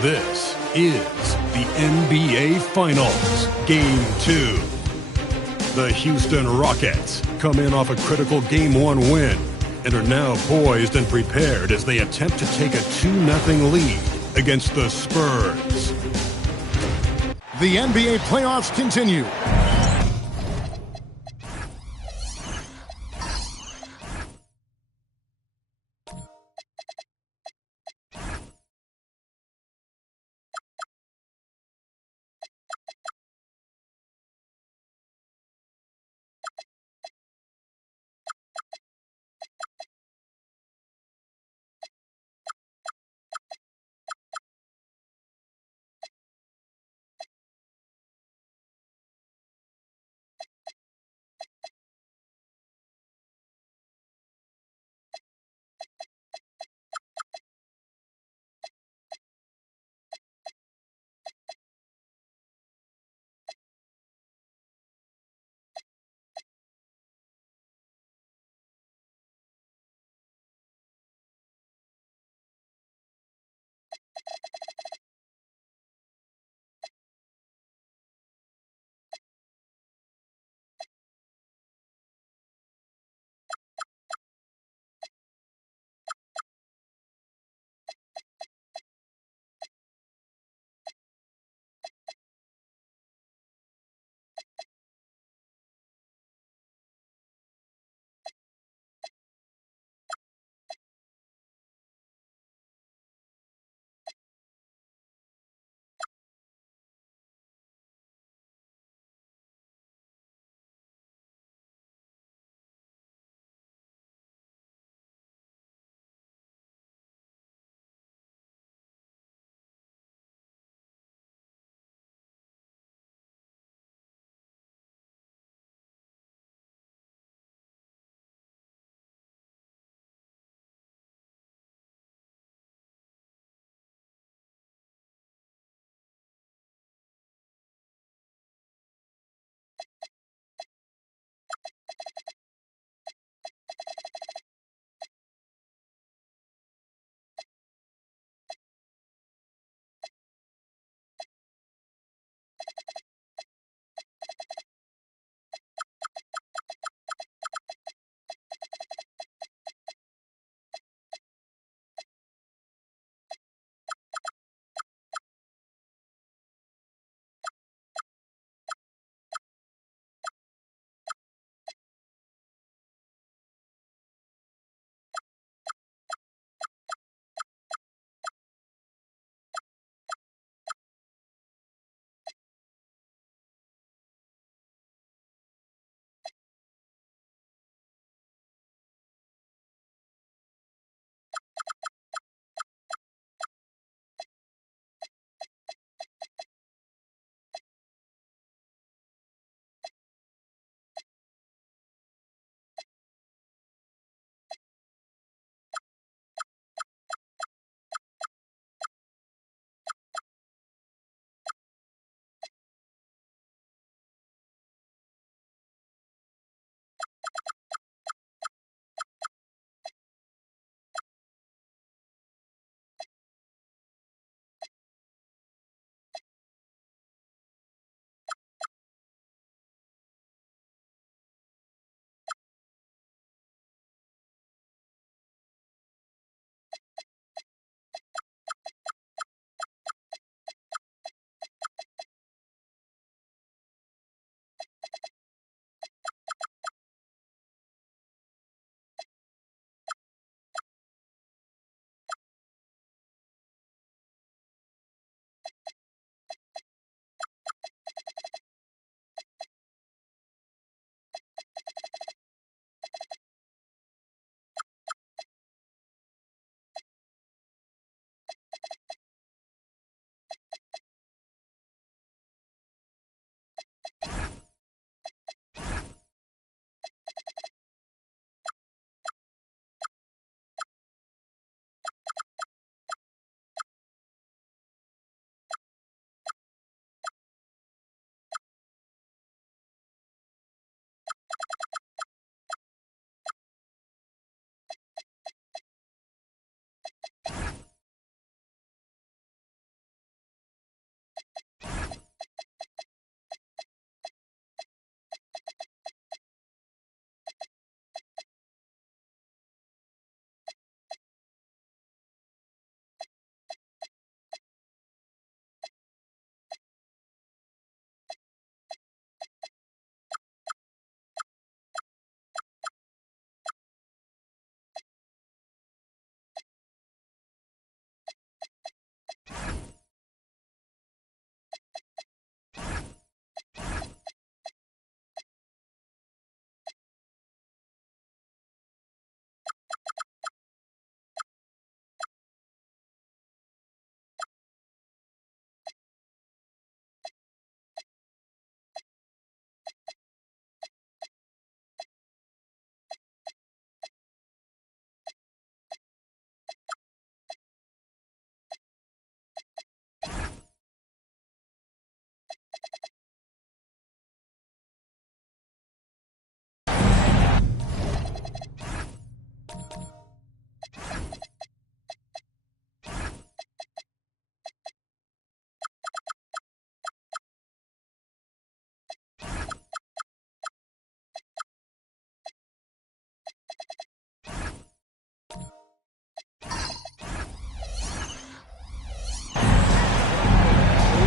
This is the NBA Finals, Game 2. The Houston Rockets come in off a critical Game 1 win and are now poised and prepared as they attempt to take a 2-0 lead against the Spurs. The NBA playoffs continue.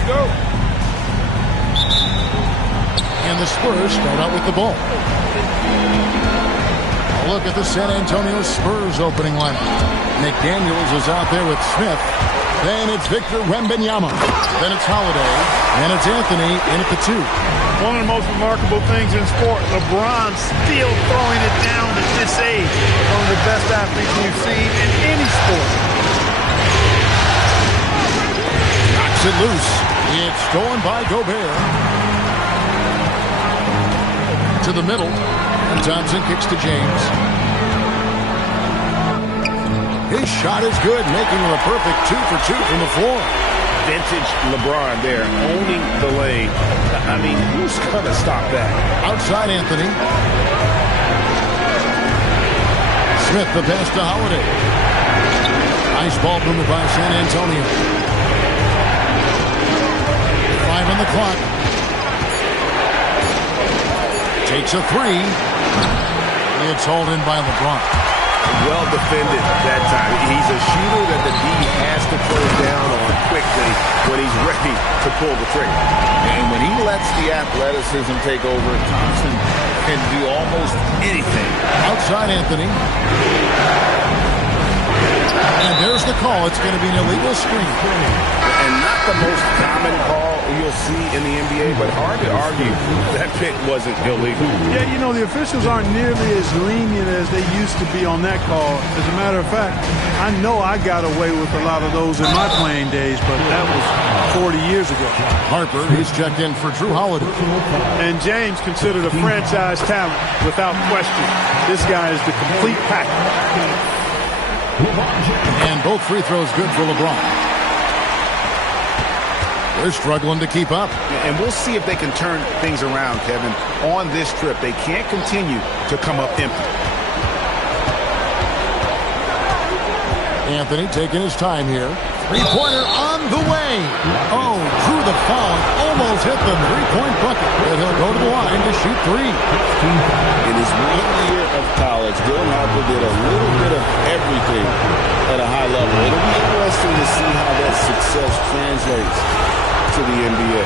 we go. And the Spurs start out with the ball. A look at the San Antonio Spurs opening lineup. McDaniels is out there with Smith. Then it's Victor Wembanyama. Then it's Holiday. And it's Anthony in at the 2. One of the most remarkable things in sport, LeBron still throwing it down at this age. One of the best athletes we've seen in any sport. Knocks it loose. It's stolen by Gobert. To the middle. And Thompson kicks to James. His shot is good, making him a perfect 2 for 2 from the floor. Vintage LeBron there, owning the lane. I mean, who's going to stop that? Outside Anthony. Smith, the pass to Holiday. Nice ball movement by San Antonio. 5 on the clock. Takes a 3. It's hauled in by LeBron. Well defended that time. He's a shooter that the D has to close down on quickly when he's ready to pull the trigger. And when he lets the athleticism take over, Thompson can do almost anything. Outside Anthony. And there's the call. It's going to be an illegal screen. And not the most common call you'll see in the NBA, but hard to argue that pick wasn't illegal. Yeah, you know, the officials aren't nearly as lenient as they used to be on that call. As a matter of fact, I know I got away with a lot of those in my playing days, but that was 40 years ago. Harper, he's checked in for Drew Holiday. And James considered a franchise talent without question. This guy is the complete package. And both free throws good for LeBron. They're struggling to keep up. And we'll see if they can turn things around, Kevin. On this trip, they can't continue to come up empty. Anthony taking his time here. Three-pointer on the way. Oh, drew the foul and almost hit the three-point bucket. But he'll go to the line to shoot 3. In his 1 year of college, Dylan Harper did a little bit of everything at a high level. It'll be interesting to see how that success translates to the NBA.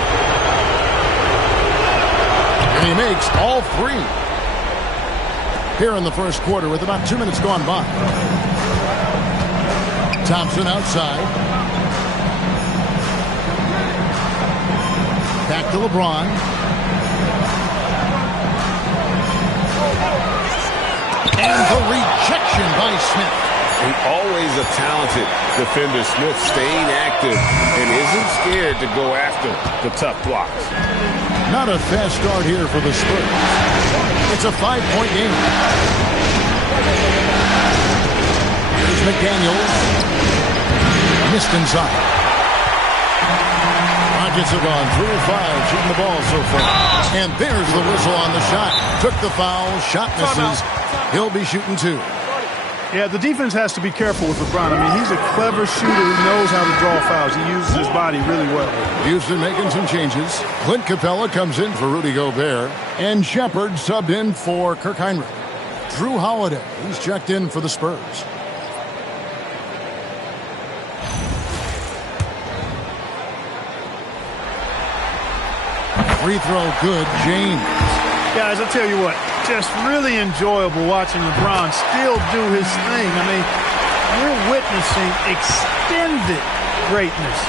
And he makes all 3 here in the first quarter with about 2 minutes gone by. Thompson outside. Back to LeBron. And the rejection by Smith. Always a talented defender. Smith staying active and isn't scared to go after the tough blocks. Not a fast start here for the Spurs. It's a 5-point game. Here's McDaniels. Missed inside. Rockets have gone 3 of 5 shooting the ball so far. And there's the whistle on the shot. Took the foul. Shot misses. He'll be shooting 2. Yeah, the defense has to be careful with LeBron. I mean, he's a clever shooter who knows how to draw fouls. He uses his body really well. Houston making some changes. Clint Capella comes in for Rudy Gobert. And Shepard subbed in for Kirk Hinrich. Drew Holiday, he's checked in for the Spurs. Free throw good, James. Guys, I'll tell you what, just really enjoyable watching LeBron still do his thing. I mean, we're witnessing extended greatness.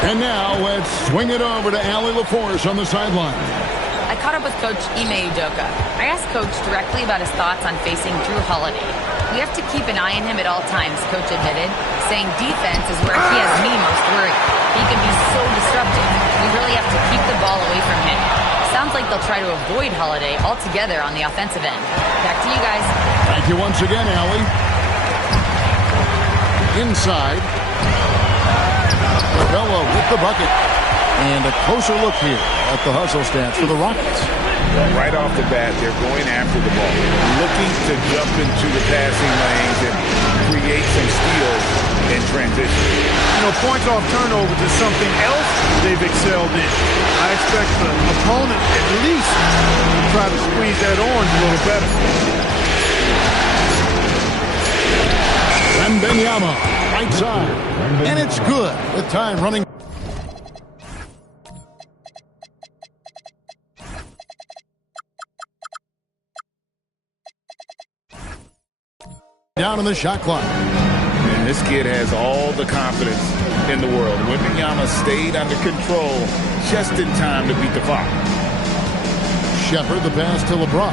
And now let's swing it over to Allie LaForce on the sideline. I caught up with Coach Ime Udoka. I asked Coach directly about his thoughts on facing Drew Holiday. We have to keep an eye on him at all times, Coach admitted, saying defense is where he has me most worried. He can be so disruptive. We really have to keep the ball away from him. Sounds like they'll try to avoid Holiday altogether on the offensive end. Back to you guys. Thank you once again, Allie. Inside. Capella with the bucket. And a closer look here at the hustle stats for the Rockets. Right off the bat, they're going after the ball, looking to jump into the passing lanes and create some steals in transition. You know, points off turnovers is something else they've excelled in. I expect the opponent at least to try to squeeze that orange a little better. Wembanyama, right side. And it's good with time running. Down on the shot clock. And this kid has all the confidence in the world. Wembanyama stayed under control just in time to beat the clock. Shepherd, the pass to LeBron.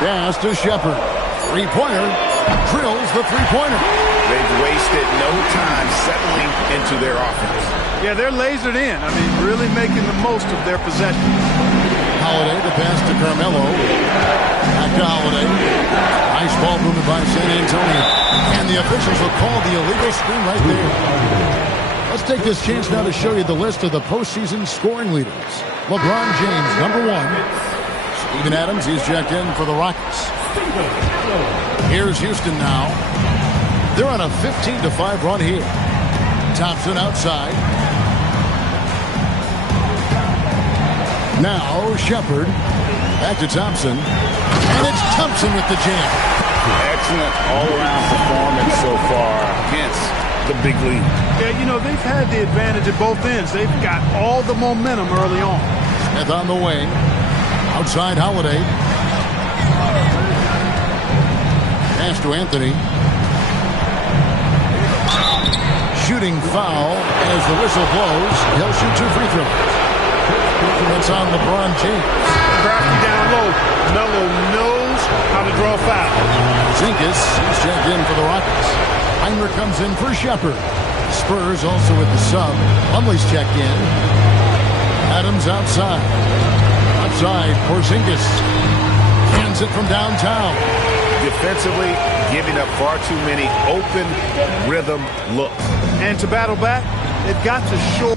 Pass to Shepherd. Three-pointer. Drills the three-pointer. They've wasted no time settling into their offense. Yeah, they're lasered in. I mean, really making the most of their possession. Holiday, the pass to Carmelo. Back to Holiday. Nice ball movement by San Antonio. And the officials will call the illegal screen right there. Let's take this chance now to show you the list of the postseason scoring leaders. LeBron James, number 1. Steven Adams, he's checked in for the Rockets. Here's Houston now. They're on a 15-5 run here. Thompson outside. Now Shepherd. Back to Thompson. And it's Thompson with the jam. Excellent all-around performance so far against the big league. Yeah, you know, they've had the advantage at both ends. They've got all the momentum early on. Smith on the wing. Outside Holiday. Pass to Anthony. Shooting foul as the whistle blows. He'll shoot 2 free throws. That's on LeBron James. Crafty down low. Melo knows how to draw foul. Zinkas, he's checked in for the Rockets. Heinrich comes in for Shepherd. Spurs also with the sub. Plumlee's checked in. Adams outside. Outside, Porzingis. Hands it from downtown. Defensively, giving up far too many open rhythm looks. And to battle back, they've got to show.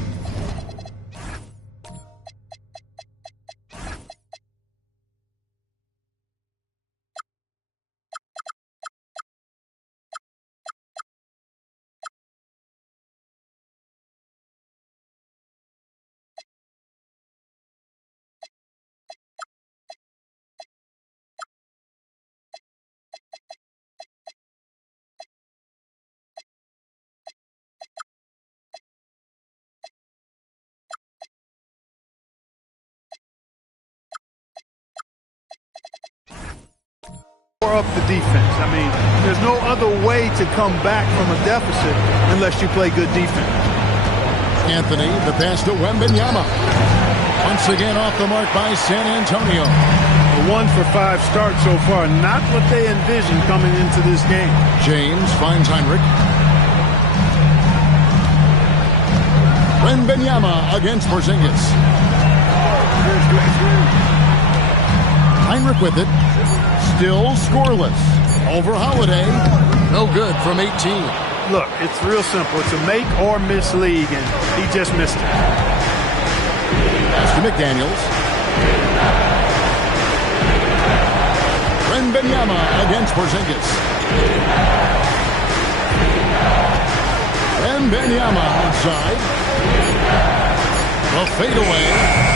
Up the defense. I mean, there's no other way to come back from a deficit unless you play good defense. Anthony, the pass to Wembanyama. Once again off the mark by San Antonio. A 1 for 5 start so far. Not what they envisioned coming into this game. James finds Heinrich. Wembanyama against Porzingis. Heinrich with it. Still scoreless. Over Holiday. No good from 18. Look, it's real simple. It's a make or miss league, and he just missed it. Pass to McDaniels. Wembanyama against Porzingis. Wembanyama outside. The fadeaway.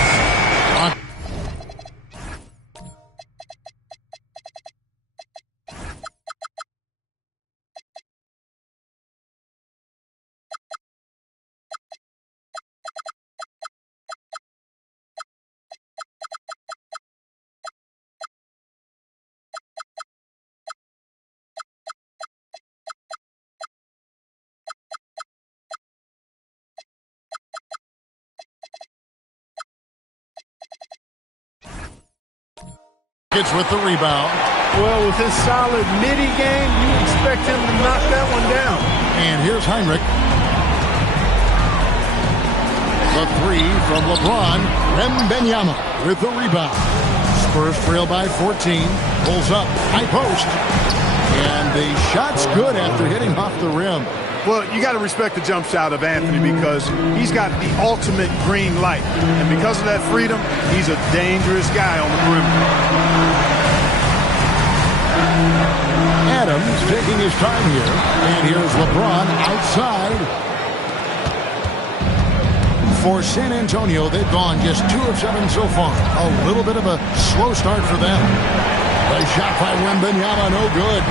With the rebound. Well, with his solid midi game, you expect him to knock that one down. And here's Heinrich. The 3 from LeBron. Wembanyama with the rebound. Spurs trail by 14. Pulls up. High post. And the shot's good after hitting off the rim. Well, you got to respect the jump shot of Anthony because he's got the ultimate green light. And because of that freedom, he's a dangerous guy on the perimeter. Adams taking his time here. And here's LeBron outside. For San Antonio, they've gone just 2 of 7 so far. A little bit of a slow start for them. The shot by Wembanyama, no good.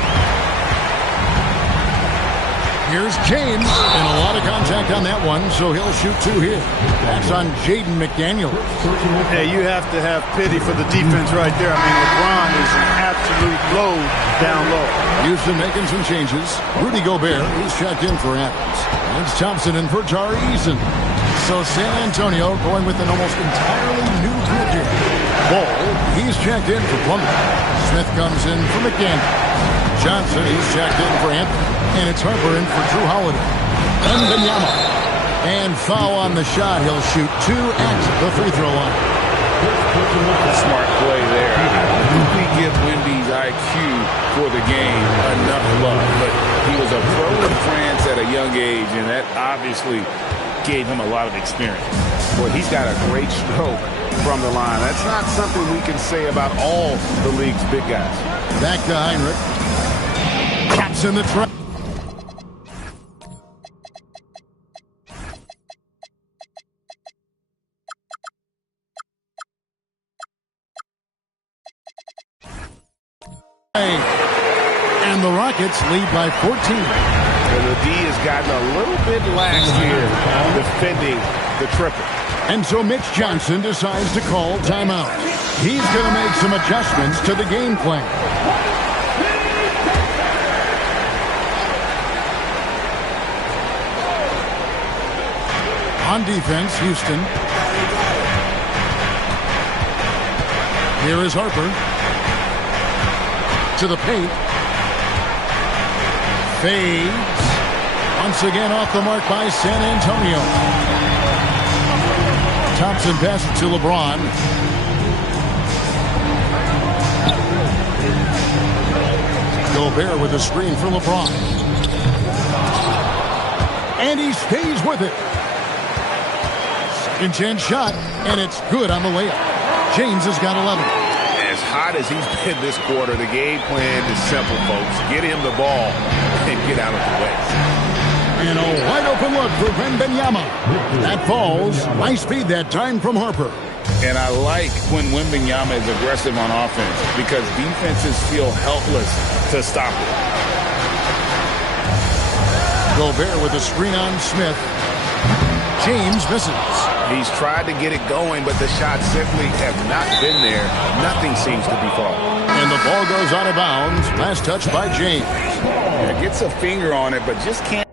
Here's James, and a lot of contact on that one, so he'll shoot 2 here. That's on Jaden McDaniels. Yeah, you have to have pity for the defense right there. I mean, LeBron is an absolute load down low. Houston making some changes. Rudy Gobert, he's checked in for Adams. It's Thompson in for Tari Eason. So San Antonio going with an almost entirely new group here. Ball, he's checked in for Plumlee. Smith comes in for McDaniels. Johnson, he's checked in for Anthony. And it's Harper in for Drew Holiday. Wembanyama. And foul on the shot. He'll shoot 2 at the free throw line. Smart play there. I don't think we give Wemby's IQ for the game enough love. But he was a pro in France at a young age, and that obviously gave him a lot of experience. Boy, he's got a great stroke from the line. That's not something we can say about all the league's big guys. Back to Heinrich. Taps in the trap. And the Rockets lead by 14. And the D has gotten a little bit lax here defending the triple. And so Mitch Johnson decides to call timeout. He's going to make some adjustments to the game plan. On defense, Houston. Here is Harper. To the paint. Fades. Once again off the mark by San Antonio. Thompson passes to LeBron. Gobert with a screen for LeBron. And he stays with it. Second chance shot, and it's good on the layup. James has got 11. As hot as he's been this quarter, the game plan is simple, folks. Get him the ball and get out of the way. And a wide open look for Wembanyama. That falls. Nice speed that time from Harper. And I like when Wembanyama is aggressive on offense because defenses feel helpless to stop it. Gobert with a screen on Smith. James misses. He's tried to get it going, but the shots simply have not been there. Nothing seems to be falling. And the ball goes out of bounds. Last touch by James. Yeah, gets a finger on it, but just can't.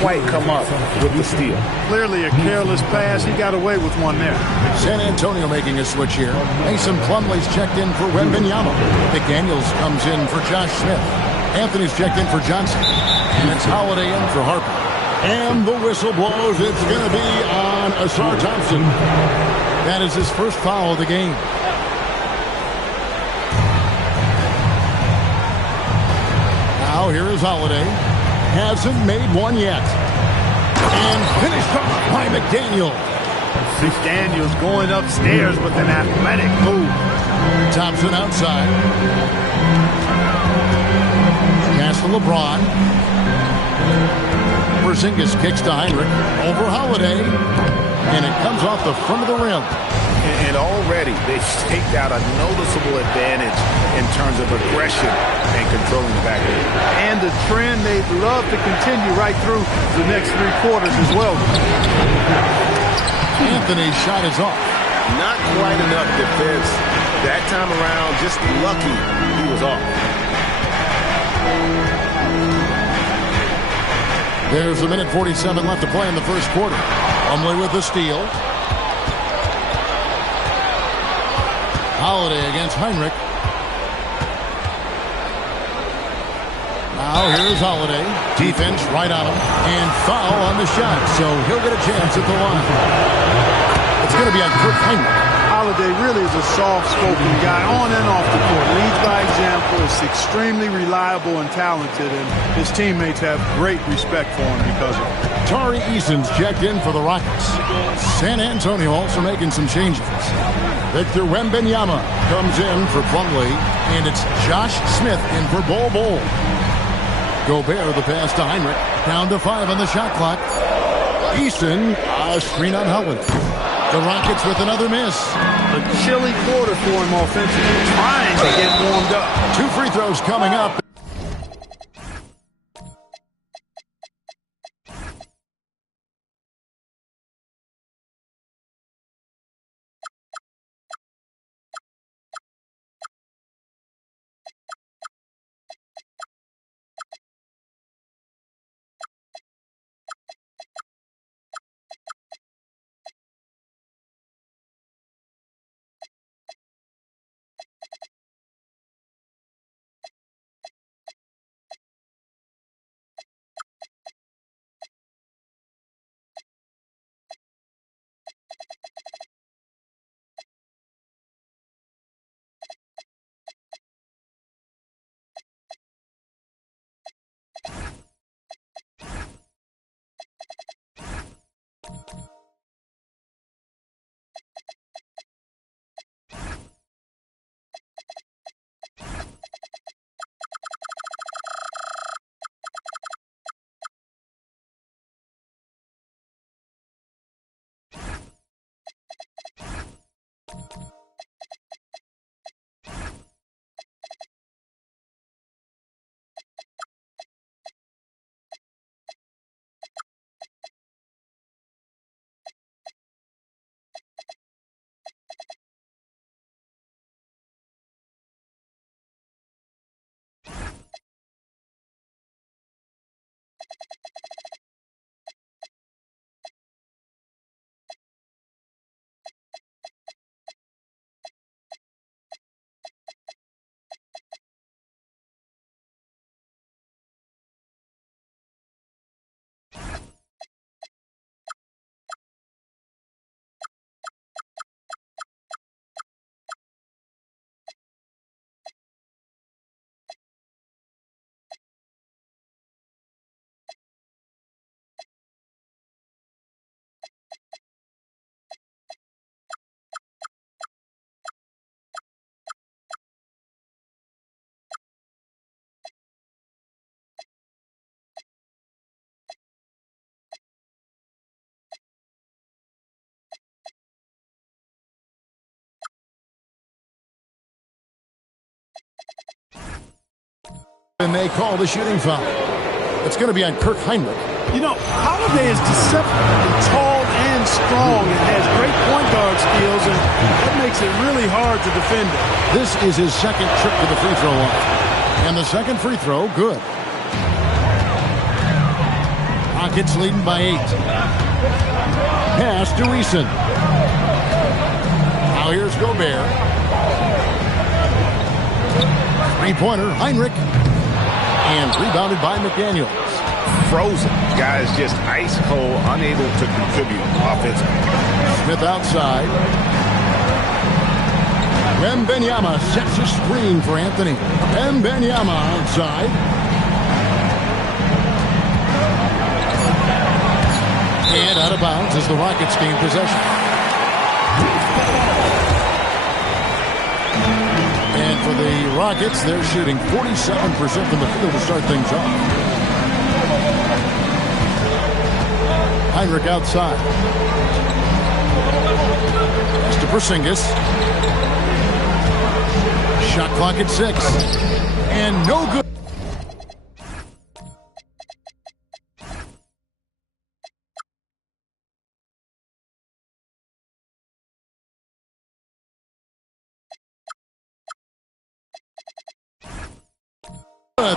Quite come up with the steal. Clearly a careless pass. He got away with one there. San Antonio making a switch here. Mason Plumlee's checked in for Wembanyama. McDaniels comes in for Josh Smith. Anthony's checked in for Johnson. And it's Holiday in for Harper. And the whistle blows. It's going to be on Ausar Thompson. That is his first foul of the game. Now here is Holiday. Hasn't made one yet. And finished off by McDaniel. McDaniel's going upstairs with an athletic move. Thompson outside. Pass to LeBron. Porzingis kicks to Heinrich. Over Holiday. And it comes off the front of the rim. And already they've staked out a noticeable advantage in terms of aggression and controlling the back end. And the trend they'd love to continue right through the next 3 quarters as well. Anthony's shot is off. Not quite enough defense. That time around, just lucky he was off. There's a minute 47 left to play in the first quarter. Plumlee with the steal. Holiday against Heinrich. Now here's Holiday. Defense right on him. And foul on the shot. So he'll get a chance at the line. It's going to be on Kurt Heinrich. Holiday really is a soft-spoken guy on and off the court. Leads by example. Is extremely reliable and talented. And his teammates have great respect for him because of it. Tari Eason's checked in for the Rockets. San Antonio also making some changes. Victor Wembanyama comes in for Plumlee, and it's Josh Smith in for Bol. Gobert the pass to Heinrich. Down to 5 on the shot clock. Easton, a screen on Holiday. The Rockets with another miss. A chilly quarter for him offensively, trying to get warmed up. 2 free throws coming up. And they call the shooting foul. It's going to be on Kirk Hinrich. You know, Holiday is deceptively tall and strong and has great point guard skills, and that makes it really hard to defend him. This is his second trip to the free throw line. And the second free throw, good. Rockets leading by 8. Pass to Eason. Now here's Gobert. Three-pointer, Hinrich. And rebounded by McDaniels. Frozen. Guys just ice cold, unable to contribute offensively. Smith outside. Wembanyama sets a screen for Anthony. Wembanyama outside. And out of bounds as the Rockets gain possession. And for the Rockets, they're shooting 47% from the field to start things off. Hinrich outside. Pass to Porzingis. Shot clock at 6. And no good.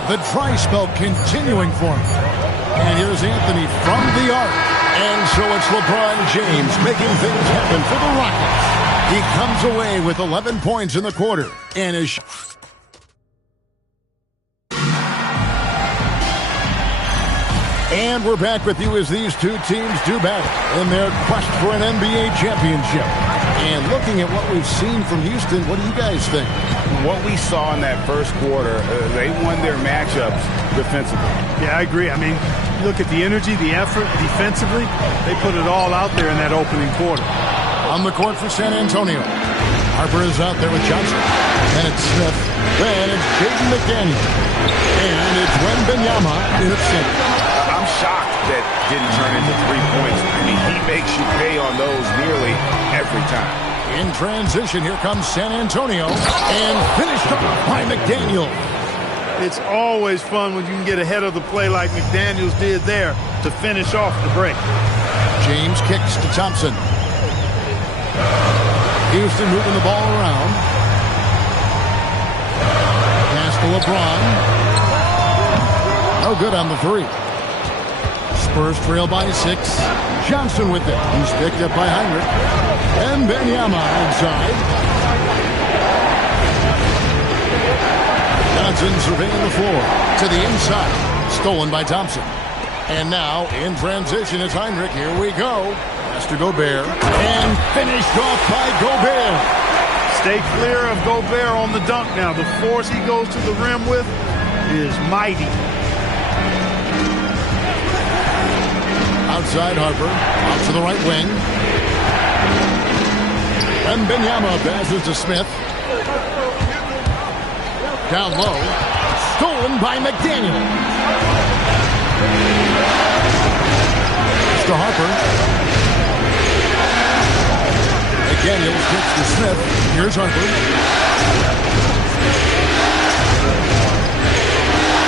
The dry spell continuing for him. And here's Anthony from the arc. And so it's LeBron James making things happen for the Rockets. He comes away with 11 points in the quarter. And is... And we're back with you as these two teams do battle in their quest for an NBA championship. And looking at what we've seen from Houston, what do you guys think? What we saw in that first quarter, they won their matchups defensively. Yeah, I agree. I mean, look at the energy, the effort defensively. They put it all out there in that opening quarter. On the court for San Antonio. Harper is out there with Johnson. And it's Smith. Then it's Jaden McDaniels. And it's Wembanyama in its center. I'm shocked that didn't turn into 3 points. I mean, he makes you pay on those nearly every time. In transition, here comes San Antonio, and finished off by McDaniel. It's always fun when you can get ahead of the play like McDaniels did there to finish off the break. James kicks to Thompson. Houston moving the ball around. Pass to LeBron. No good on the three. Spurs trail by 6. Johnson with it. He's picked up by Heinrich. And Wembanyama outside. Johnson surveying the floor. To the inside. Stolen by Thompson. And now, in transition, it's Heinrich. Here we go. Pass to Gobert. And finished off by Gobert. Stay clear of Gobert on the dunk now. The force he goes to the rim with is mighty. Outside Harper. Out to the right wing. And Wembanyama passes to Smith. Down low. Stolen by McDaniel. To Harper. McDaniels kicks to Smith. Here's Harper.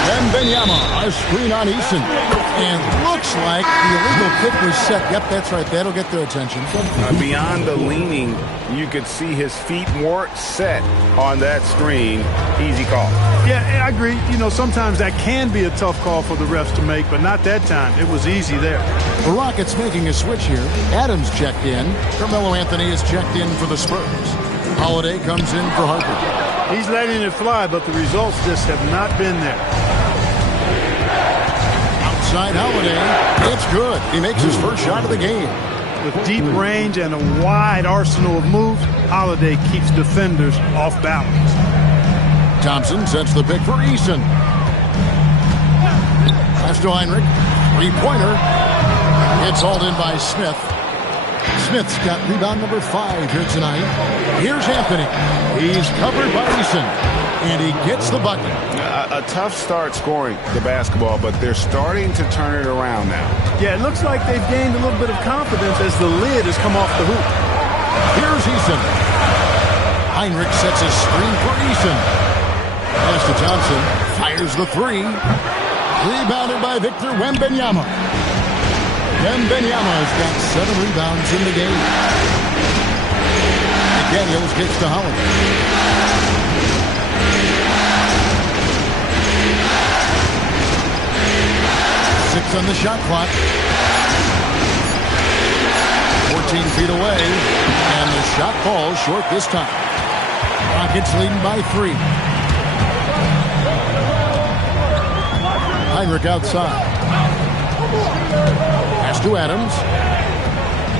And Wembanyama, a screen on Eason. And looks like the illegal kick was set. Yep, that's right. That'll get their attention. Beyond the leaning, you could see his feet more set on that screen. Easy call. Yeah, I agree. You know, sometimes that can be a tough call for the refs to make, but not that time. It was easy there. The Rockets making a switch here. Adams checked in. Carmelo Anthony is checked in for the Spurs. Holiday comes in for Harper. He's letting it fly, but the results just have not been there. Outside Holiday. It's good. He makes his first shot of the game. With deep range and a wide arsenal of moves, Holiday keeps defenders off balance. Thompson sets the pick for Eason. Pass to Heinrich. Three-pointer. It's hauled in by Smith. Smith's got rebound number 5 here tonight. Here's Anthony. He's covered by Eason. And he gets the bucket. A tough start scoring the basketball, but they're starting to turn it around now. Yeah, it looks like they've gained a little bit of confidence as the lid has come off the hoop. Here's Eason. Heinrich sets a screen for Eason. Pass to Thompson. Fires the 3. Rebounded by Victor Wembanyama. Wembanyama has got 7 rebounds in the game. McDaniels gets to Holiday. On the shot clock. 14 feet away. And the shot falls short this time. Rockets leading by 3. Heinrich outside. Pass to Adams.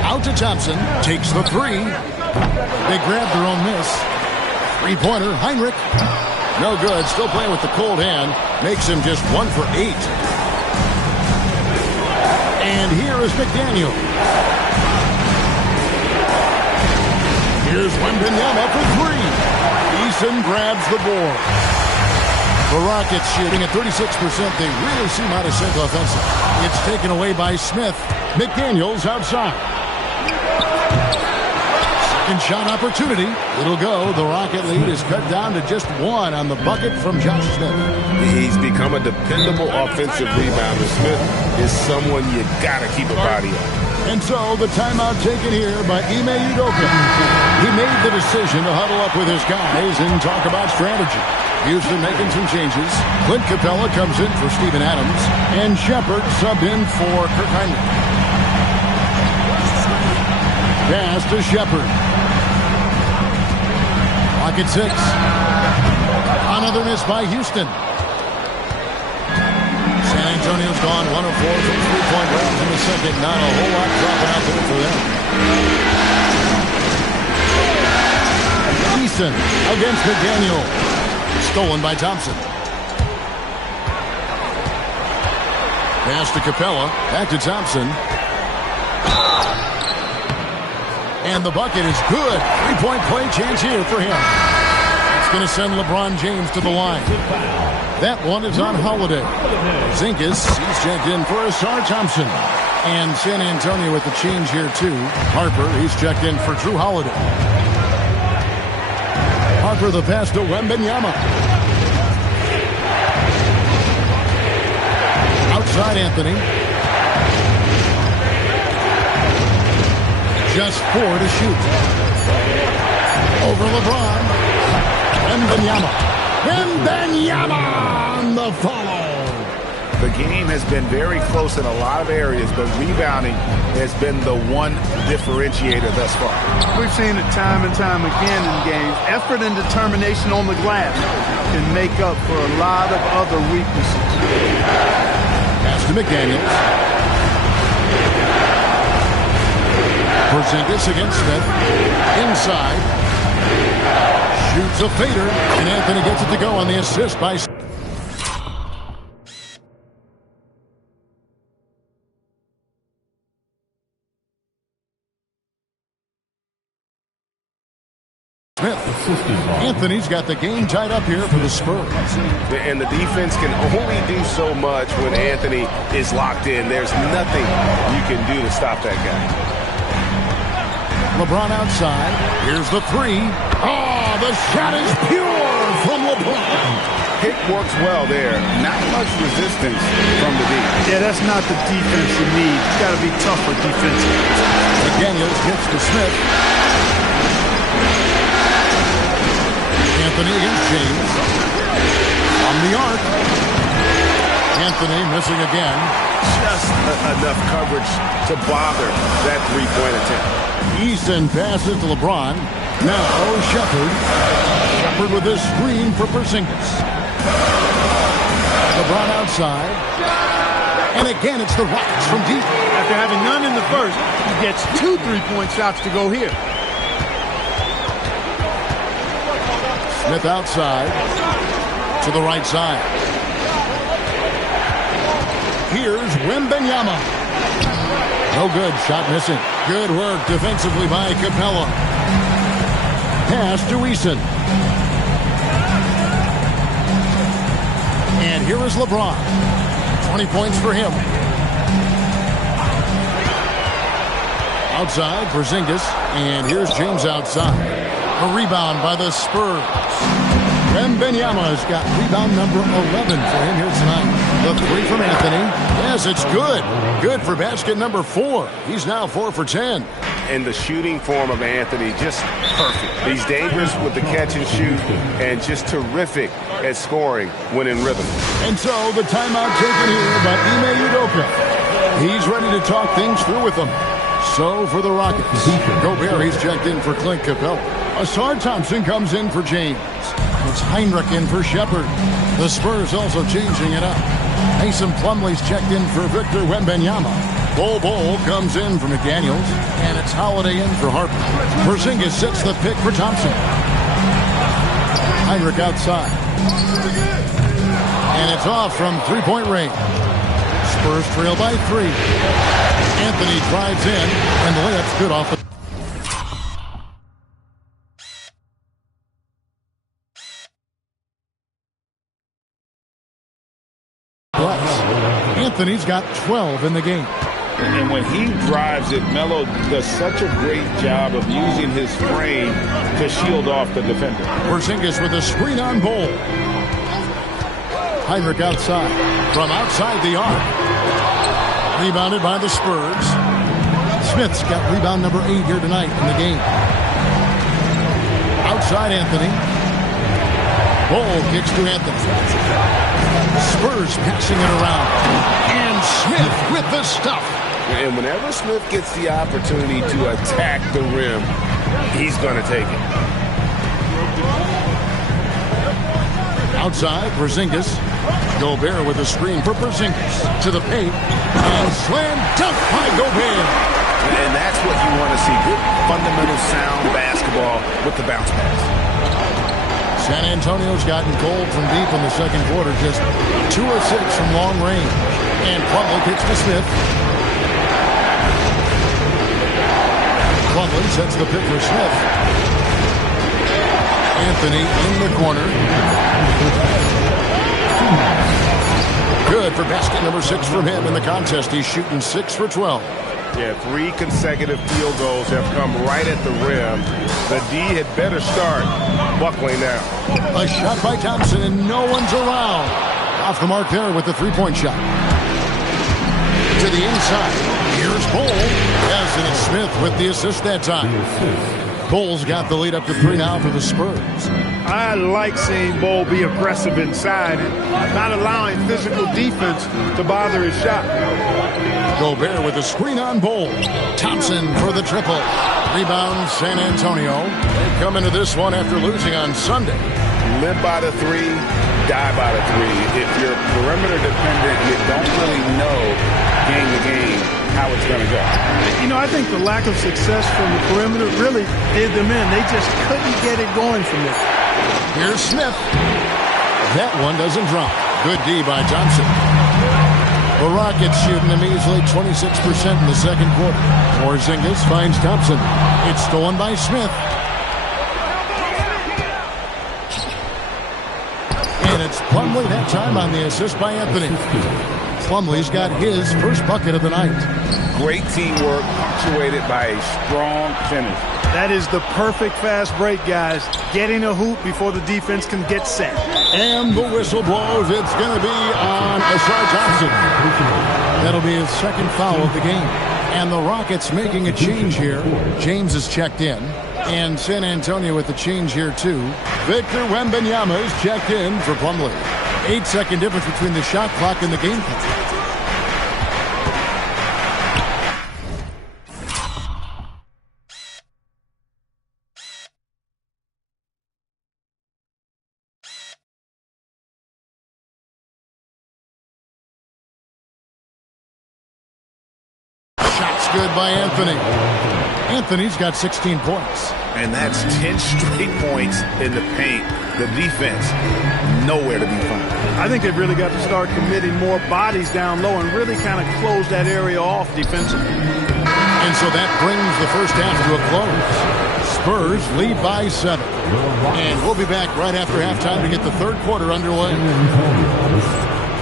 Out to Thompson. Takes the 3. They grab their own miss. Three-pointer. Heinrich. No good. Still playing with the cold hand. Makes him just 1 for 8. And here is McDaniel. Here's Wembanyama for 3. Eason grabs the board. The Rockets shooting at 36%. They really seem out of sync offensive. It's taken away by Smith. McDaniels outside. Second shot opportunity. It'll go. The Rocket lead is cut down to just 1 on the bucket from Josh Smith. He's become a dependable offensive rebounder. Smith is someone you got to keep a body on. And so the timeout taken here by Ime Udoka. He made the decision to huddle up with his guys and talk about strategy. Houston making some changes. Clint Capella comes in for Steven Adams. And Shepard subbed in for Kirk Heinrich. Pass to Shepard. Rocket 6. Another miss by Houston. San Antonio's gone 1 of 4 from 3-point rounds in the second. Not a whole lot dropping out there for them. Eason against McDaniel. Stolen by Thompson. Pass to Capella. Back to Thompson. And the bucket is good. 3-point play chance here for him. It's going to send LeBron James to the line. That one is on Holiday. Zinkus, he's checked in for Asar Thompson. And San Antonio with the change here, too. Harper, he's checked in for Drew Holiday. Harper, the pass to Wembanyama. Outside Anthony. Just 4 to shoot. Over LeBron. Wembanyama. Wembanyama on the follow. The game has been very close in a lot of areas, but rebounding has been the one differentiator thus far. We've seen it time and time again in games. Effort and determination on the glass can make up for a lot of other weaknesses. Pass to McDaniels. Porzingis against Smith. Inside. Shoots a fader, and Anthony gets it to go on the assist by Smith. Anthony's got the game tied up here for the Spurs. And the defense can only do so much when Anthony is locked in. There's nothing you can do to stop that guy. LeBron outside. Here's the three. Oh, the shot is pure from LeBron. Pick works well there. Not much resistance from the D. Yeah, that's not the defense you need. It's got to be tougher defensively. McDaniels gets to Smith. Anthony against James. On the arc. Anthony missing again. Just enough coverage to bother that three-point attempt. Easton passes to LeBron. Now Shepherd. Shepherd with a screen for Porzingis. LeBron outside. And again, it's the Rockets from deep. After having none in the first, he gets 2 3-point shots to go here. Smith outside to the right side. Here's Wembanyama. No good. Shot missing. Good work defensively by Capella. Pass to Eason. And here is LeBron. 20 points for him. Outside, Porzingis. And here's James outside. A rebound by the Spurs. Wembanyama's got rebound number 11 for him here tonight. The three from Anthony. Yes, it's good. Good for basket number 4. He's now 4 for 10. And the shooting form of Anthony, just perfect. He's dangerous with the catch and shoot and just terrific at scoring when in rhythm. And so the timeout taken here by Ime Udoka. He's ready to talk things through with them. So for the Rockets, Gobert, he's checked in for Clint Capella. Asar Thompson comes in for James. It's Heinrich in for Shepherd. The Spurs also changing it up. Mason Plumlee's checked in for Victor Wembanyama. Bol comes in for McDaniels. And it's Holiday in for Harper. Porzingis sets the pick for Thompson. Heinrich outside. And it's off from three-point range. Spurs trail by 3. Anthony drives in, and the layup's good off the... Anthony's got 12 in the game. And when he drives it, Melo does such a great job of using his frame to shield off the defender. Porzingis with a screen on Bol. Heinrich outside. From outside the arc. Rebounded by the Spurs. Smith's got rebound number 8 here tonight in the game. Outside Anthony. Bol kicks to Anthony. Spurs passing it around. And Smith with the stuff. And whenever Smith gets the opportunity to attack the rim, he's going to take it. Outside, Porzingis. Gobert with a screen for Porzingis. To the paint. And slam dunk by Gobert. And that's what you want to see. Good fundamental sound basketball with the bounce pass. San Antonio's gotten cold from deep in the second quarter. Just 2 of 6 from long range. And Plumlee kicks to Smith. Plumlee sets the pick for Smith. Anthony in the corner. Good for basket number 6 from him in the contest. He's shooting 6 for 12. Yeah, 3 consecutive field goals have come right at the rim. The D had better start buckling now. A shot by Thompson, and no one's around. Off the mark there with the three-point shot. To the inside. Here's Bol. Yes, and it's Smith with the assist that time. Bol's got the lead up to 3 now for the Spurs. I like seeing Bol be aggressive inside and not allowing physical defense to bother his shot. Gobert with a screen on Bol. Thompson for the triple. Rebound San Antonio. They come into this one after losing on Sunday. Live by the 3, die by the 3. If you're perimeter dependent, you don't really know game to game how it's going to go. You know, I think the lack of success from the perimeter really did them in. They just couldn't get it going from there. Here's Smith. That one doesn't drop. Good D by Thompson. The Rockets shooting a measly 26% in the second quarter. Porzingis finds Thompson. It's stolen by Smith. And it's Plumlee that time on the assist by Anthony. Plumlee's got his first bucket of the night. Great teamwork punctuated by a strong finish. That is the perfect fast break, guys. Getting a hoop before the defense can get set. And the whistle blows. It's going to be on Ausar Thompson. That'll be his second foul of the game. And the Rockets making a change here. James is checked in. And San Antonio with the change here, too. Victor Wembanyama is checked in for Plumlee. 8-second difference between the shot clock and the game clock. Shots good by Anthony. Anthony's got 16 points. And that's 10 straight points in the paint. The defense, nowhere to be found. I think they've really got to start committing more bodies down low and really kind of close that area off defensively. And so that brings the first half to a close. Spurs lead by 7. And we'll be back right after halftime to get the third quarter underway.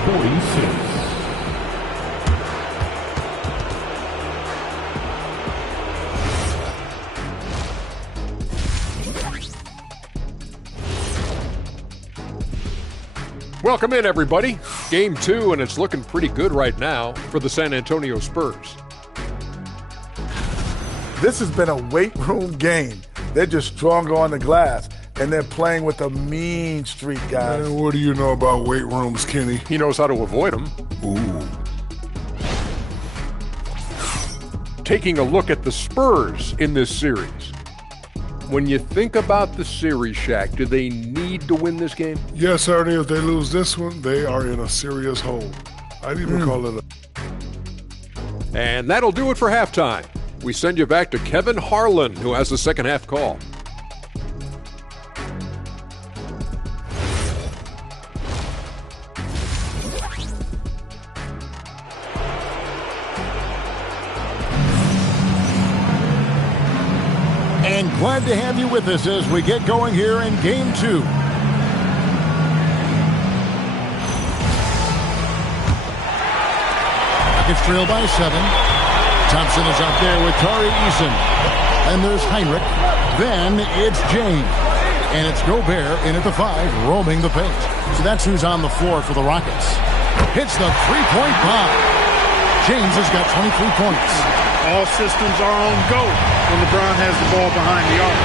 46. Welcome in, everybody. Game 2, and it's looking pretty good right now for the San Antonio Spurs. This has been a weight room game. They're just stronger on the glass, and they're playing with a mean streak, guys. Man, what do you know about weight rooms, Kenny? He knows how to avoid them. Ooh. Taking a look at the Spurs in this series. When you think about the series, Shaq, do they need to win this game? Yes, Ernie. If they lose this one, they are in a serious hole. I'd even call it a... And that'll do it for halftime. We send you back to Kevin Harlan, who has the second half call. And glad to have you with us as we get going here in Game 2. Rockets trail by 7. Thompson is out there with Tari Eason. And there's Heinrich. Then it's James. And it's Gobert in at the 5, roaming the paint. So that's who's on the floor for the Rockets. Hits the three-point bomb. James has got 23 points. All systems are on go when LeBron has the ball behind the arc.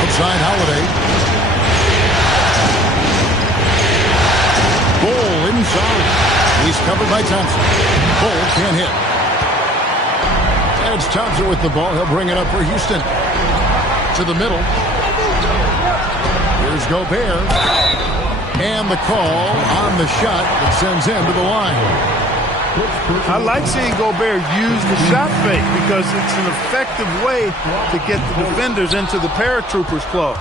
Outside Holiday. Bol inside. He's covered by Thompson. Bol can't hit. And it's Thompson with the ball. He'll bring it up for Houston. To the middle. Here's Gobert. And the call on the shot that sends him to the line. I like seeing Gobert use the shot fake because it's an effective way to get the defenders into the paratroopers club.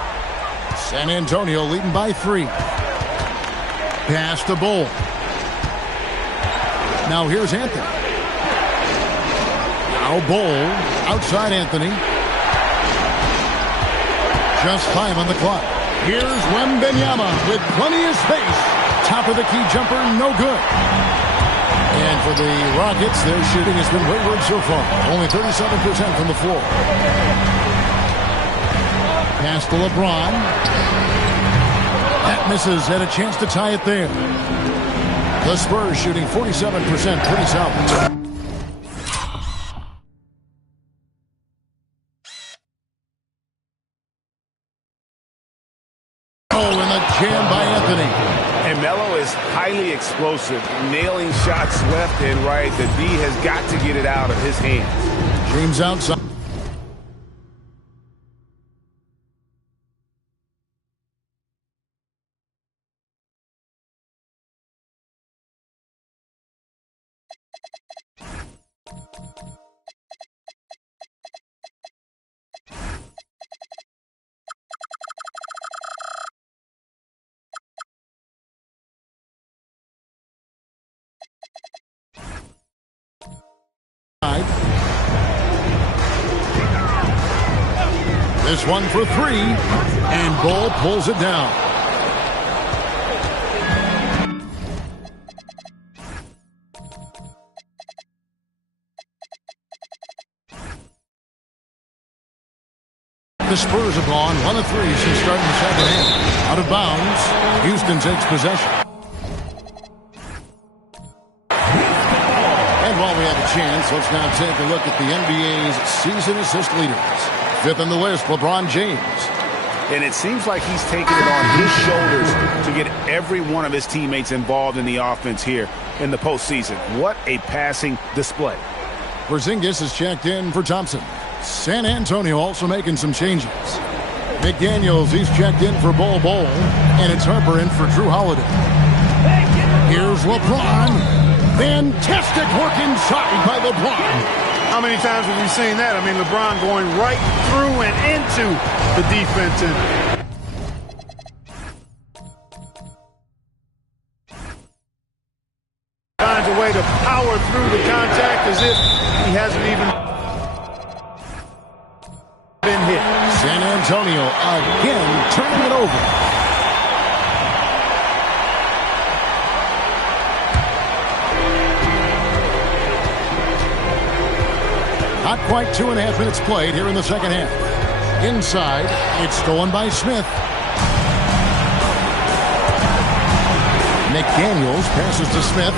San Antonio leading by 3. Pass to Bol. Now here's Anthony. Now Bol outside Anthony. Just 5 on the clock. Here's Wembanyama with plenty of space. Top of the key jumper, no good. And for the Rockets, their shooting has been wayward so far. Only 37% from the floor. Pass to LeBron. That misses. Had a chance to tie it there. The Spurs shooting 47%. Pretty solid. Jam by Anthony. And Melo is highly explosive, nailing shots left and right. The D has got to get it out of his hands. James outside. This one for three, and Ball pulls it down. The Spurs have gone 1 of 3 since starting the second half. Out of bounds, Houston takes possession. And while we have a chance, let's now take a look at the NBA's season assist leaders. Fifth on the list, LeBron James. And it seems like he's taking it on his shoulders to get every one of his teammates involved in the offense here in the postseason. What a passing display. Porzingis is checked in for Thompson. San Antonio also making some changes. McDaniels, he's checked in for Bol Bol. And it's Harper in for Drew Holiday. Here's LeBron. Fantastic work inside by LeBron. How many times have we seen that? I mean, LeBron going right through and into the defense. And finds a way to power through the contact as if he hasn't even been hit. San Antonio again turning it over. Not quite 2.5 minutes played here in the second half. Inside, it's stolen by Smith. McDaniels passes to Smith.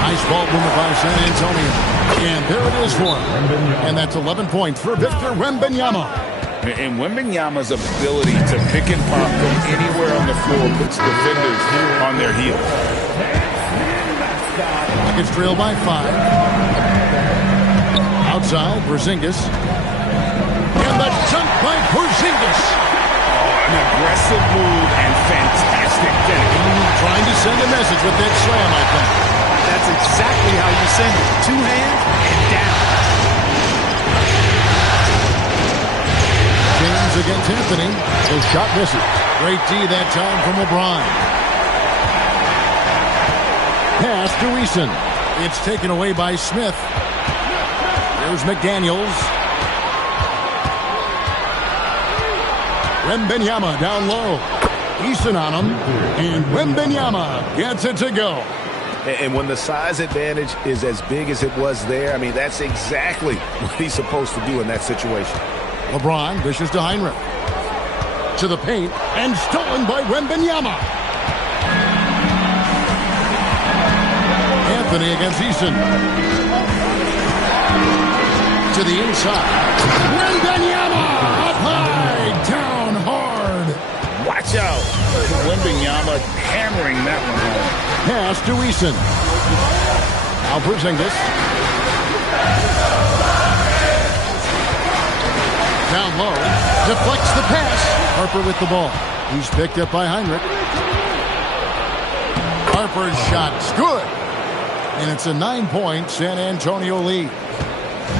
Nice ball movement by San Antonio. And there it is for him. And that's 11 points for Victor Wembanyama. And Wembanyama's ability to pick and pop from anywhere on the floor puts defenders on their heels. It's trailed by 5. Outside, Porzingis. And the dunk by Porzingis. An aggressive move and fantastic finish. Trying to send a message with that slam, I think. That's exactly how you send it. 2 hands and down. James against Anthony. The shot misses. Great D that time from LeBron. Pass to Eason. It's taken away by Smith. There's McDaniels. Wembanyama down low. Eason on him. And Wembanyama gets it to go. And when the size advantage is as big as it was there, I mean, that's exactly what he's supposed to do in that situation. LeBron dishes to Heinrich. To the paint. And stolen by Wembanyama. Anthony against Eason. To the inside. Wembanyama up high, down hard. Watch out. Wembanyama hammering that one home. Pass to Eason. Now Porzingis. Down low. Deflects the pass. Harper with the ball. He's picked up by Heinrich. Harper's shot's good. And it's a 9-point San Antonio lead.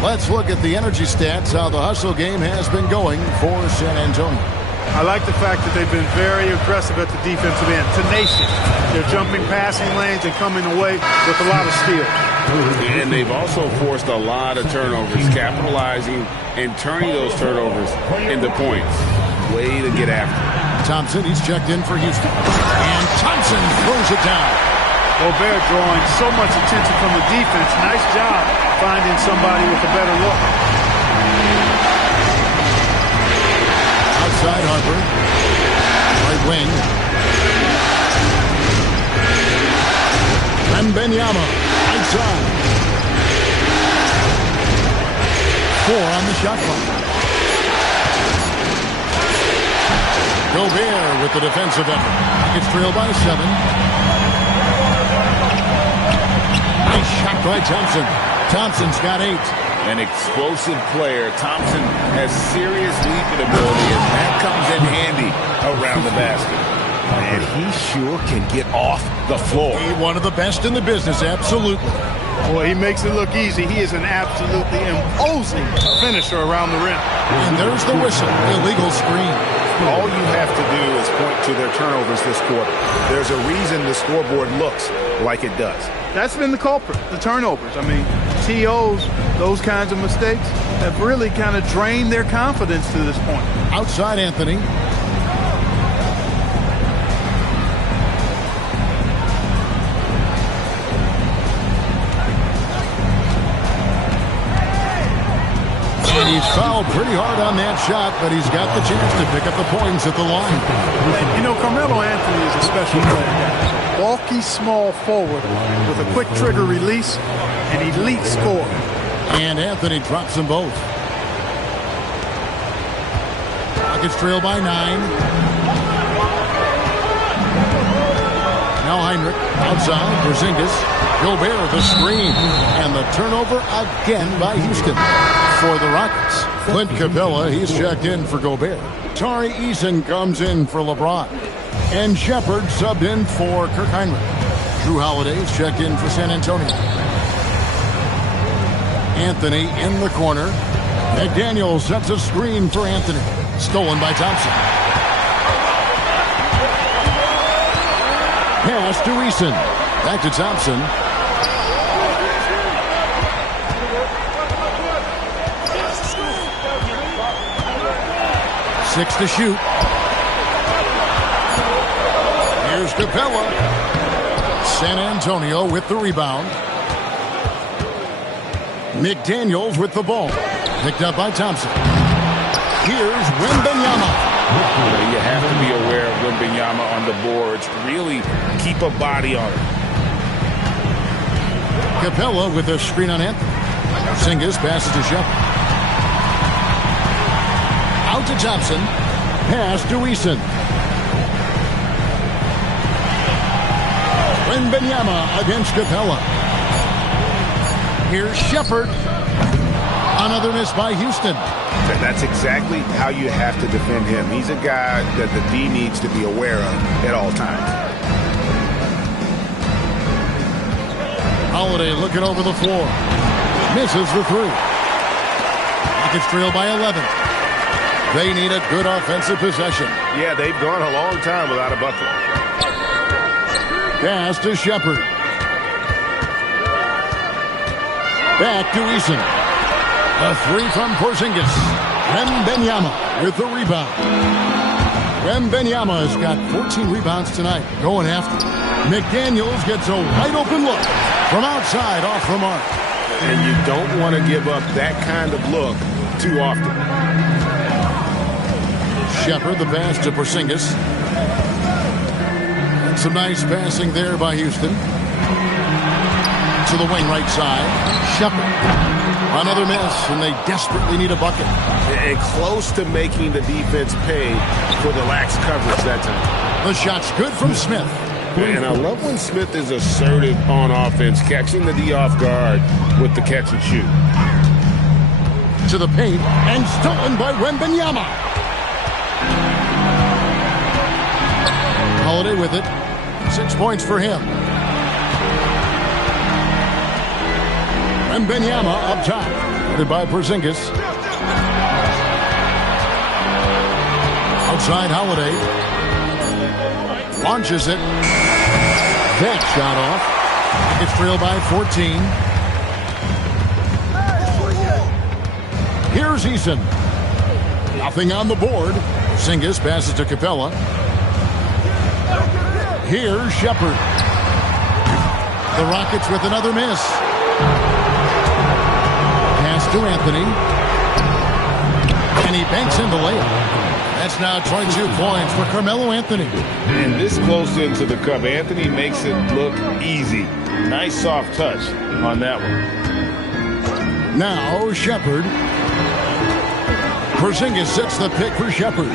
Let's look at the energy stats, how the hustle game has been going for San Antonio. I like the fact that they've been very aggressive at the defensive end. Tenacious. They're jumping passing lanes and coming away with a lot of steals. And they've also forced a lot of turnovers, capitalizing and turning those turnovers into points. way to get after it. Thompson, he's checked in for Houston. And Thompson throws it down. Gobert drawing so much attention from the defense. Nice job finding somebody with a better look. Outside Harper. Right wing. Wembanyama. Right side. 4 on the shot clock. Gobert with the defensive effort. It's trailed by 7. Nice shot by Thompson. Thompson's got 8. An explosive player. Thompson has serious leaping ability, and that comes in handy around the basket. And he sure can get off the floor. He's one of the best in the business, absolutely. Boy, he makes it look easy. He is an absolutely imposing finisher around the rim. And there's the whistle. Illegal screen. All you have to do is point to their turnovers this quarter. There's a reason the scoreboard looks like it does. That's been the culprit, the turnovers. I mean, TOs, those kinds of mistakes have really kind of drained their confidence to this point. Outside Anthony. And he's fouled pretty hard on that shot, but he's got the chance to pick up the points at the line. And, you know, Carmelo Anthony is a special player, guys. Bulky, small forward with a quick trigger release, an elite scorer. And Anthony drops them both. Rockets trail by 9. Now Heinrich outside. Porzingis. Gobert the screen. And the turnover again by Houston for the Rockets. Clint Capella, he's checked in for Gobert. Tari Eason comes in for LeBron. And Shepard subbed in for Kirk Heinrich. Drew Holiday is checked in for San Antonio. Anthony in the corner. McDaniel sets a screen for Anthony. Stolen by Thompson. Pass to Eason. Back to Thompson. Six to shoot. Here's Capella. San Antonio with the rebound. McDaniels with the ball. Picked up by Thompson. Here's Wembanyama. You have to be aware of Wembanyama on the boards. Really keep a body on it. Capella with a screen on Anthony. Porzingis passes to Shepard. Out to Thompson. Pass to Eason. Wembanyama against Capella. Here's Shepard. Another miss by Houston. That's exactly how you have to defend him. He's a guy that the D needs to be aware of at all times. Holiday looking over the floor. Misses the 3. Rockets trail by 11. They need a good offensive possession. Yeah, they've gone a long time without a bucket. Pass to Shepard. Back to Eason. A 3 from Porzingis. Wembanyama with the rebound. Wembanyama has got 14 rebounds tonight. Going after it. McDaniels gets a wide open look from outside off the mark. And you don't want to give up that kind of look too often. Shepard, the pass to Porzingis. And some nice passing there by Houston. To the wing right side. Shepard. Another miss, and they desperately need a bucket. And close to making the defense pay for the lax coverage that time. The shot's good from Smith. And I love when Smith is assertive on offense, catching the D off guard with the catch and shoot. To the paint, and stolen by Wembanyama. Holiday with it. 6 points for him. Wembanyama up top. Headed by Porzingis. Outside Holiday. Launches it. That shot off. It's trailed by 14. Here's Eason. Nothing on the board. Porzingis passes to Capella. Here's Shepard. The Rockets with another miss. Pass to Anthony. And he banks in the layup. That's now 22 points for Carmelo Anthony. And this close into the cup, Anthony makes it look easy. Nice soft touch on that one. Now Shepard. Porzingis sets the pick for Shepard.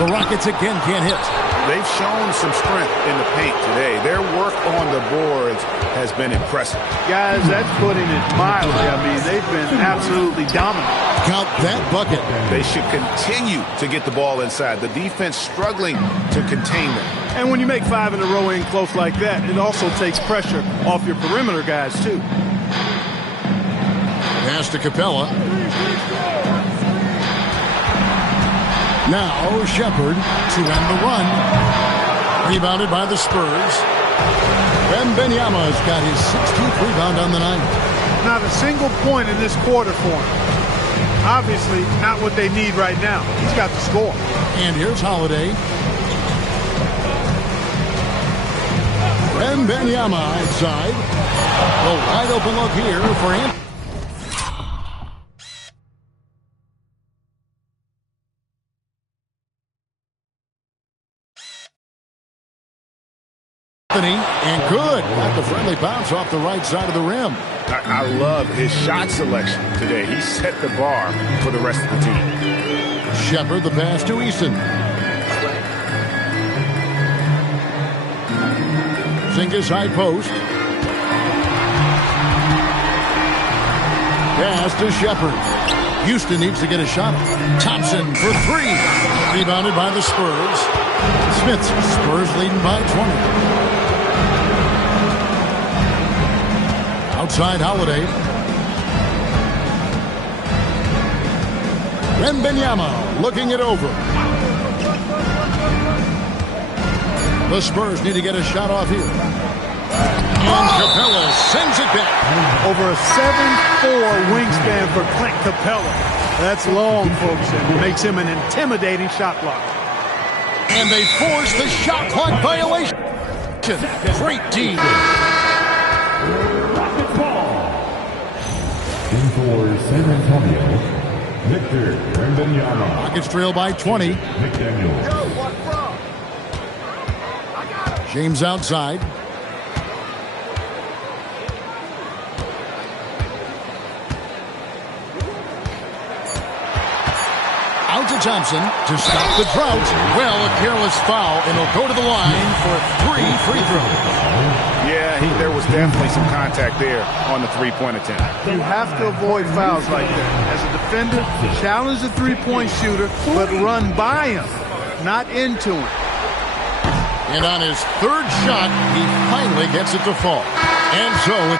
The Rockets again can't hit. They've shown some strength in the paint today. Their work on the boards has been impressive. Guys, that's putting it mildly. I mean, they've been absolutely dominant. Count that bucket. They should continue to get the ball inside. The defense struggling to contain them. And when you make 5 in a row in close like that, it also takes pressure off your perimeter guys, too. Pass to Capella. Now Shepard to end the run. Rebounded by the Spurs. Wembanyama's got his 16th rebound on the night. Not a single point in this quarter for him. Obviously, not what they need right now. He's got to score. And here's Holiday. Wembanyama outside. A wide open look here for Anthony. And good. Got the friendly bounce off the right side of the rim. I love his shot selection today. He set the bar for the rest of the team. Shepard the pass to Easton. Porzingis high post. Pass to Shepard. Houston needs to get a shot. Thompson for 3. Rebounded by the Spurs. Smith. Spurs leading by 20. Outside Holiday. Wembanyama looking it over. The Spurs need to get a shot off here. And Capella sends it back. Over a 7'4" wingspan for Clint Capella. That's long, folks, and makes him an intimidating shot blocker. And they force the shot clock violation. Great D. In for San Antonio, Victor Wembanyama. Rockets trail by 20. McDaniels. James outside. Out to Thompson to stop the drought. Well, a careless foul, and he'll go to the line for 3 free throws. Yeah, there was definitely some contact there on the three-point attempt. You have to avoid fouls like that. As a defender, challenge the three-point shooter, but run by him, not into him. And on his 3rd shot, he finally gets it to fall. And so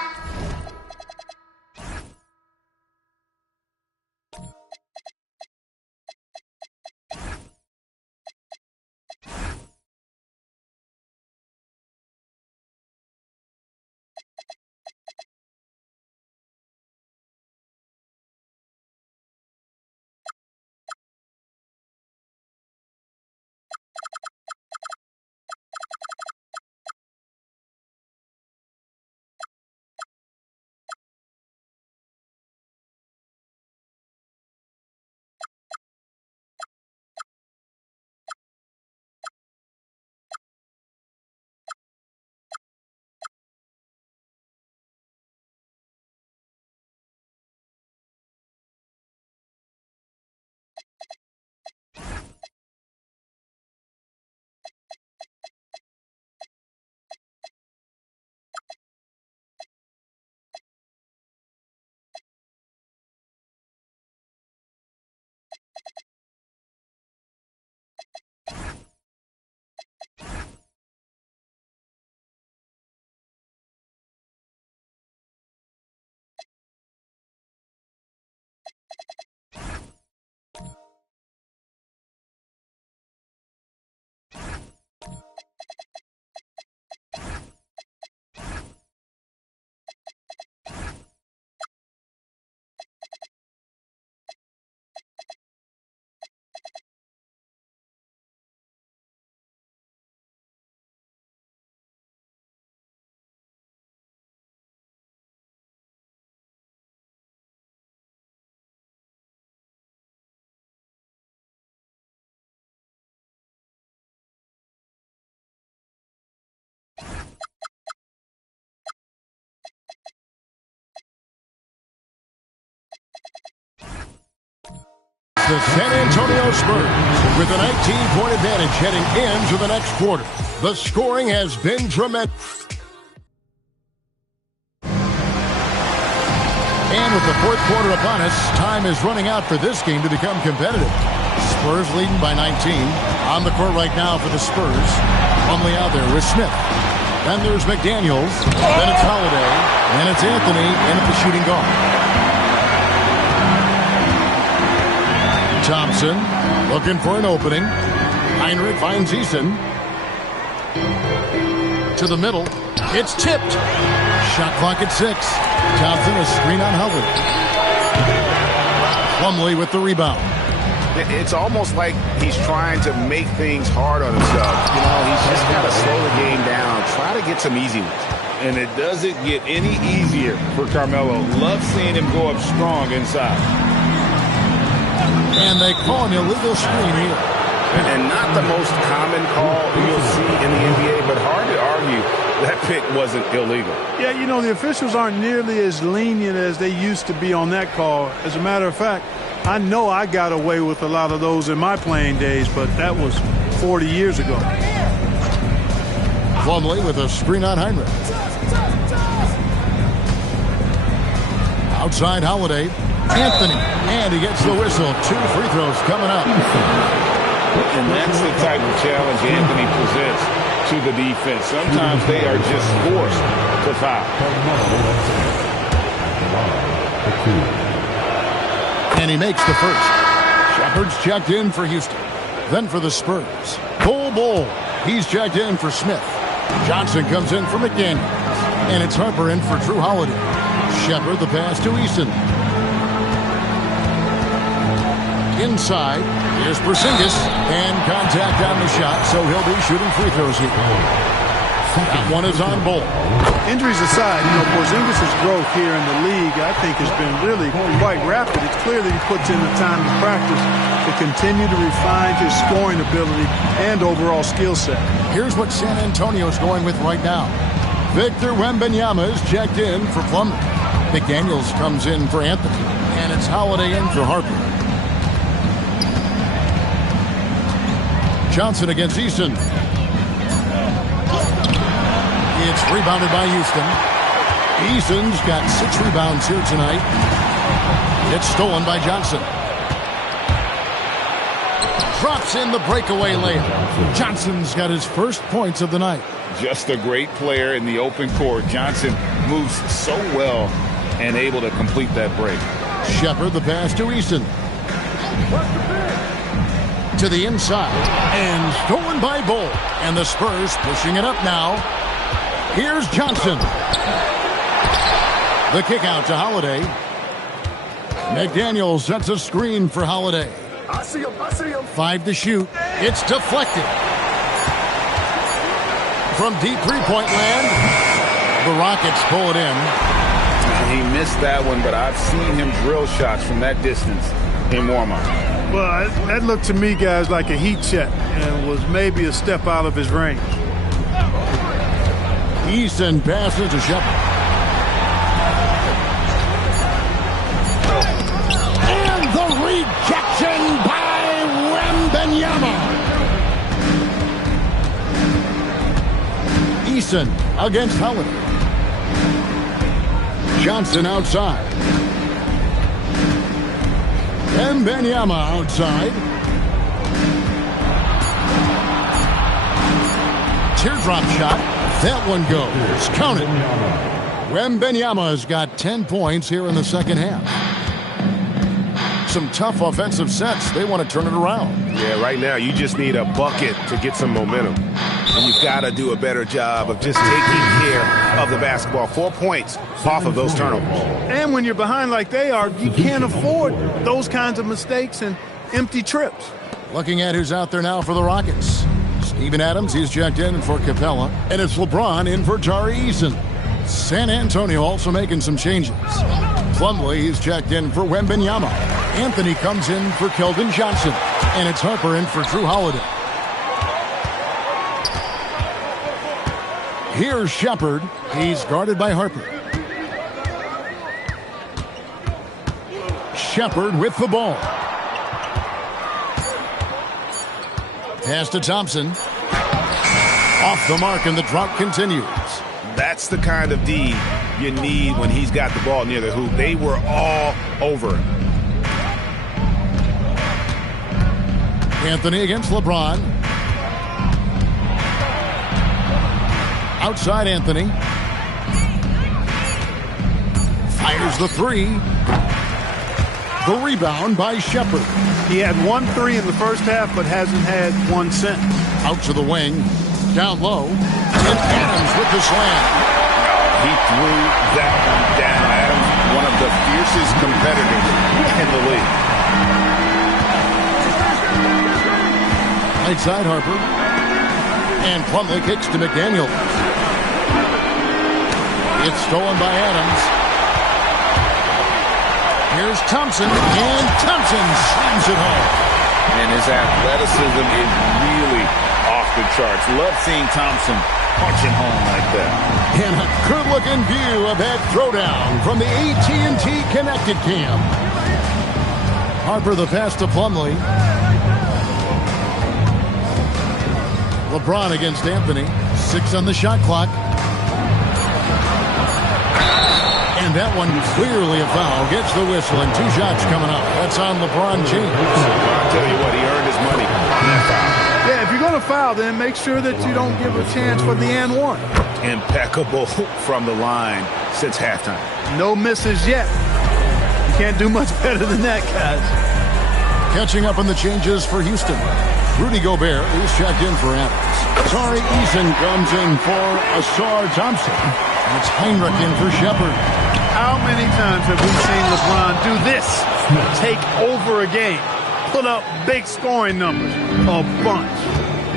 the San Antonio Spurs with a 19-point advantage heading into the next quarter. The scoring has been tremendous. And with the fourth quarter upon us, time is running out for this game to become competitive. Spurs leading by 19. On the court right now for the Spurs. Plumlee out there with Smith. Then there's McDaniels. Then it's Holiday. And it's Anthony in at the shooting guard. Thompson looking for an opening. Heinrich finds Eason. To the middle. It's tipped. Shot clock at 6. Thompson a screen on Howard. Plumlee with the rebound. It's almost like he's trying to make things hard on himself. You know, he's just got to slow the game down, try to get some easy ones. And it doesn't get any easier for Carmelo. Love seeing him go up strong inside. And they call an illegal screen here. And not the most common call you'll see in the NBA, but hard to argue that pick wasn't illegal. Yeah, you know, the officials aren't nearly as lenient as they used to be on that call. As a matter of fact, I know I got away with a lot of those in my playing days, but that was 40 years ago. Plumlee with a screen on Heinrich. Outside Holiday. Anthony. And he gets the whistle. 2 free throws coming up. And that's the type of challenge Anthony presents to the defense. Sometimes they are just forced to foul. And he makes the first. Shepard's checked in for Houston. Then for the Spurs. Bull. He's checked in for Smith. Johnson comes in for McDaniels. And it's Harper in for Drew Holiday. Shepard the pass to Eason. Inside, here's Porzingis, and contact on the shot, so he'll be shooting free throws here. That one is on Bull. Injuries aside, you know, Porzingis' growth here in the league, I think, has been really quite rapid. It's clear that he puts in the time to practice to continue to refine his scoring ability and overall skill set. Here's what San Antonio's going with right now. Victor Wembanyama is checked in for Plumlee. McDaniels comes in for Anthony, and it's Holiday in for Harper. Johnson against Eason. It's rebounded by Houston. Eason's got 6 rebounds here tonight. It's stolen by Johnson. Drops in the breakaway layup. Johnson's got his first points of the night. Just a great player in the open court. Johnson moves so well and able to complete that break. Shepard the pass to Eason. To the inside, and stolen by Bull. And the Spurs pushing it up now. Here's Johnson. The kick out to Holiday. McDaniels sets a screen for Holiday. I see him. 5 to shoot. It's deflected. From deep three-point land, the Rockets pull it in. He missed that one, but I've seen him drill shots from that distance in warm-up. Well, that looked to me, guys, like a heat check and was maybe a step out of his range. Eason passes to Shepard. And the rejection by Wembanyama. Eason against Howard. Johnson outside. Wembanyama outside. Teardrop shot. That one goes. Count it. Wembanyama's got 10 points here in the second half. Some tough offensive sets. They want to turn it around. Yeah, right now you just need a bucket to get some momentum. And you've got to do a better job of just taking care of the basketball. 4 points off of those turnovers. And when you're behind like they are, you can't afford those kinds of mistakes and empty trips. Looking at who's out there now for the Rockets. Steven Adams, he's checked in for Capella. And it's LeBron in for Tari Eason. San Antonio also making some changes. Plumlee, he's checked in for Wembanyama. Anthony comes in for Keldon Johnson. And it's Harper in for Drew Holiday. Here's Shepard. He's guarded by Harper. Shepard with the ball. Pass to Thompson. Off the mark, and the drought continues. That's the kind of D you need when he's got the ball near the hoop. They were all over him. Anthony against LeBron. Outside Anthony. Fires the three. The rebound by Shepard. He had 1 3 in the first half, but hasn't had one since. Out to the wing. Down low. And Adams with the slam. He threw that one down. Adams, one of the fiercest competitors in the league. Right side Harper. And Plumlee kicks to McDaniel. It's stolen by Adams. Here's Thompson, and Thompson slams it home. And his athleticism is really off the charts. Love seeing Thompson punching home like that. And a good-looking view of that throwdown from the AT&T Connected Cam. Harper the pass to Plumlee. LeBron against Anthony. 6 on the shot clock. And that one clearly a foul. Gets the whistle, and 2 shots coming up. That's on LeBron James. I'll tell you what, he earned his money on that foul. Yeah, if you're going to foul, then make sure that you don't give a chance for the and one. Impeccable from the line since halftime. No misses yet. You can't do much better than that, guys. Catching up on the changes for Houston. Rudy Gobert is checked in for Adams. Tari Eason comes in for Ausar Thompson. And it's Heinrich in for Shepard. How many times have we seen LeBron do this? Take over a game. Put up big scoring numbers. A bunch.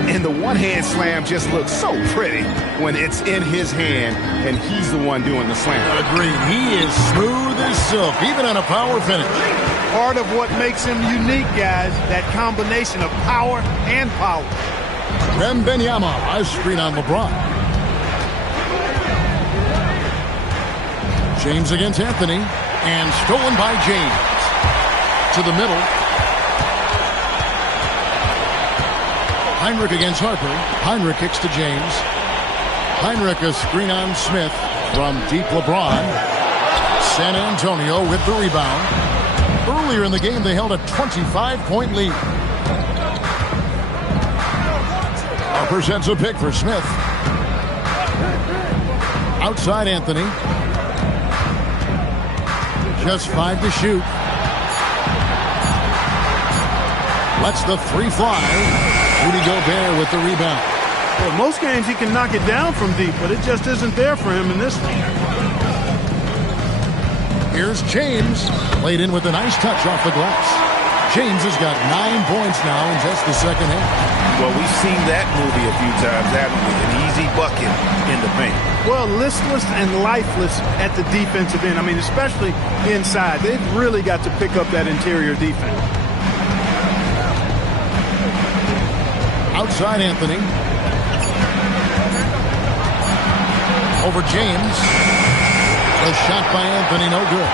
And the one-hand slam just looks so pretty when it's in his hand and he's the one doing the slam. Agreed. He is smooth as silk, even on a power finish. Part of what makes him unique, guys, that combination of power and power. Wembanyama, a screen on LeBron. James against Anthony, and stolen by James. To the middle. Heinrich against Harper. Heinrich kicks to James. Heinrich a screen on Smith from deep LeBron. San Antonio with the rebound. Earlier in the game, they held a 25-point lead. Harper sends a pick for Smith. Outside Anthony. Just 5 to shoot. Lets the 3 fly. Rudy Gobert with the rebound. Well, most games he can knock it down from deep, but it just isn't there for him in this one. Here's James. Played in with a nice touch off the glass. James has got 9 points now in just the second half. Well, we've seen that movie a few times, haven't we? An easy bucket in the paint. Well, listless and lifeless at the defensive end. I mean, especially inside. They've really got to pick up that interior defense. Outside Anthony. Over James. A shot by Anthony, no good.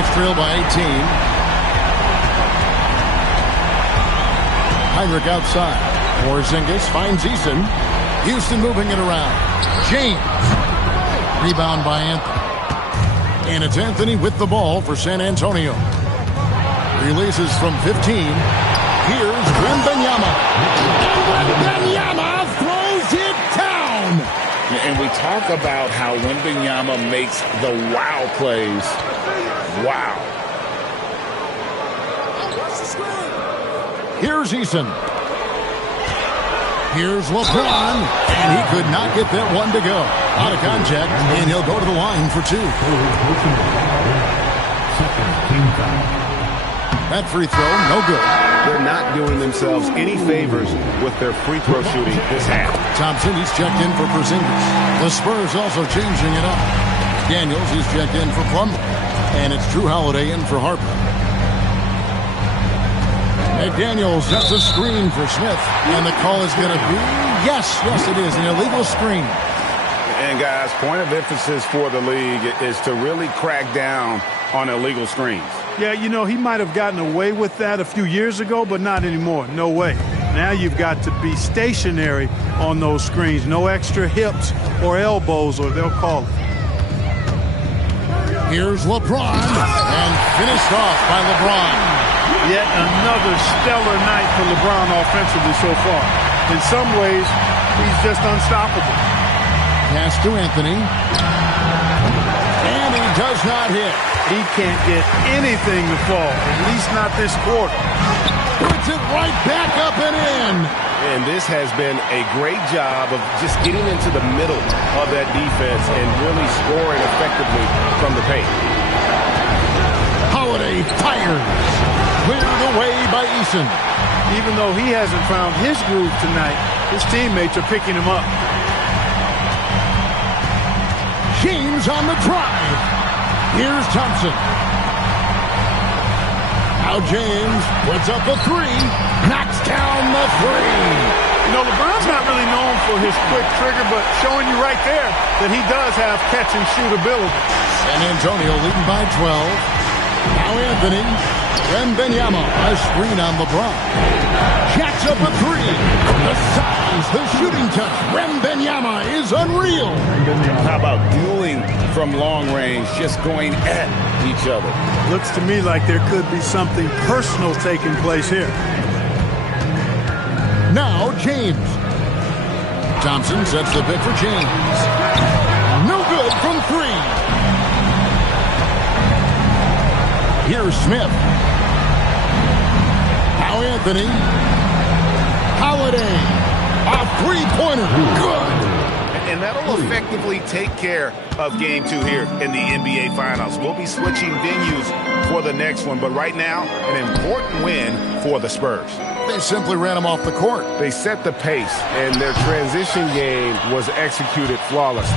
Gets trailed by 18. Heinrich outside. Porzingis finds Eason. Houston moving it around. James. Rebound by Anthony. And it's Anthony with the ball for San Antonio. Releases from 15. Here's Wembanyama. Wembanyama throws it down. And we talk about how Wembanyama makes the wow plays. Wow. Here's Eason. Here's LeBron. And he could not get that one to go. Out of contact, and he'll go to the line for 2. That free throw, no good. They're not doing themselves any favors with their free throw shooting this half. Thompson, he's checked in for Porzingis. The Spurs also changing it up. Daniels, he's checked in for Plumlee. And it's Drew Holiday in for Harper. McDaniels sets a screen for Smith. And the call is going to be, yes, it is, an illegal screen. And guys, point of emphasis for the league is to really crack down on illegal screens. Yeah, you know, he might have gotten away with that a few years ago, but not anymore. No way. Now you've got to be stationary on those screens. No extra hips or elbows, or they'll call it. Here's LeBron, and finished off by LeBron. Yet another stellar night for LeBron offensively so far. In some ways, he's just unstoppable. Pass to Anthony. And he does not hit. He can't get anything to fall, at least not this quarter. Puts it right back up and in. And this has been a great job of just getting into the middle of that defense and really scoring effectively from the paint. Holiday fires. Cleared away by Eason. Even though he hasn't found his groove tonight, his teammates are picking him up. James on the drive. Here's Thompson. Now James puts up a three. Knocks down the three. You know, LeBron's not really known for his quick trigger, but showing you right there that he does have catch-and-shoot ability. San Antonio leading by 12. Now Anthony. Wembanyama, a screen on LeBron. Jacks up a three. The size, the shooting touch. Wembanyama is unreal. How about dueling from long range, just going at each other? Looks to me like there could be something personal taking place here. Now James. Thompson sets the pick for James. No good from three. Here's Smith. Now Anthony. Holiday. A three-pointer. Good. And that'll effectively take care of game 2 here in the NBA Finals. We'll be switching venues for the next one, but right now, an important win for the Spurs. They simply ran him off the court. They set the pace, and their transition game was executed flawlessly.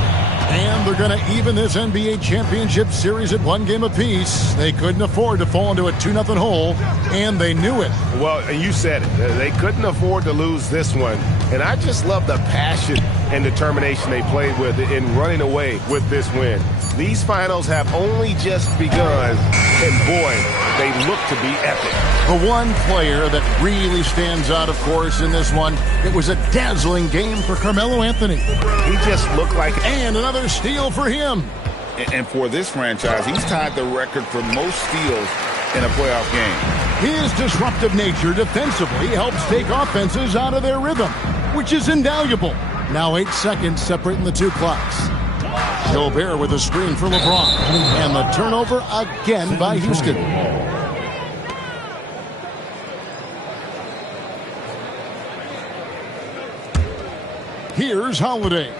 And they're going to even this NBA Championship Series at 1 game apiece. They couldn't afford to fall into a 2-0 hole, and they knew it. Well, and you said it. They couldn't afford to lose this one. And I just love the passion and determination they played with in running away with this win. These finals have only just begun, and boy, they look to be epic. The one player that really stands out, of course, in this one, it was a dazzling game for Carmelo Anthony. He just looked like... And another steal for him. And for this franchise, he's tied the record for most steals in a playoff game. His disruptive nature defensively helps take offenses out of their rhythm, which is invaluable. Now 8 seconds separating the two clocks. Gobert with a screen for LeBron. And the turnover again by Houston. Here's Holiday.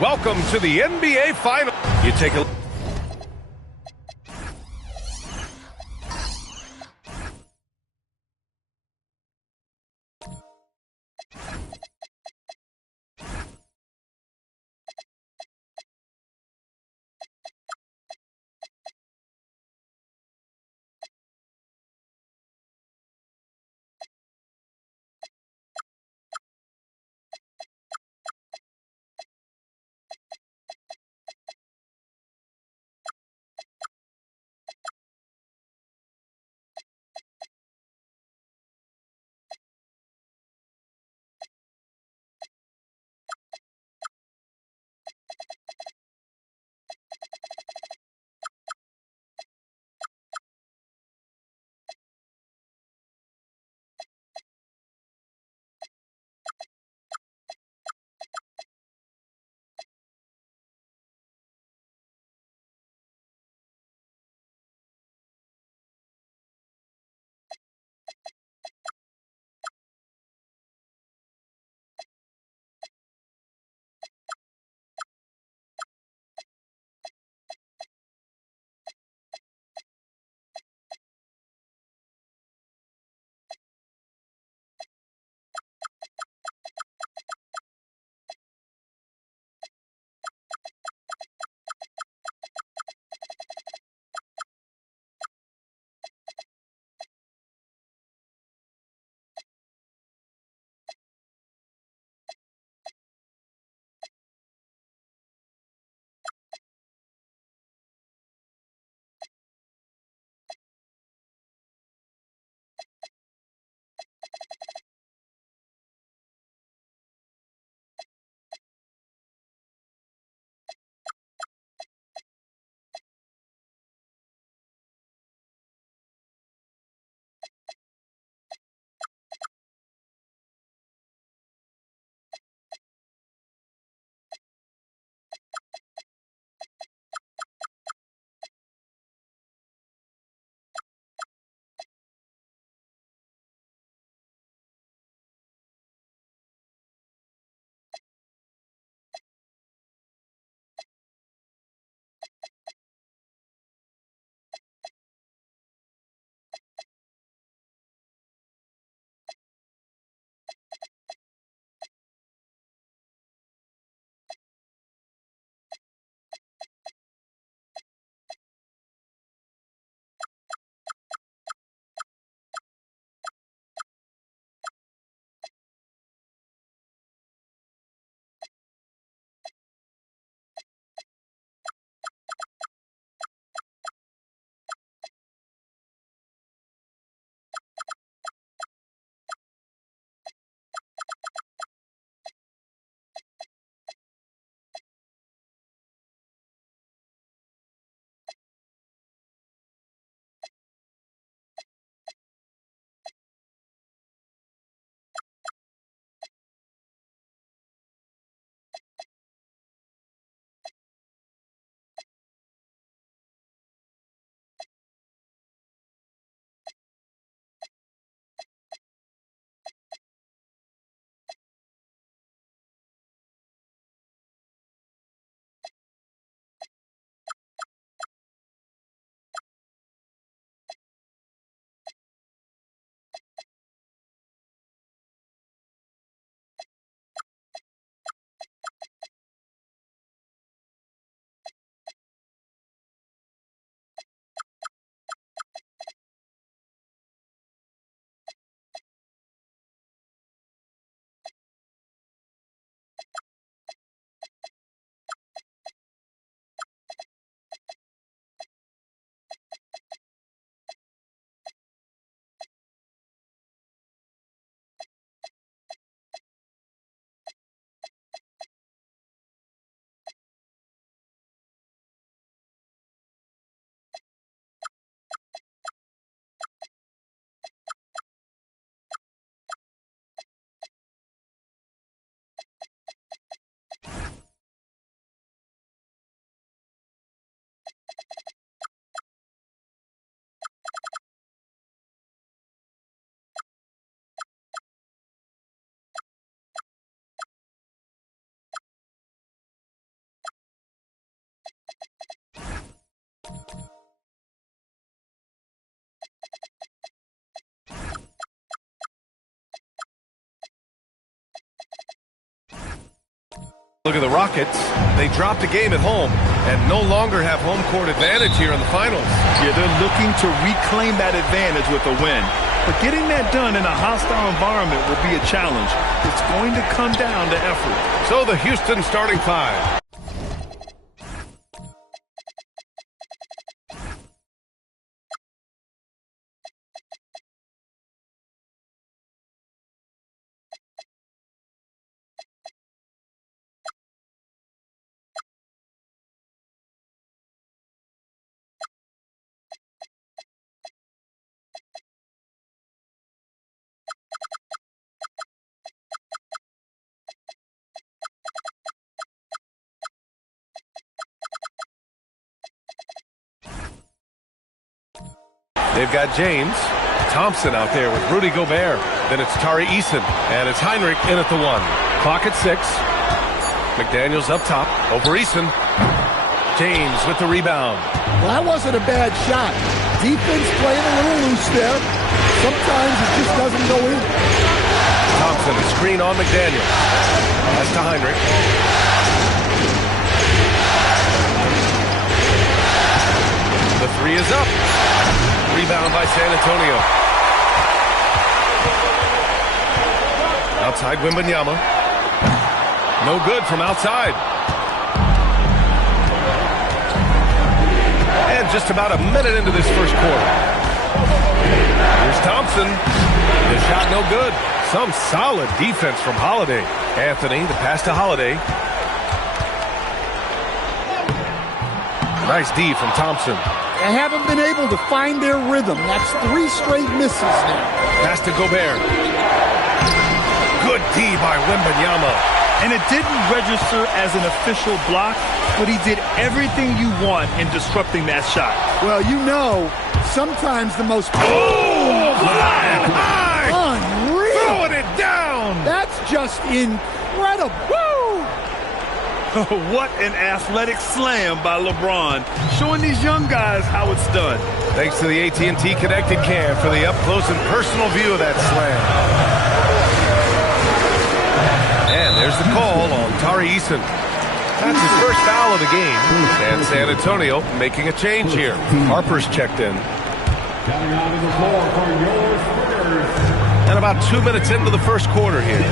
Welcome to the NBA Finals. You take a Look at the Rockets. They dropped a game at home and no longer have home court advantage here in the finals. Yeah, they're looking to reclaim that advantage with a win. But getting that done in a hostile environment will be a challenge. It's going to come down to effort. So the Houston starting five. They've got James, Thompson out there with Rudy Gobert. Then it's Tari Eason, and it's Heinrich in at the 1. Clock at 6. McDaniels up top, over Eason. James with the rebound. Well, that wasn't a bad shot. Defense playing a little loose there. Sometimes it just doesn't go in. Thompson, a screen on McDaniels. That's to Heinrich. The 3 is up. Rebound by San Antonio. Outside Wembanyama. No good from outside. And just about a minute into this first quarter. Here's Thompson. The shot no good. Some solid defense from Holiday. Anthony, the pass to Holiday. Nice D from Thompson. They haven't been able to find their rhythm. That's 3 straight misses now. Pass to Gobert. Good D by Wembanyama. And it didn't register as an official block, but he did everything you want in disrupting that shot. Well, you know, sometimes the most... Oh! Flying high! Unreal! Throwing it down! That's just incredible. Woo! What an athletic slam by LeBron, showing these young guys how it's done. Thanks to the AT&T Connected Cam for the up-close and personal view of that slam. And there's the call on Tari Eason. That's his first foul of the game. And San Antonio making a change here. Harper's checked in. Coming onto the floor for your Spurs. And about 2 minutes into the first quarter here.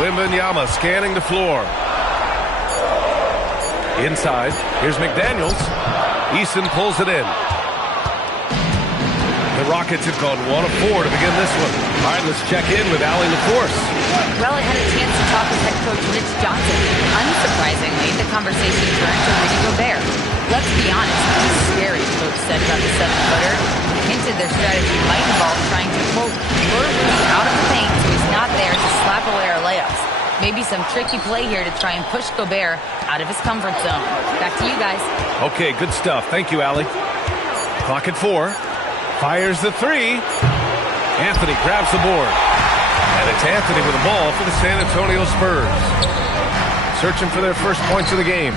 Wembanyama scanning the floor. Inside, here's McDaniels. Eason pulls it in. The Rockets have gone 1 of 4 to begin this one. All right, let's check in with Allie LaForce. Well, I had a chance to talk with head coach Mitch Johnson. Unsurprisingly, the conversation turned to Rudy Gobert. Let's be honest, he's scary, coach said about the 7-footer. Hinted their strategy might involve trying to, quote, lure Rudy out of the paint so he's not there to slap away our layups. Maybe some tricky play here to try and push Gobert out of his comfort zone. Back to you guys. Okay, good stuff. Thank you, Allie. Clock at 4. Fires the 3. Anthony grabs the board. And it's Anthony with the ball for the San Antonio Spurs. Searching for their first points of the game.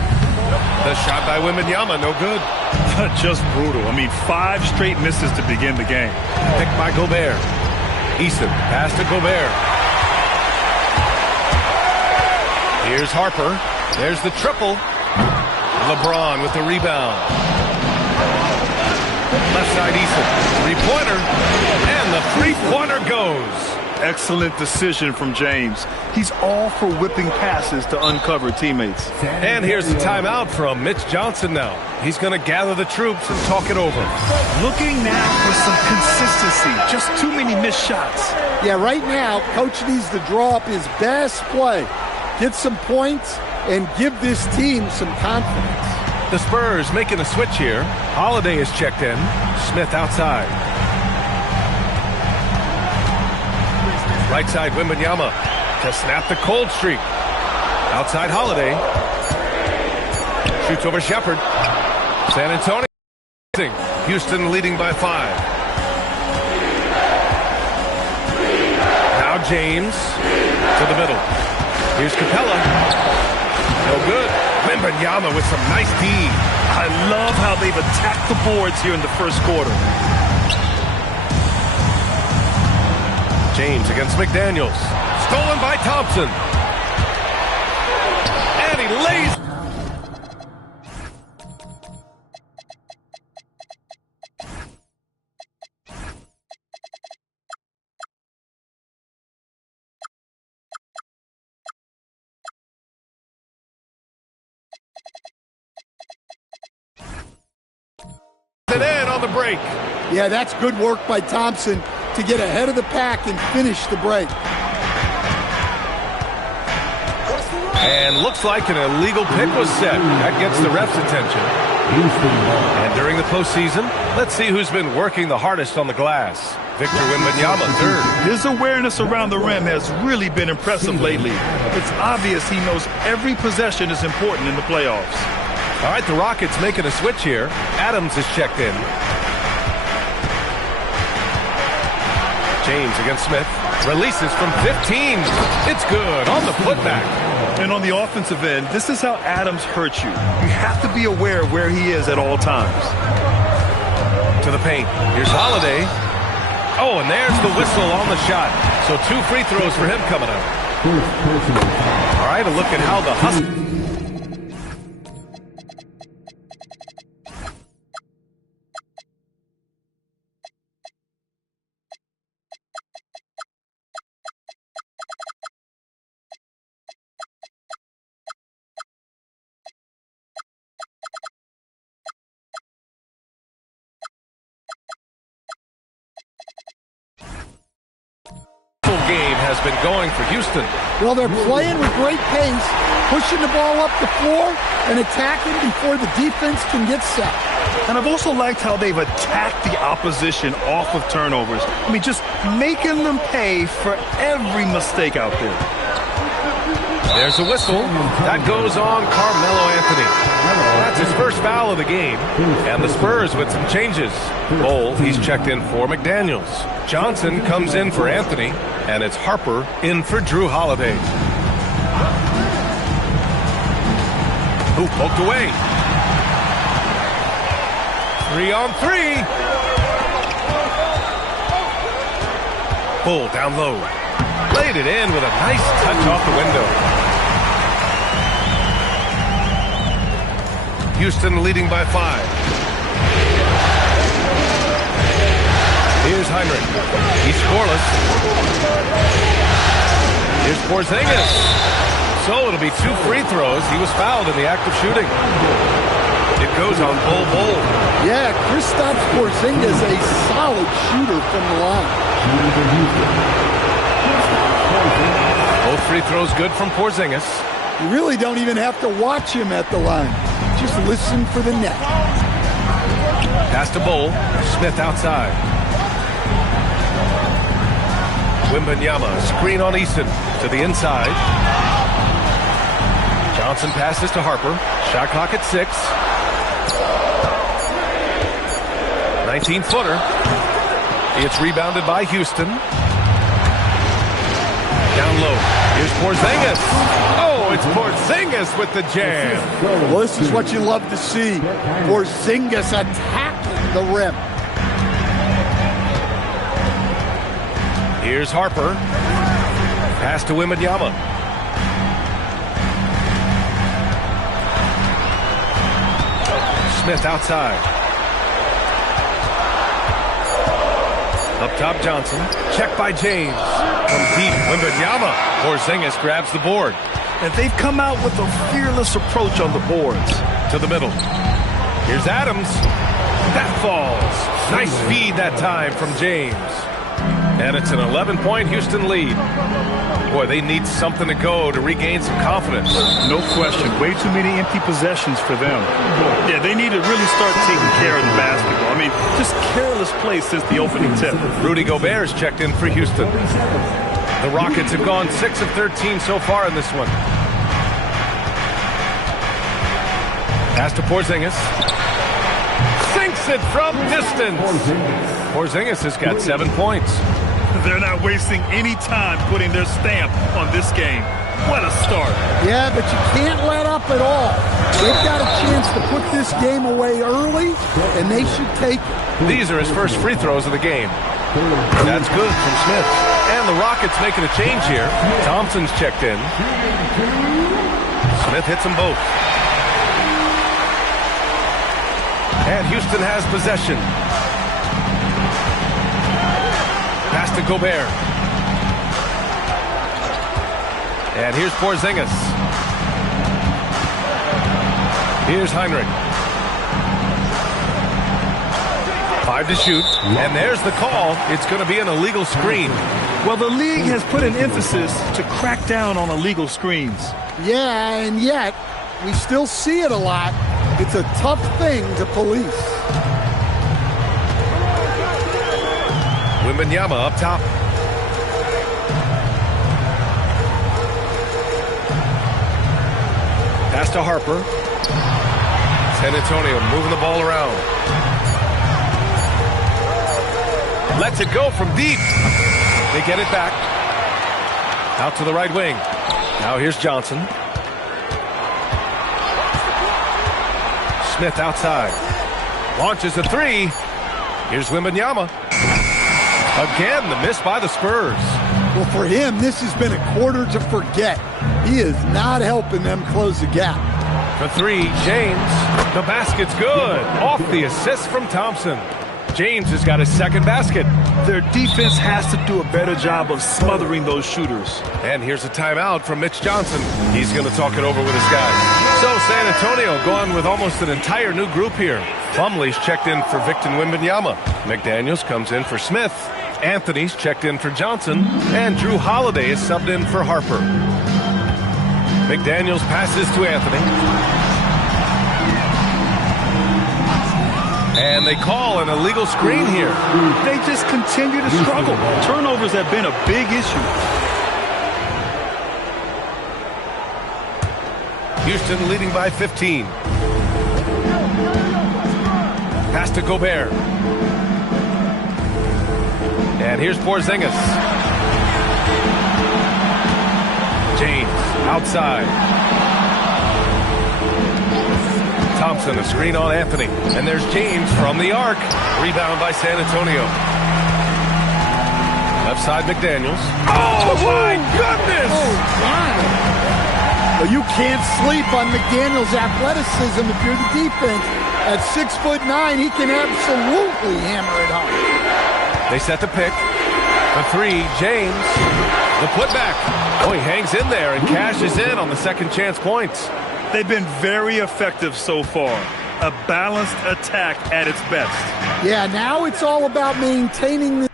The shot by Wembanyama, no good. Just brutal. I mean, 5 straight misses to begin the game. Picked by Gobert. Eason, pass to Gobert. Here's Harper. There's the triple. LeBron with the rebound. Left side Eason. 3-pointer. And the 3-pointer goes. Excellent decision from James. He's all for whipping passes to uncover teammates. And here's the timeout from Mitch Johnson now. He's going to gather the troops and talk it over. Looking now for some consistency. Just too many missed shots. Yeah, right now, coach needs to draw up his best play. Get some points and give this team some confidence. The Spurs making a switch here. Holiday is checked in. Smith outside. Right side, Wembanyama to snap the cold streak. Outside, Holiday. Shoots over Shepherd. San Antonio. Houston leading by 5. Now James to the middle. Here's Capella. No good. Wembanyama with some nice D. I love how they've attacked the boards here in the first quarter. James against McDaniels. Stolen by Thompson. And he lays. It in on the break. Yeah, that's good work by Thompson to get ahead of the pack and finish the break. And looks like an illegal pick was set. That gets the ref's attention. And during the postseason, let's see who's been working the hardest on the glass. Victor Wembanyama, third. His awareness around the rim has really been impressive lately. It's obvious he knows every possession is important in the playoffs. All right, the Rockets making a switch here. Adams is checked in. James against Smith. Releases from 15. It's good on the putback. And on the offensive end, this is how Adams hurts you. You have to be aware of where he is at all times. To the paint. Here's Holiday. Oh, and there's the whistle on the shot. So 2 free throws for him coming up. All right, a look at how the Huskies. Game has been going for Houston. Well, they're playing with great pace, pushing the ball up the floor and attacking before the defense can get set. And I've also liked how they've attacked the opposition off of turnovers. I mean, just making them pay for every mistake out there. There's a whistle. That goes on Carmelo Anthony. That's his first foul of the game. And the Spurs with some changes. Bol, he's checked in for McDaniels. Johnson comes in for Anthony. And it's Harper in for Drew Holiday. Who poked away. 3-on-3. Bol down low. Laid it in with a nice touch off the window. Houston leading by 5. Here's Heinrich. He's scoreless. Here's Porzingis. So it'll be 2 free throws. He was fouled in the act of shooting. It goes on Bol. Yeah, Kristaps Porzingis, a solid shooter from the line. Both free throws good from Porzingis. You really don't even have to watch him at the line. Just listen for the net. Pass to Bol. Smith outside. Wembanyama, screen on Easton to the inside. Johnson passes to Harper. Shot clock at 6. 19-footer. It's rebounded by Houston. Down low. Here's Porzingis. Oh, it's Porzingis with the jam. Well, this is what you love to see. Porzingis attacking the rim. Here's Harper. Pass to Wembanyama. Smith outside. Up top, Johnson. Check by James. From deep, Wembanyama. Porzingis grabs the board. And they've come out with a fearless approach on the boards. To the middle. Here's Adams. That falls. Nice feed that time from James. And it's an 11-point Houston lead. Boy, they need something to go to regain some confidence. No question. Way too many empty possessions for them. Yeah, they need to really start taking care of the basketball. I mean, just careless play since the opening tip. Rudy Gobert is checked in for Houston. The Rockets have gone 6 of 13 so far in this one. Pass to Porzingis. Sinks it from distance. Porzingis has got 7 points. They're not wasting any time putting their stamp on this game. What a start. Yeah, but you can't let up at all. They've got a chance to put this game away early, and they should take it. These are his first free throws of the game. That's good from Smith. And the Rockets making a change here. Thompson's checked in. Smith hits them both. And Houston has possession. Pass to Gobert. And here's Porzingis. Here's Heinrich. 5 to shoot. And there's the call. It's going to be an illegal screen. Well, the league has put an emphasis to crack down on illegal screens. Yeah, and yet we still see it a lot. It's a tough thing to police. Wembanyama up top. Pass to Harper. San Antonio moving the ball around. Lets it go from deep. They get it back. Out to the right wing. Now here's Johnson. Smith outside. Launches a three. Here's Wembanyama. Again, the miss by the Spurs. Well, for him, this has been a quarter to forget. He is not helping them close the gap. For three, James. The basket's good. Off the assist from Thompson. James has got his second basket. Their defense has to do a better job of smothering those shooters. And here's a timeout from Mitch Johnson. He's going to talk it over with his guys. So San Antonio going with almost an entire new group here. Plumlee's checked in for Victor Wembanyama. McDaniels comes in for Smith. Anthony's checked in for Johnson. And Drew Holiday is subbed in for Harper. McDaniels passes to Anthony. And they call an illegal screen here. They just continue to struggle. Turnovers have been a big issue. Houston leading by 15. Pass to Gobert. And here's Porzingis. James outside. Thompson, a screen on Anthony. And there's James from the arc. Rebound by San Antonio. Left side, McDaniels. Oh, my goodness! Oh, wow. Well, you can't sleep on McDaniels' athleticism if you're the defense. At 6'9", he can absolutely hammer it home. They set the pick. The three, James. The putback. Oh, he hangs in there and cashes in on the second chance points. They've been very effective so far. A balanced attack at its best. Yeah, now it's all about maintaining the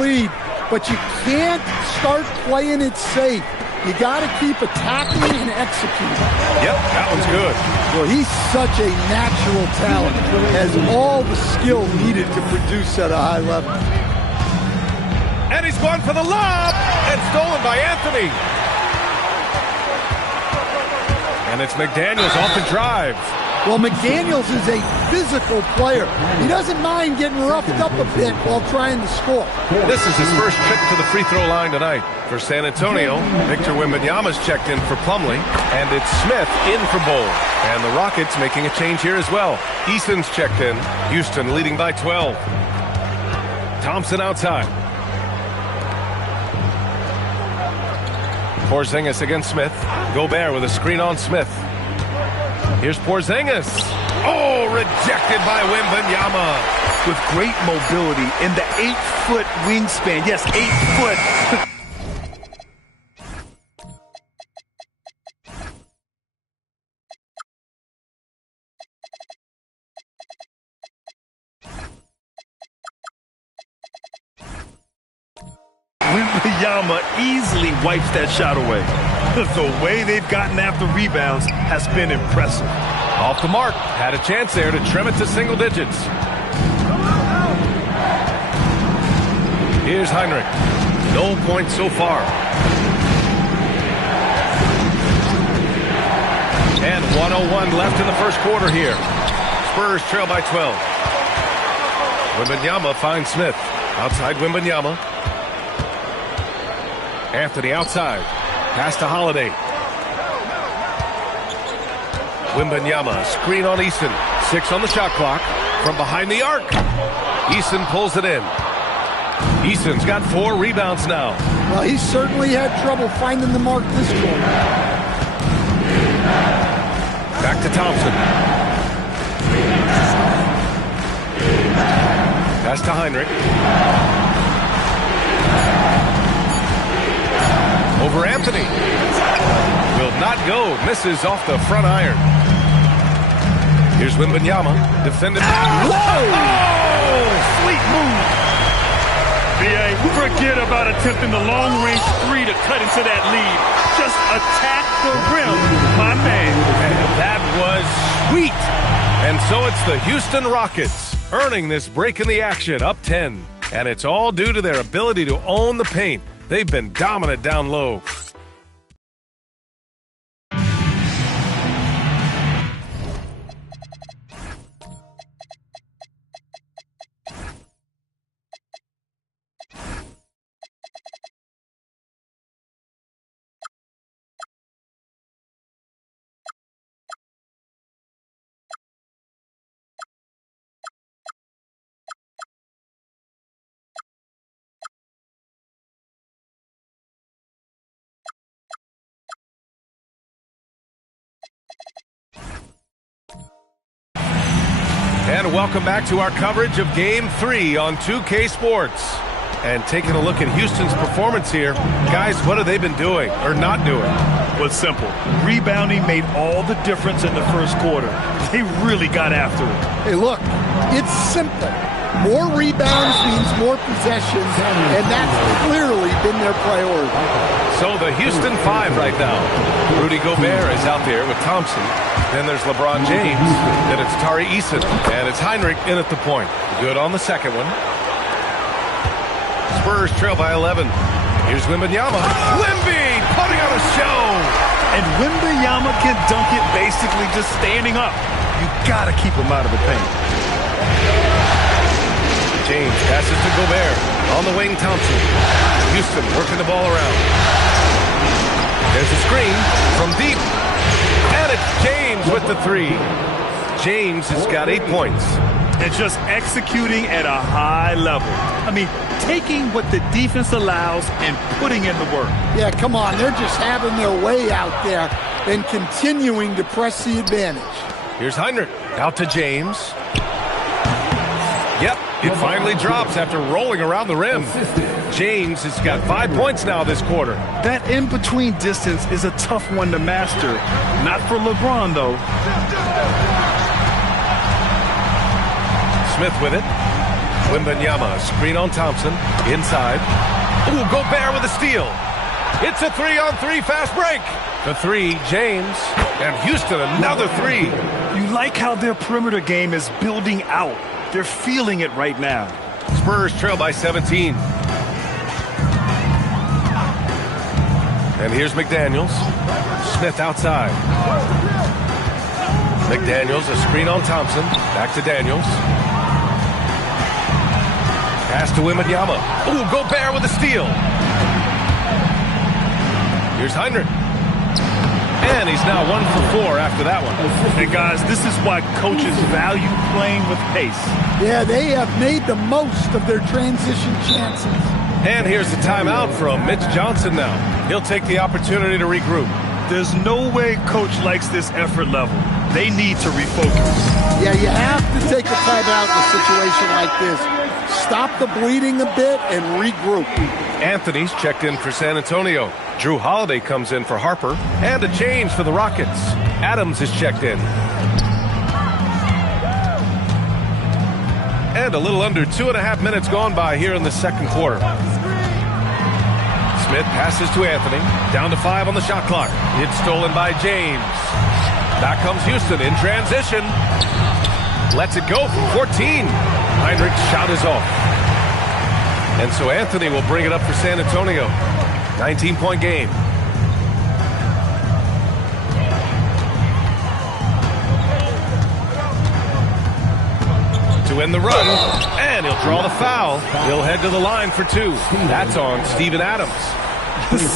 lead, but you can't start playing it safe. You got to keep attacking and executing. Yep, that one's good. Well, he's such a natural talent. Has all the skill needed to produce at a high level. And he's gone for the lob and stolen by Anthony. And it's McDaniels off the drive. Well, McDaniels is a physical player. He doesn't mind getting roughed up a bit while trying to score. This is his first trip to the free throw line tonight. For San Antonio, Victor Wembanyama's checked in for Plumlee, and it's Smith in for Bol. And the Rockets making a change here as well. Easton's checked in. Houston leading by 12. Thompson outside. Porzingis against Smith. Gobert with a screen on Smith. Here's Porzingis. Oh, rejected by Wembanyama. With great mobility in the 8-foot wingspan. Yes, 8 foot. Wembanyama easily wipes that shot away. The way they've gotten after rebounds has been impressive. Off the mark. Had a chance there to trim it to single digits. Here's Heinrich. No points so far. And 1:01 left in the first quarter here. Spurs trail by 12. Wembanyama finds Smith. Outside Wembanyama. Anthony outside. Pass to Holiday. Wembanyama, screen on Eason. 6 on the shot clock. From behind the arc. Eason pulls it in. Eason's got 4 rebounds now. Well, he certainly had trouble finding the mark this quarter. Back to Thompson. Pass to Heinrich. Over Anthony. Will not go. Misses off the front iron. Here's Wembanyama. Defended. Whoa! Oh, sweet move. B.A., forget about attempting the long-range 3 to cut into that lead. Just attack the rim, my man. And that was sweet. And so it's the Houston Rockets earning this break in the action, up 10. And it's all due to their ability to own the paint. They've been dominant down low. And welcome back to our coverage of Game 3 on 2K Sports. And taking a look at Houston's performance here, guys, what have they been doing or not doing? Well, it's simple. Rebounding made all the difference in the first quarter. They really got after it. Hey, look, it's simple. More rebounds means more possessions, and that's clearly been their priority. So the Houston 5 right now. Rudy Gobert is out there with Thompson. Then there's LeBron James. Then it's Tari Eason. And it's Heinrich in at the point. Good on the second one. Spurs trail by 11. Here's Wembanyama. Wemby putting on a show. And Wembanyama can dunk it basically just standing up. You got to keep him out of the paint. James passes to Gobert. On the wing, Thompson. Houston working the ball around. There's a screen from deep. And it's James with the 3. James has got 8 points. And just executing at a high level. I mean, taking what the defense allows and putting in the work. Yeah, come on. They're just having their way out there and continuing to press the advantage. Here's Heinrich. Out to James. Yep, it finally drops after rolling around the rim. James has got 5 points now this quarter. That in-between distance is a tough one to master. Not for LeBron, though. Smith with it. Wembanyama, screen on Thompson. Inside. Ooh, Gobert with a steal. It's a 3-on-3 fast break. The 3, James. And Houston, another 3. You like how their perimeter game is building out. They're feeling it right now. Spurs trail by 17. And here's McDaniels. Smith outside. McDaniels, a screen on Thompson. Back to Daniels. Pass to Wembanyama. Ooh, Gobert with a steal. Here's Heinrich. And he's now 1 for 4 after that one. And guys, this is why coaches value playing with pace. Yeah, they have made the most of their transition chances. And here's the timeout from Mitch Johnson now. He'll take the opportunity to regroup. There's no way coach likes this effort level. They need to refocus. Yeah, you have to take a timeout in a situation like this. Stop the bleeding a bit and regroup. Anthony's checked in for San Antonio. Drew Holiday comes in for Harper. And a change for the Rockets. Adams is checked in. And a little under 2.5 minutes gone by here in the second quarter. Smith passes to Anthony. Down to 5 on the shot clock. It's stolen by James. Back comes Houston in transition. Lets it go from 14. Heinrich's shot is off. And so Anthony will bring it up for San Antonio. 19-point game. To end the run, and he'll draw the foul. He'll head to the line for 2. That's on Steven Adams.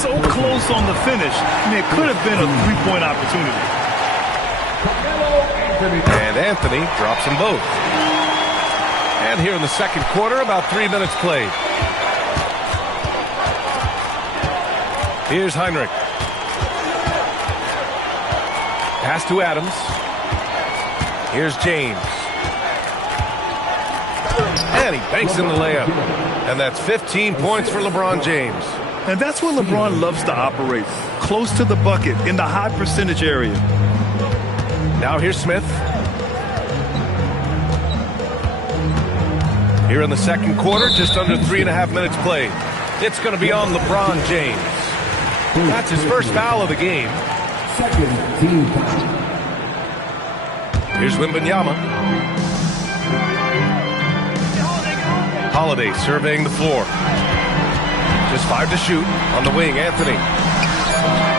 So close on the finish. I mean, it could have been a three-point opportunity. And Anthony drops them both. And here in the second quarter, about 3 minutes played. Here's Heinrich. Pass to Adams. Here's James. And he banks in the layup. And that's 15 points for LeBron James. And that's where LeBron loves to operate. Close to the bucket, in the high percentage area. Now here's Smith. Here in the second quarter, just under 3.5 minutes played. It's going to be on LeBron James. That's his first foul of the game. Second team foul. Here's Wembanyama. Holiday surveying the floor. Just 5 to shoot. On the wing, Anthony.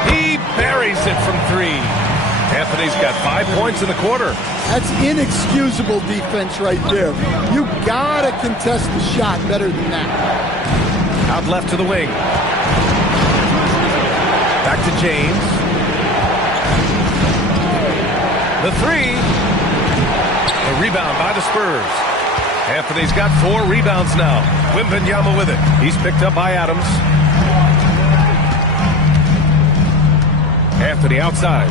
He buries it from 3. Anthony's got 5 points in the quarter. That's inexcusable defense right there. You gotta contest the shot better than that. Out left to the wing. Back to James. The 3. A rebound by the Spurs. Anthony's got 4 rebounds now. Wembanyama with it. He's picked up by Adams. Anthony outside.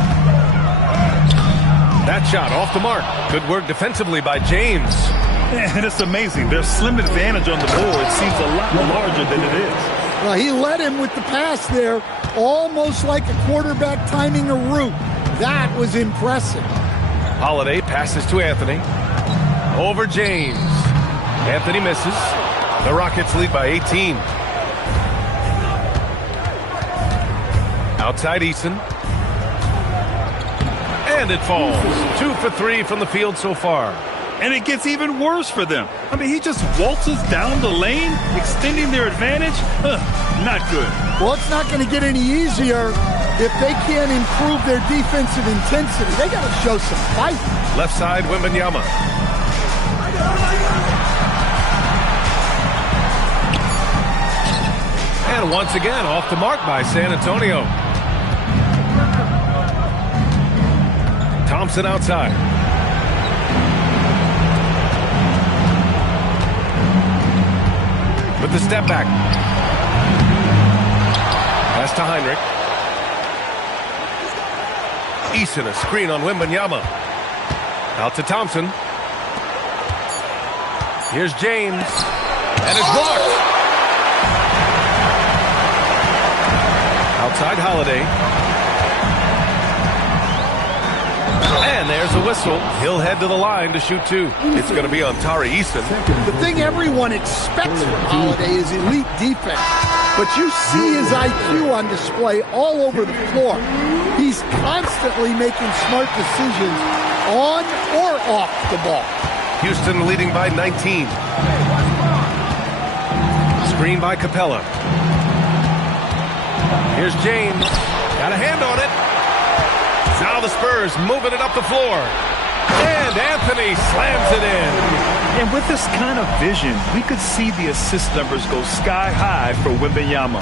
That shot off the mark. Good work defensively by James. And it's amazing. Their slim advantage on the board seems a lot larger than it is. Well, he led him with the pass there, almost like a quarterback timing a route. That was impressive. Holiday passes to Anthony. Over James. Anthony misses. The Rockets lead by 18. Outside Eason. And it falls. 2 for 3 from the field so far. And it gets even worse for them. I mean, he just waltzes down the lane, extending their advantage. Not good. Well, it's not going to get any easier if they can't improve their defensive intensity. They got to show some fight. Left side, Wembanyama. And once again, off the mark by San Antonio. Thompson outside. With the step back. Pass to Heinrich. Eason, a screen on Wembanyama. Out to Thompson. Here's James. And it's blocked. Outside Holiday. And there's a whistle. He'll head to the line to shoot 2. It's going to be on Tari Eason. The thing everyone expects from Holiday is elite defense. But you see his IQ on display all over the floor. He's constantly making smart decisions on or off the ball. Houston leading by 19. Screen by Capella. Here's James. Got a hand on it. Now the Spurs moving it up the floor. And Anthony slams it in. And with this kind of vision, we could see the assist numbers go sky high for Wembanyama.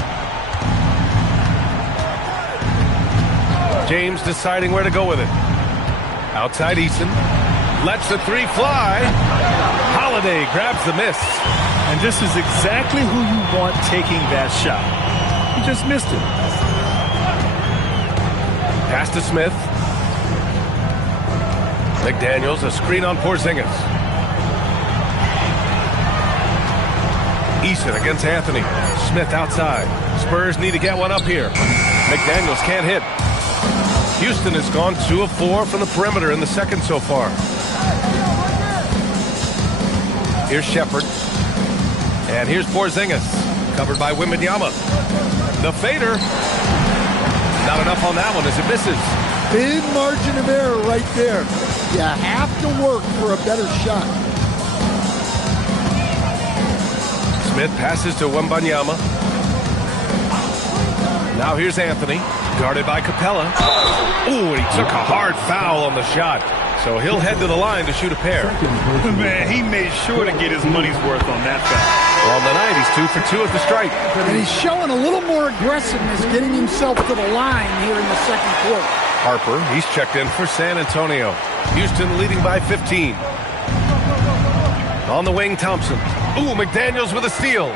James deciding where to go with it. Outside Eason. Lets the 3 fly. Holiday grabs the miss. And this is exactly who you want taking that shot. He just missed it. Pass to Smith. McDaniels, a screen on Porzingis. Eason against Anthony. Smith outside. Spurs need to get one up here. McDaniels can't hit. Houston has gone 2 of 4 from the perimeter in the second so far. Here's Shepherd. And here's Porzingis. Covered by Wembanyama. The fader. Not enough on that one as it misses. Big margin of error right there. You have to work for a better shot. Smith passes to Wembanyama. Now here's Anthony. Guarded by Capella. Ooh, and he took a hard foul on the shot. So he'll head to the line to shoot a pair. Man, he made sure to get his money's worth on that foul. On the night, he's 2 for 2 at the stripe. And he's showing a little more aggressiveness, getting himself to the line here in the second quarter. Harper, he's checked in for San Antonio. Houston leading by 15. On the wing, Thompson. Ooh, McDaniels with a steal.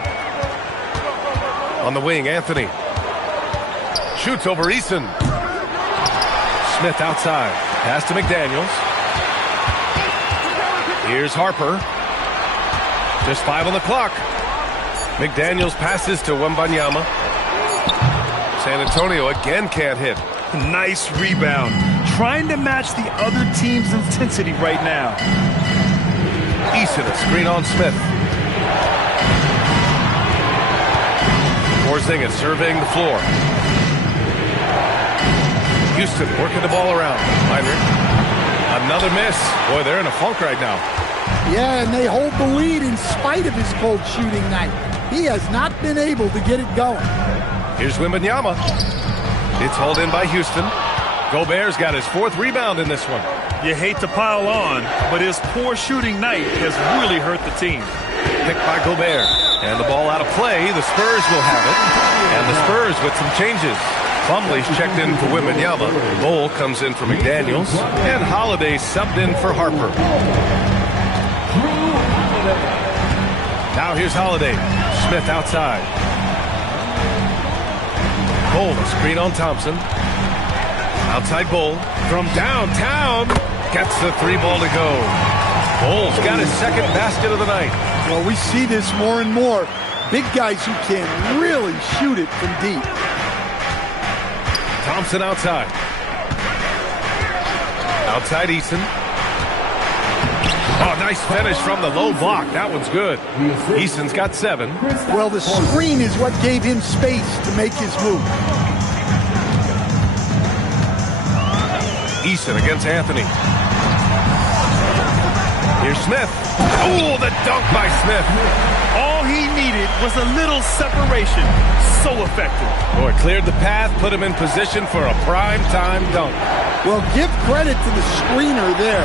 On the wing, Anthony. Shoots over Eason. Smith outside. Pass to McDaniels. Here's Harper. Just 5 on the clock. McDaniels passes to Wembanyama. San Antonio again can't hit. Nice rebound. Trying to match the other team's intensity right now. Eason, a screen on Smith. Porzingis surveying the floor. Houston working the ball around. Heinrich. Another miss. Boy, they're in a funk right now. Yeah, and they hold the lead in spite of his cold shooting night. He has not been able to get it going. Here's Wembanyama. It's hauled in by Houston. Gobert's got his 4th rebound in this one. You hate to pile on, but his poor shooting night has really hurt the team. Picked by Gobert. And the ball out of play. The Spurs will have it. And the Spurs with some changes. Plumlee's checked in for Wembanyama. Bol comes in for McDaniels. And Holiday subbed in for Harper. Now here's Holiday. Smith outside. Bol, a screen on Thompson. Outside Bol. From downtown. Gets the 3-ball to go. Bol's got his 2nd basket of the night. Well, we see this more and more. Big guys who can really shoot it from deep. Thompson outside. Outside Eason. Oh, nice finish from the low block. That one's good. Eason's got 7. Well, the screen is what gave him space to make his move. Eason against Anthony. Here's Smith. Oh, the dunk by Smith. All he needed was a little separation. So effective. Boy, cleared the path, put him in position for a prime-time dunk. Well, give credit to the screener there.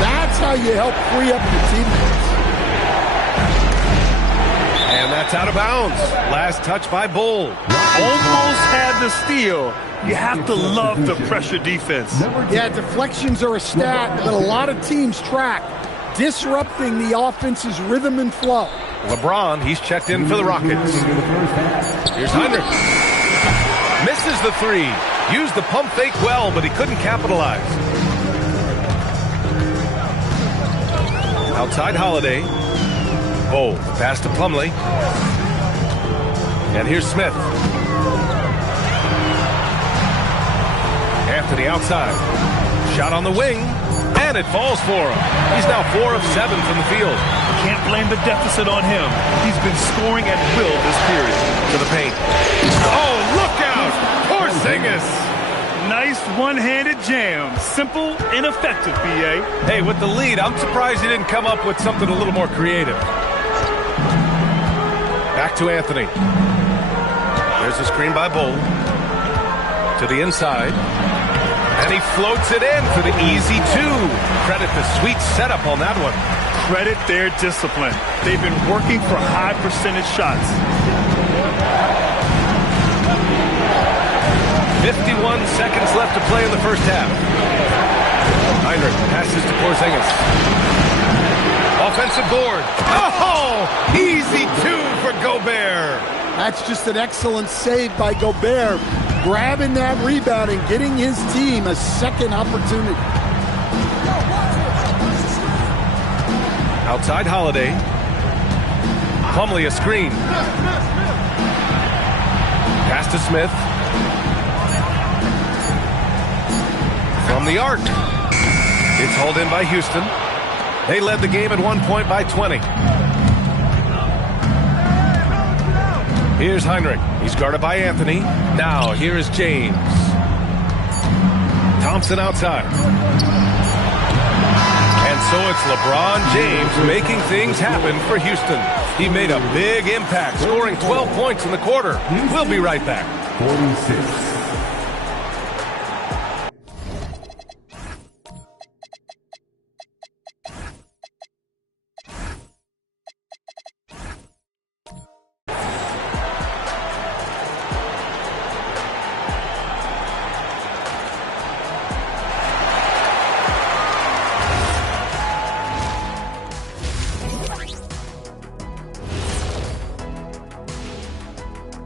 That's how you help free up your teammates. And that's out of bounds. Last touch by Bol. Almost had the steal. You have to love the pressure defense. Yeah, deflections are a stat that a lot of teams track, disrupting the offense's rhythm and flow. LeBron, he's checked in for the Rockets. Here's Heinrich. Misses the 3. Used the pump fake well, but he couldn't capitalize. Outside Holiday. Oh, pass to Plumlee. And here's Smith. Anthony outside. Shot on the wing. And it falls for him. He's now 4 of 7 from the field. Can't blame the deficit on him. He's been scoring at will this period. To the paint. Oh, look out! Porzingis! Nice one-handed jam. Simple and effective, B.A. Hey, with the lead, I'm surprised he didn't come up with something a little more creative. Back to Anthony. There's a screen by Bol. To the inside. And he floats it in for the easy 2. Credit the sweet setup on that one. Credit their discipline. They've been working for high percentage shots. 51 seconds left to play in the first half. Heinrich passes to Porzingis. Offensive board. Oh, easy 2 for Gobert. That's just an excellent save by Gobert, grabbing that rebound and getting his team a second opportunity. Outside Holiday. Plumlee a screen. Pass to Smith. From the arc. It's hauled in by Houston. They led the game at 1 point by 20. Here's Heinrich. He's guarded by Anthony. Now, here is James. Thompson outside. And so it's LeBron James making things happen for Houston. He made a big impact, scoring 12 points in the quarter. We'll be right back. 46.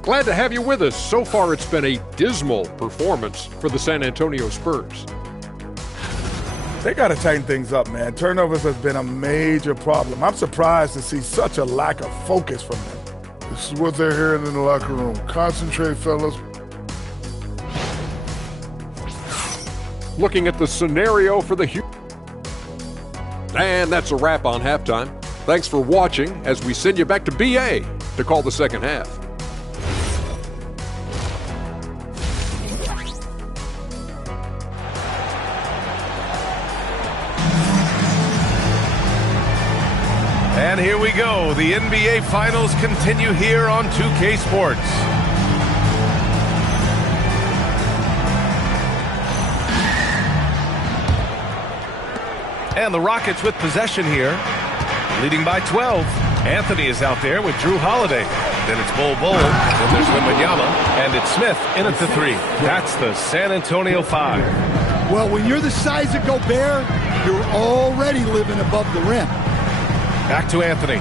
Glad to have you with us. So far, it's been a dismal performance for the San Antonio Spurs. They got to tighten things up, man. Turnovers has been a major problem. I'm surprised to see such a lack of focus from them. This is what they're hearing in the locker room. Concentrate, fellas. Looking at the scenario for the and that's a wrap on halftime. Thanks for watching as we send you back to BA to call the second half. And here we go. The NBA Finals continue here on 2K Sports. And the Rockets with possession here, leading by 12. Anthony is out there with Jrue Holiday. Then it's Bol, then there's Wembanyama, and it's Smith in at the 3. That's the San Antonio 5. Well, when you're the size of Gobert, you're already living above the rim. Back to Anthony.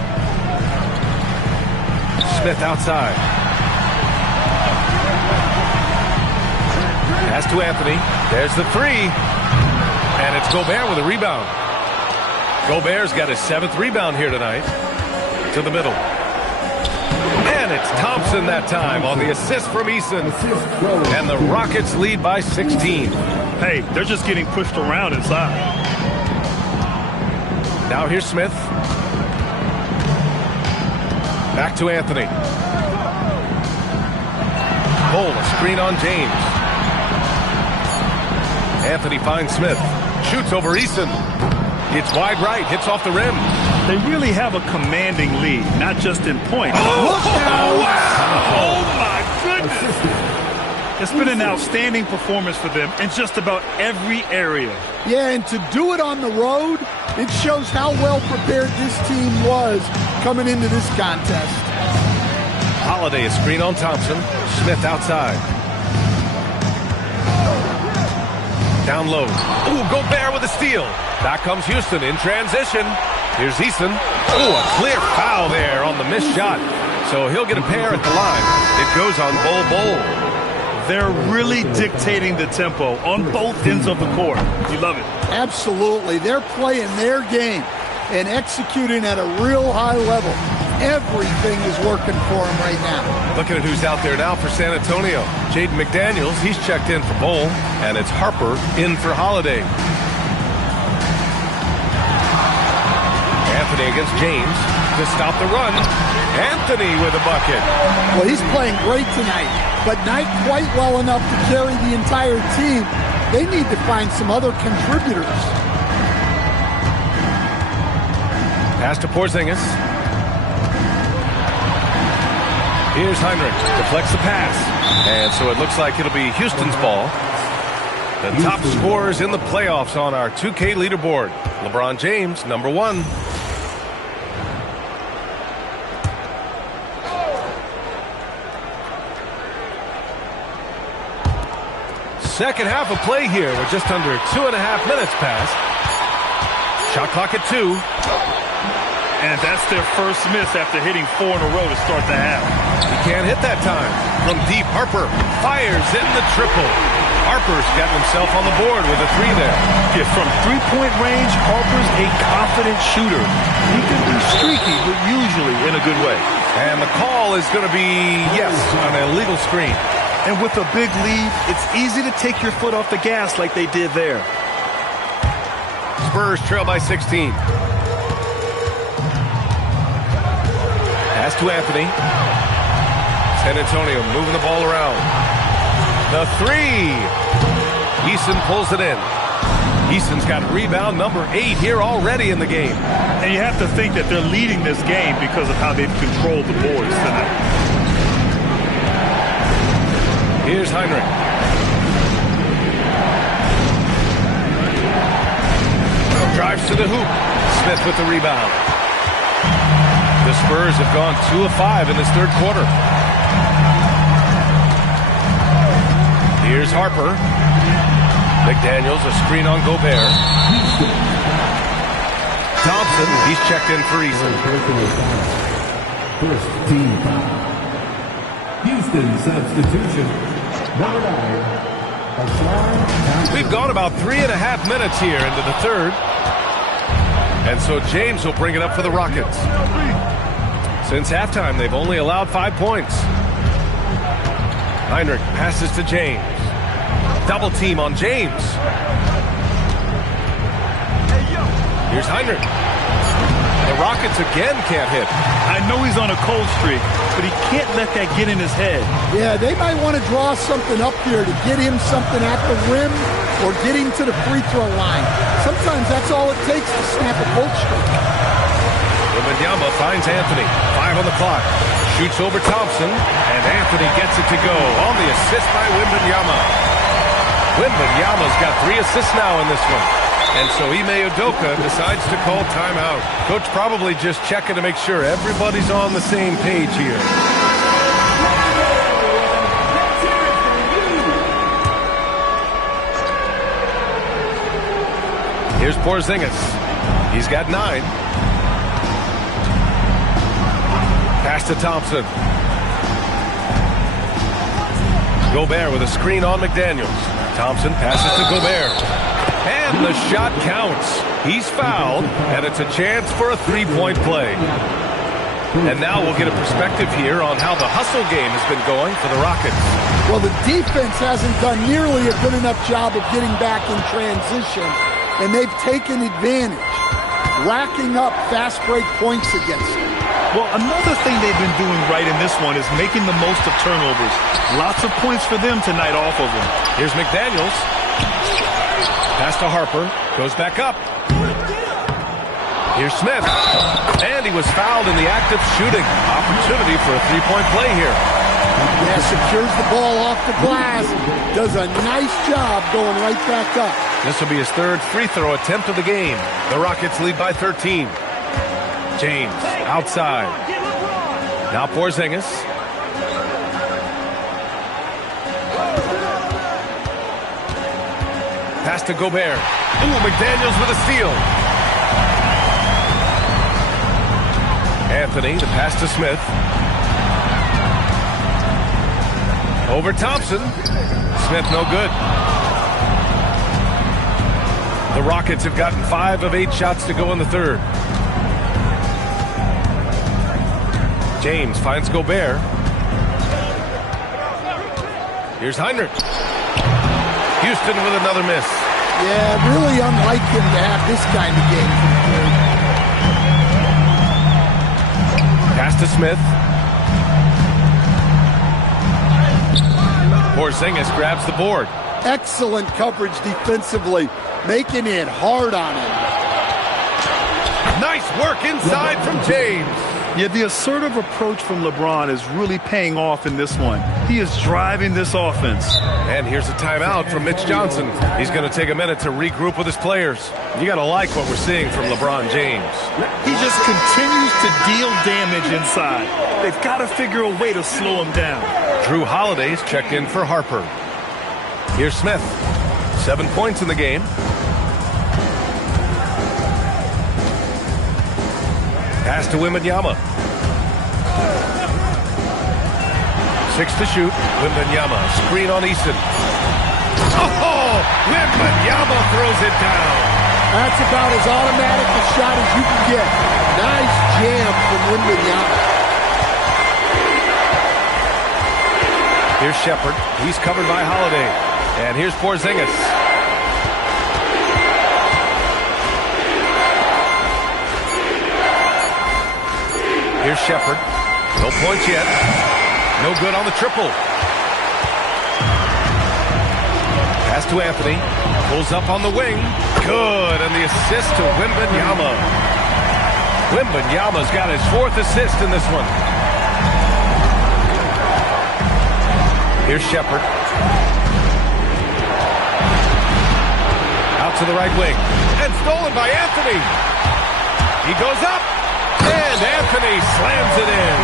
Smith outside. Pass to Anthony. There's the 3. And it's Gobert with a rebound. Gobert's got his 7th rebound here tonight. To the middle. And it's Thompson that time on the assist from Eason. And the Rockets lead by 16. Hey, they're just getting pushed around inside. Now here's Smith. Back to Anthony. Bol, a screen on James. Anthony finds Smith. Shoots over Eason. It's wide right. Hits off the rim. They really have a commanding lead, not just in points. Oh, wow! Oh, my goodness! It's been an outstanding performance for them in just about every area. Yeah, and to do it on the road, it shows how well prepared this team was coming into this contest. Holiday, a screen on Thompson. Smith outside. Down low. Ooh, Gobert with a steal. Back comes Houston in transition. Here's Eason. Ooh, a clear foul there on the missed shot. So he'll get a pair at the line. It goes on Bol. They're really dictating the tempo on both ends of the court. You love it. Absolutely. They're playing their game and executing at a real high level. Everything is working for them right now. Looking at who's out there now for San Antonio. Jaden McDaniels, he's checked in for Bol, and it's Harper in for Holiday. Anthony against James to stop the run. Anthony with a bucket. Well, he's playing great tonight, but not quite well enough to carry the entire team. They need to find some other contributors. Pass to Porzingis. Here's Heinrich, deflects the pass. And so it looks like it'll be Houston's ball. The top scorers in the playoffs on our 2K leaderboard. LeBron James, number 1. Second half of play here with just under 2.5 minutes passed. Shot clock at 2. And that's their first miss after hitting 4 in a row to start the half. He can't hit that time. From deep, Harper fires in the triple. Harper's got himself on the board with a 3 there. Yeah, from three-point range, Harper's a confident shooter. He can be streaky, but usually in a good way. And the call is going to be, yes, an illegal screen. And with a big lead, it's easy to take your foot off the gas like they did there. Spurs trail by 16. Pass to Anthony. San Antonio moving the ball around. The 3. Eason pulls it in. Eason's got rebound number 8 here already in the game. And you have to think that they're leading this game because of how they've controlled the boards tonight. Here's Heinrich. Drives to the hoop. Smith with the rebound. The Spurs have gone 2 of 5 in this third quarter. Here's Harper. McDaniels, a screen on Gobert. Thompson, he's checked in for Eason. Houston substitution. Number 9. We've gone about 3.5 minutes here into the third. And so James will bring it up for the Rockets. Since halftime, they've only allowed 5 points. Hinrich passes to James. Double team on James. Here's Hinrich. The Rockets again can't hit. I know he's on a cold streak, but he can't let that get in his head. Yeah, they might want to draw something up here to get him something at the rim or get him to the free throw line. Sometimes that's all it takes to snap a cold streak. Wembanyama finds Anthony. 5 on the clock. Shoots over Thompson, and Anthony gets it to go on the assist by Wembanyama. Wembanyama's got 3 assists now in this one. And so Ime Udoka decides to call timeout. Coach probably just checking to make sure everybody's on the same page here. Here's Porzingis. He's got 9. Pass to Thompson. Gobert with a screen on McDaniels. Thompson passes to Gobert. And the shot counts. He's fouled, and it's a chance for a 3-point play. And now we'll get a perspective here on how the hustle game has been going for the Rockets. Well, the defense hasn't done nearly a good enough job of getting back in transition, and they've taken advantage, racking up fast break points against them. Well, another thing they've been doing right in this one is making the most of turnovers. Lots of points for them tonight off of them. Here's McDaniels. Pass to Harper. Goes back up. Here's Smith. And he was fouled in the act of shooting. Opportunity for a 3-point play here. Yeah, secures the ball off the glass. Does a nice job going right back up. This will be his 3rd free throw attempt of the game. The Rockets lead by 13. James outside. Now Porzingis. Pass to Gobert. Ooh, McDaniels with a steal. Anthony, the pass to Smith. Over Thompson. Smith no good. The Rockets have gotten 5 of 8 shots to go in the third. James finds Gobert. Here's Hinrich. Houston with another miss. Yeah, really unlike him to have this kind of game from him. Pass to Smith. Porzingis grabs the board. Excellent coverage defensively, making it hard on him. Nice work inside from James. Yeah, the assertive approach from LeBron is really paying off in this one. He is driving this offense. And here's a timeout from Mitch Johnson. He's going to take a minute to regroup with his players. You got to like what we're seeing from LeBron James. He just continues to deal damage inside. They've got to figure a way to slow him down. Drew Holiday's checked in for Harper. Here's Smith. 7 points in the game. Pass to Wembanyama. 6 to shoot. Wembanyama. Screen on Eason. Oh! Wembanyama throws it down. That's about as automatic a shot as you can get. Nice jam from Wembanyama. Here's Shepard. He's covered by Holiday. And here's Porzingis. Here's Shepard. No points yet. No good on the triple. Pass to Anthony. Pulls up on the wing. Good. And the assist to Wembanyama. Wembanyama's got his 4th assist in this one. Here's Shepard. Out to the right wing. And stolen by Anthony. He goes up. And Anthony slams it in.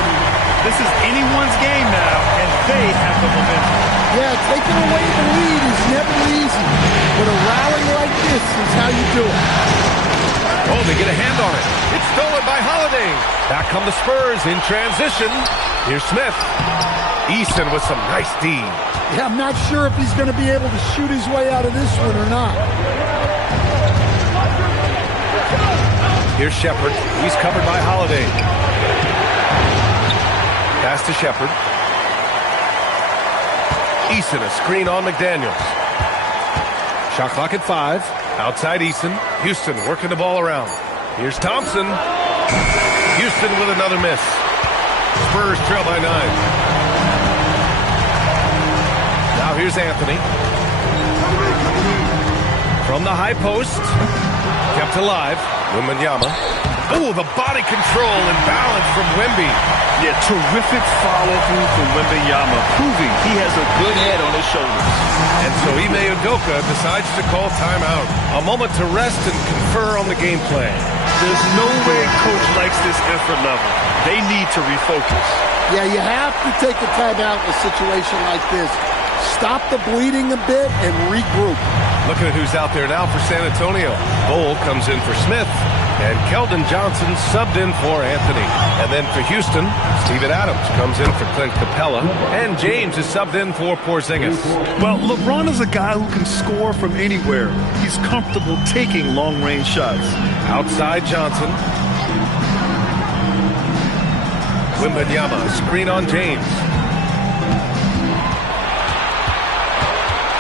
This is anyone's game now, and they have the momentum. Yeah, taking away the lead is never easy. But a rally like this is how you do it. Oh, they get a hand on it. It's stolen by Holiday. Back come the Spurs in transition. Here's Smith. Easton with some nice D. Yeah, I'm not sure if he's going to be able to shoot his way out of this one or not. Here's Shepard. He's covered by Holiday. Pass to Shepard. Easton, a screen on McDaniels. Shot clock at 5. Outside Easton. Houston working the ball around. Here's Thompson. Houston with another miss. Spurs trail by 9. Now here's Anthony. From the high post. Kept alive. Wembanyama. Oh, the body control and balance from Wemby. Yeah, terrific follow-through from Wembanyama, proving he has a good head on his shoulders. And so Ime Udoka decides to call timeout. A moment to rest and confer on the game plan. There's no way coach likes this effort level. They need to refocus. Yeah, you have to take a timeout in a situation like this. Stop the bleeding a bit and regroup. Looking at who's out there now for San Antonio. Bol comes in for Smith. And Keldon Johnson subbed in for Anthony. And then for Houston, Steven Adams comes in for Clint Capella. And James is subbed in for Porzingis. Well, LeBron is a guy who can score from anywhere. He's comfortable taking long-range shots. Outside Johnson. Wembanyama, screen on James.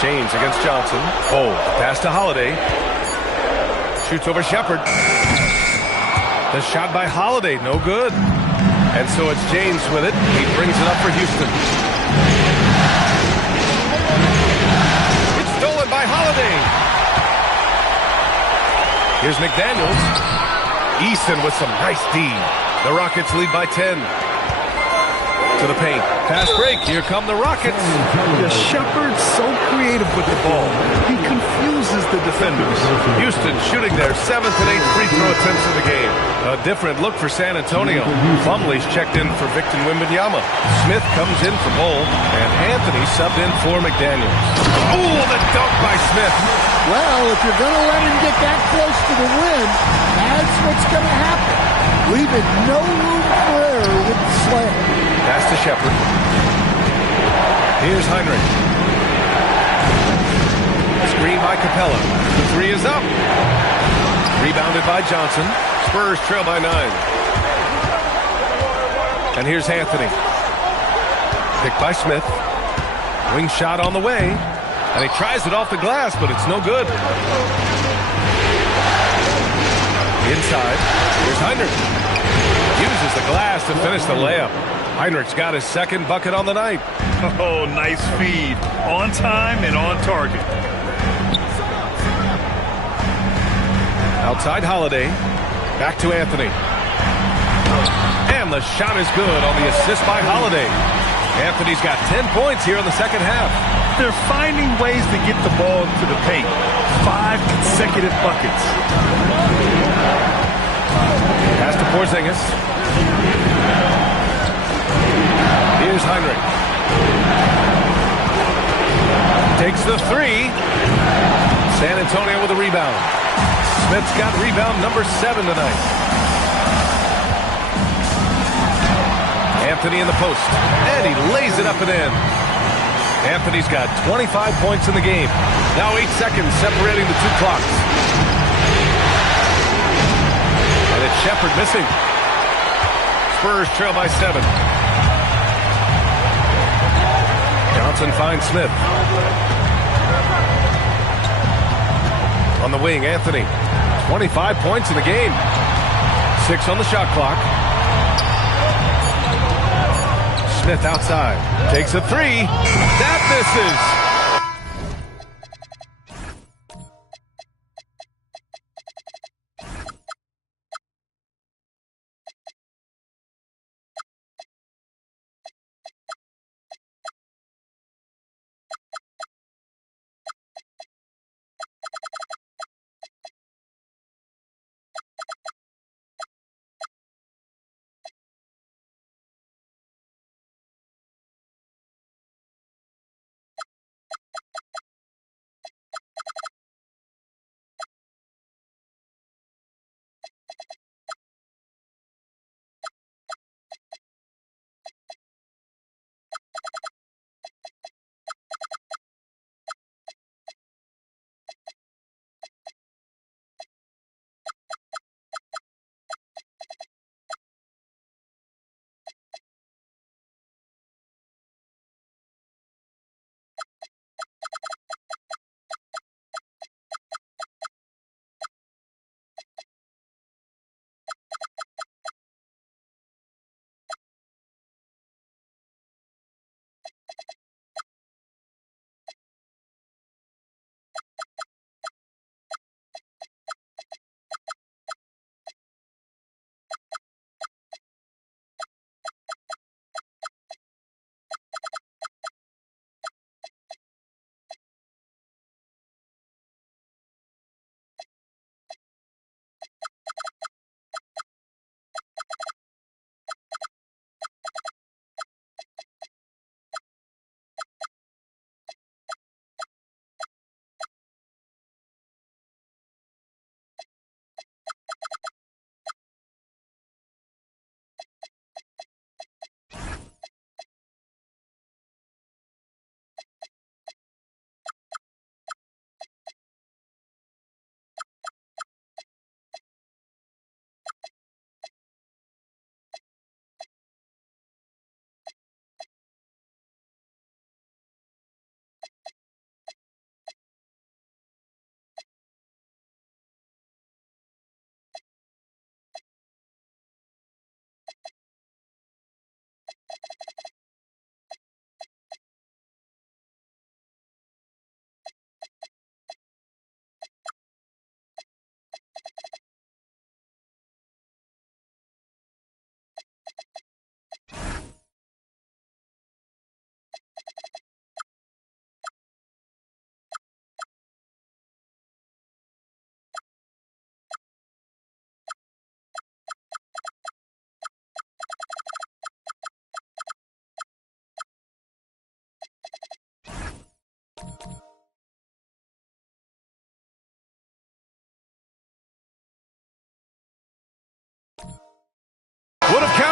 James against Johnson. Oh, pass to Holiday. Shoots over Shepard. The shot by Holiday, no good. And so it's James with it. He brings it up for Houston. It's stolen by Holiday. Here's McDaniels. Easton with some nice D. The Rockets lead by 10. To the paint. Pass break. Here come the Rockets. Yeah, Shepard's so creative with the ball. He confuses the defenders. Houston shooting their 7th and 8th free throw attempts of the game. A different look for San Antonio. Plumlee's checked in for Victor Wembanyama. Smith comes in for Bol. And Anthony subbed in for McDaniels. Oh, the dunk by Smith. Well, if you're going to let him get that close to the rim, that's what's going to happen. Leaving no room for error with the slam. Pass to Shepard. Here's Heinrich. Screen by Capella. The three is up. Rebounded by Johnson. Spurs trail by 9. And here's Anthony. Picked by Smith. Wing shot on the way. And he tries it off the glass, but it's no good. Inside. Here's Heinrich. Uses the glass to finish the layup. Heinrich's got his second bucket on the night. Oh, nice feed. On time and on target. Outside Holiday. Back to Anthony. And the shot is good on the assist by Holiday. Anthony's got 10 points here in the second half. They're finding ways to get the ball to the paint. 5 consecutive buckets. Pass to Porzingis. Here's Heinrich. Takes the three. San Antonio with a rebound. Smith's got rebound number 7 tonight. Anthony in the post. And he lays it up and in. Anthony's got 25 points in the game. Now 8 seconds separating the two clocks. And it's Shepard missing. Spurs trail by 7. Johnson finds Smith. On the wing, Anthony. 25 points in the game. 6 on the shot clock. Smith outside. Takes a three. That misses.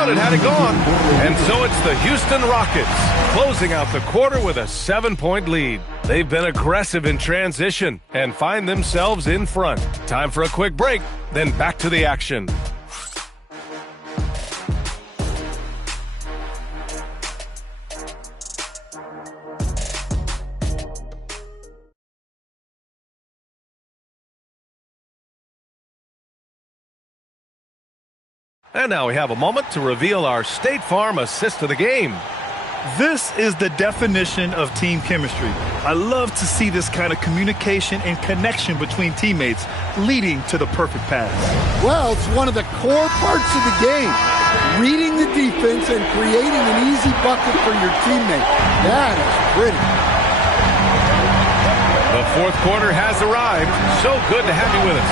thought it had it gone. And so it's the Houston Rockets closing out the quarter with a 7-point lead. They've been aggressive in transition and find themselves in front. Time for a quick break, then back to the action. And now we have a moment to reveal our State Farm assist of the game. This is the definition of team chemistry. I love to see this kind of communication and connection between teammates leading to the perfect pass. Well, it's one of the core parts of the game. Reading the defense and creating an easy bucket for your teammate. That is pretty. The fourth quarter has arrived. So good to have you with us.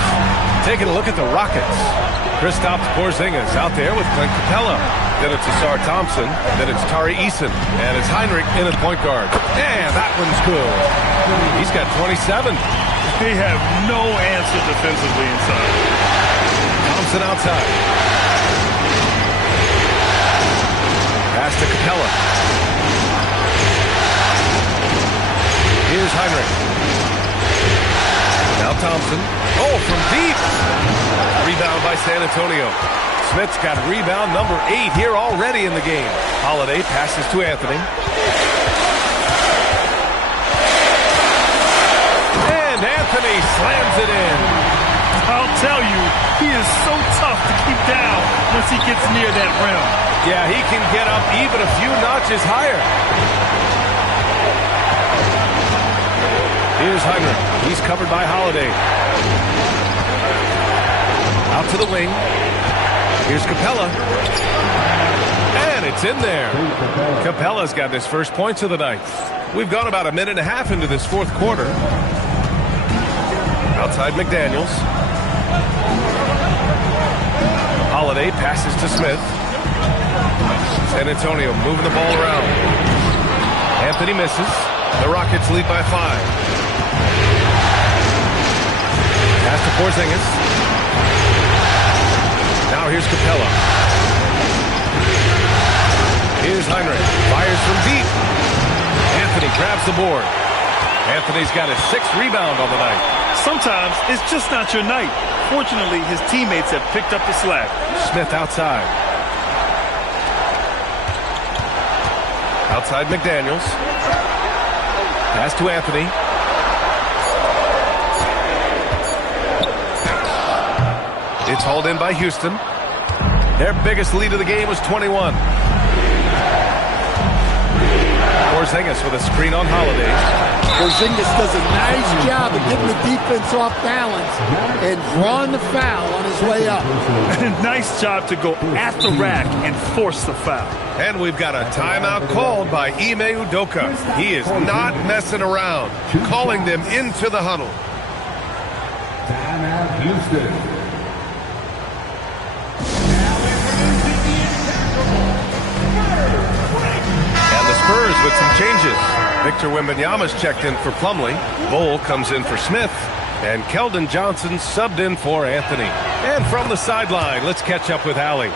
Taking a look at the Rockets. Kristaps Porzingis out there with Clint Capella. Then it's Ausar Thompson. Then it's Tari Eason. And it's Heinrich in at point guard. And that one's good. He's got 27. They have no answer defensively inside. Thompson outside. Pass to Capella. Here's Heinrich. Now Thompson. Oh, from deep. Rebound by San Antonio. Smith's got rebound number 8 here already in the game. Holiday passes to Anthony. And Anthony slams it in. I'll tell you, he is so tough to keep down once he gets near that rim. Yeah, he can get up even a few notches higher. Here's Heinrich. He's covered by Holiday. Out to the wing. Here's Capella. And it's in there. Capella's got his first points of the night. We've gone about a minute and a half into this fourth quarter. Outside McDaniels. Holiday passes to Smith. San Antonio moving the ball around. Anthony misses. The Rockets lead by 5. Pass to Porzingis. Now here's Capella. Here's Heinrich. Fires from deep. Anthony grabs the board. Anthony's got his 6th rebound on the night. Sometimes it's just not your night. Fortunately, his teammates have picked up the slack. Smith outside. Outside McDaniels. Pass to Anthony. It's hauled in by Houston. Their biggest lead of the game was 21. Porzingis with a screen on Holiday. Porzingis does a nice job of getting the defense off balance and drawing the foul on his way up. Nice job to go at the rack and force the foul. And we've got a timeout called by Ime Udoka. He is not messing around, calling them into the huddle. Timeout, Houston. Spurs with some changes. Victor Wembanyama's checked in for Plumlee. Bol comes in for Smith. And Keldon Johnson subbed in for Anthony. And from the sideline, let's catch up with Allie.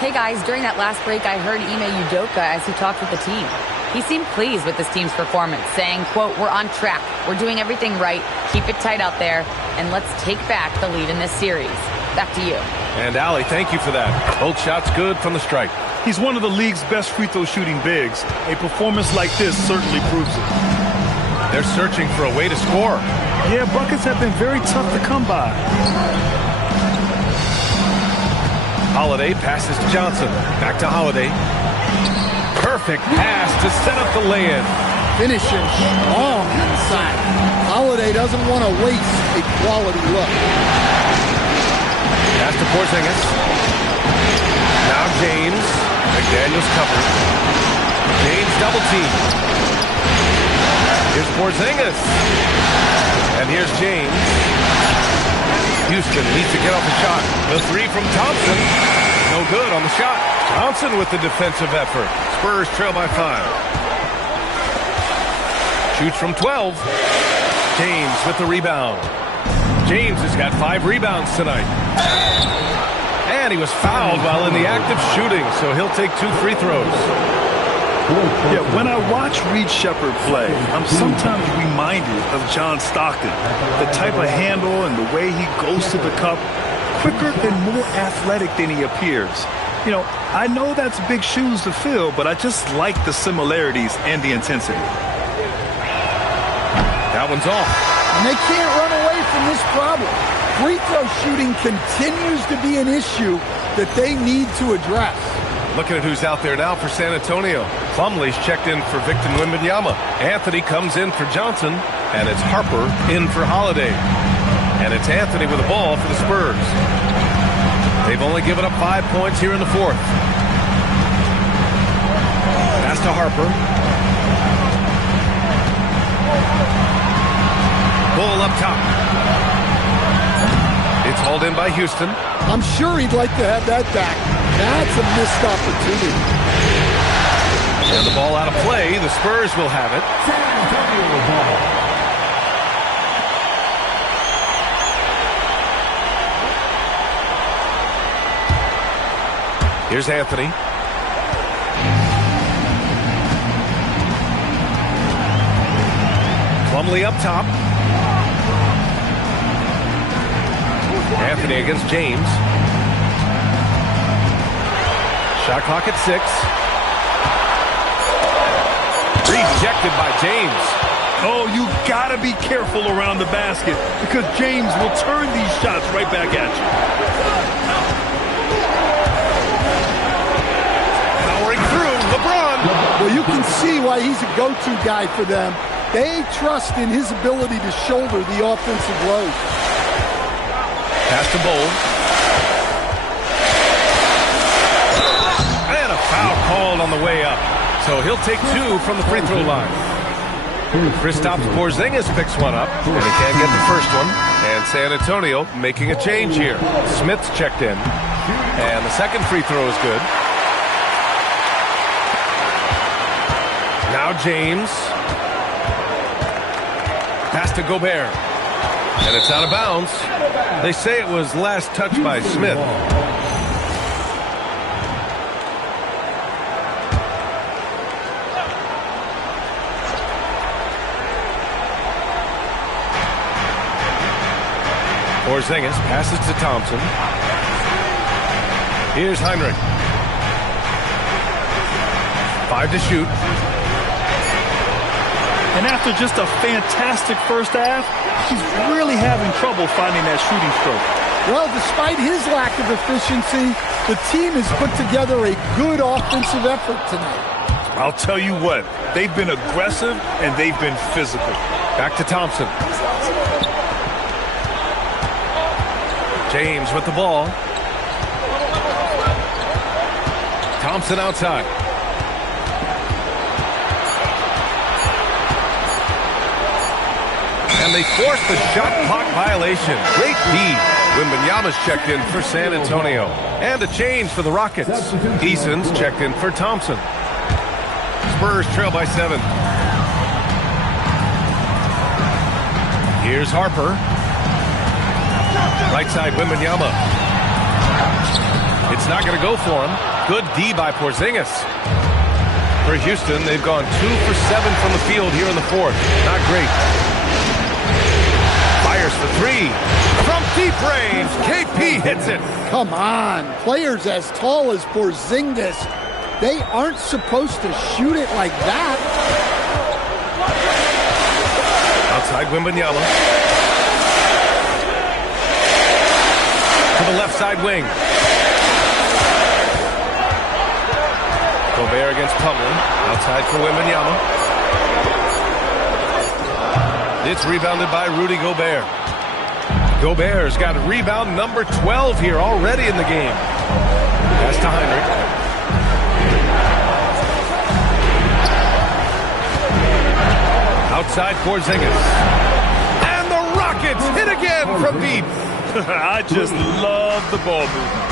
Hey guys, during that last break, I heard Ime Udoka as he talked with the team. He seemed pleased with this team's performance, saying, quote, "We're on track. We're doing everything right. Keep it tight out there. And let's take back the lead in this series." Back to you. And Allie, thank you for that. Both shots good from the stripe. He's one of the league's best free throw shooting bigs. A performance like this certainly proves it. They're searching for a way to score. Yeah, buckets have been very tough to come by. Holiday passes to Johnson. Back to Holiday. Perfect pass to set up the lay-in. Finishing strong inside. Holiday doesn't want to waste a quality look. Pass to Porzingis. Now James. McDaniels covered. James double team. Here's Porzingis. And here's James. Houston needs to get off the shot. The 3 from Thompson. No good on the shot. Johnson with the defensive effort. Spurs trail by 5. Shoots from 12. James with the rebound. James has got 5 rebounds tonight. And he was fouled while in the act of shooting, so he'll take 2 free throws. Yeah, when I watch Reed Sheppard play, I'm sometimes reminded of John Stockton. The type of handle and the way he goes to the cup, quicker and more athletic than he appears. You know, I know that's big shoes to fill, but I just like the similarities and the intensity. That one's off. And they can't run away from this problem. Free throw shooting continues to be an issue that they need to address. Looking at who's out there now for San Antonio. Plumlee's checked in for Victor Wembanyama. Anthony comes in for Johnson, and it's Harper in for Holiday. And it's Anthony with the ball for the Spurs. They've only given up 5 points here in the fourth. Pass to Harper. Bull up top. It's hauled in by Houston. I'm sure he'd like to have that back. That's a missed opportunity. And the ball out of play. The Spurs will have it. San Antonio ball. Here's Anthony. Plumlee up top. Anthony against James. Shot clock at 6. Rejected by James. Oh, you gotta be careful around the basket because James will turn these shots right back at you. Powering through, LeBron. Well, you can see why he's a go-to guy for them. They trust in his ability to shoulder the offensive load. Pass to Bowl. And a foul called on the way up. So he'll take 2 from the free throw line. Kristaps Porzingis picks one up, and he can't get the first one. And San Antonio making a change here. Smith's checked in, and the second free throw is good. Now James. Pass to Gobert. And it's out of bounds. They say it was last touched by Smith. Porzingis passes to Thompson. Here's Heinrich. 5 to shoot. And after just a fantastic first half, he's really having trouble finding that shooting stroke. Well, despite his lack of efficiency, the team has put together a good offensive effort tonight. I'll tell you what, they've been aggressive and they've been physical. Back to Thompson. James with the ball. Thompson outside. And they force the shot clock violation. Great D. Wembanyama's checked in for San Antonio. And a change for the Rockets. Eason's checked in for Thompson. Spurs trail by 7. Here's Harper. Right side, Wembanyama. It's not going to go for him. Good D by Porzingis. For Houston, they've gone 2 for 7 from the field here in the fourth. Not great. Fires for 3. From deep range, KP hits it. Come on. Players as tall as Porzingis, they aren't supposed to shoot it like that. Outside Wembanyama. To the left side wing. Gobert against Plumlee. Outside for Wembanyama. It's rebounded by Rudy Gobert. Gobert's got rebound number 12 here already in the game. Pass to Heinrich. Outside Porzingis. And the Rockets hit again from deep. I just love the ball movement.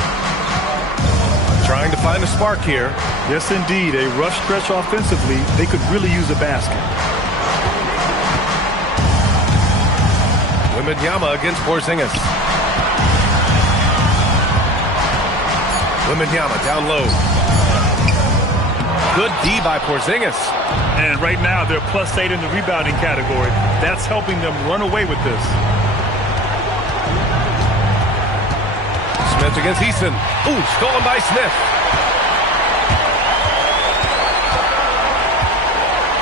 Trying to find a spark here. Yes, indeed. A rough stretch offensively. They could really use a basket. Wembanyama against Porzingis. Wembanyama down low. Good D by Porzingis. And right now, they're +8 in the rebounding category. That's helping them run away with this. Smith against Eason. Ooh, stolen by Smith.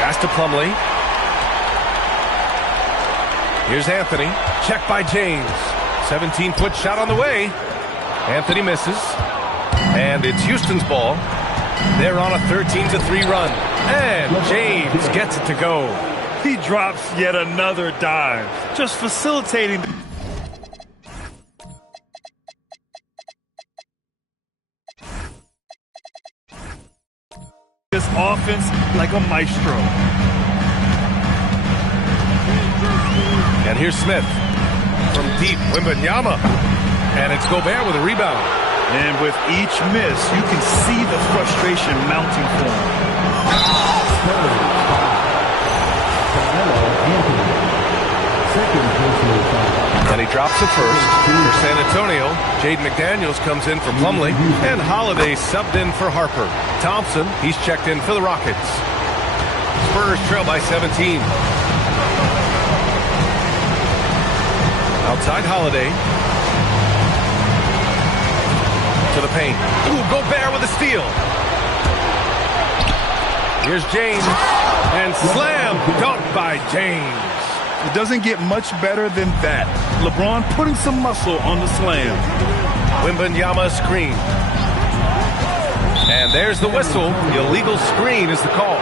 Pass to Plumlee. Here's Anthony. Check by James. 17-foot shot on the way. Anthony misses. And it's Houston's ball. They're on a 13-3 run. And James gets it to go. He drops yet another dime. Just facilitating this offense like a maestro. And here's Smith from deep. Wembanyama. And it's Gobert with a rebound. And with each miss, you can see the frustration mounting for him. And he drops it first. For San Antonio, Jaden McDaniels comes in for Plumlee. And Holiday subbed in for Harper. Thompson, he's checked in for the Rockets. Spurs trail by 17. Outside Holiday. To the paint. Ooh, Gobert with a steal. Here's James. And slam dunk by James. It doesn't get much better than that. LeBron putting some muscle on the slam. Wembanyama screen. And there's the whistle. The illegal screen is the call.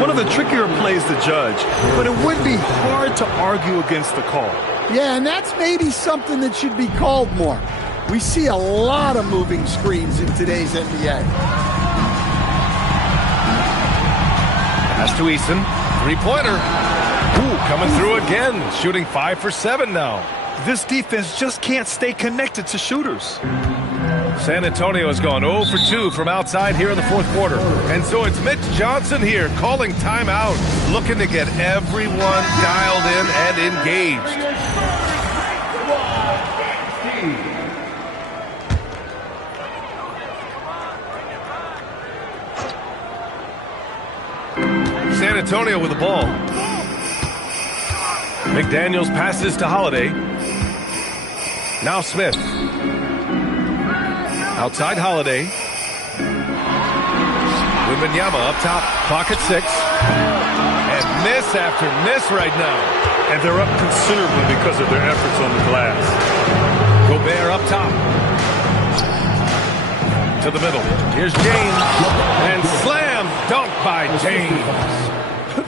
One of the trickier plays to judge, but it would be hard to argue against the call. Yeah, and that's maybe something that should be called more. We see a lot of moving screens in today's NBA. Pass to Eason. Three-pointer. Ooh, coming through again. Shooting 5 for 7 now. This defense just can't stay connected to shooters. San Antonio has gone 0 for 2 from outside here in the fourth quarter. And so it's Mitch Johnson here calling timeout, looking to get everyone dialed in and engaged. San Antonio with the ball. McDaniels passes to Holiday. Now Smith. Outside Holiday. Wembanyama up top. Clock at 6. And miss after miss right now. And they're up considerably because of their efforts on the glass. Gobert up top. To the middle. Here's James. And slam dunk by James.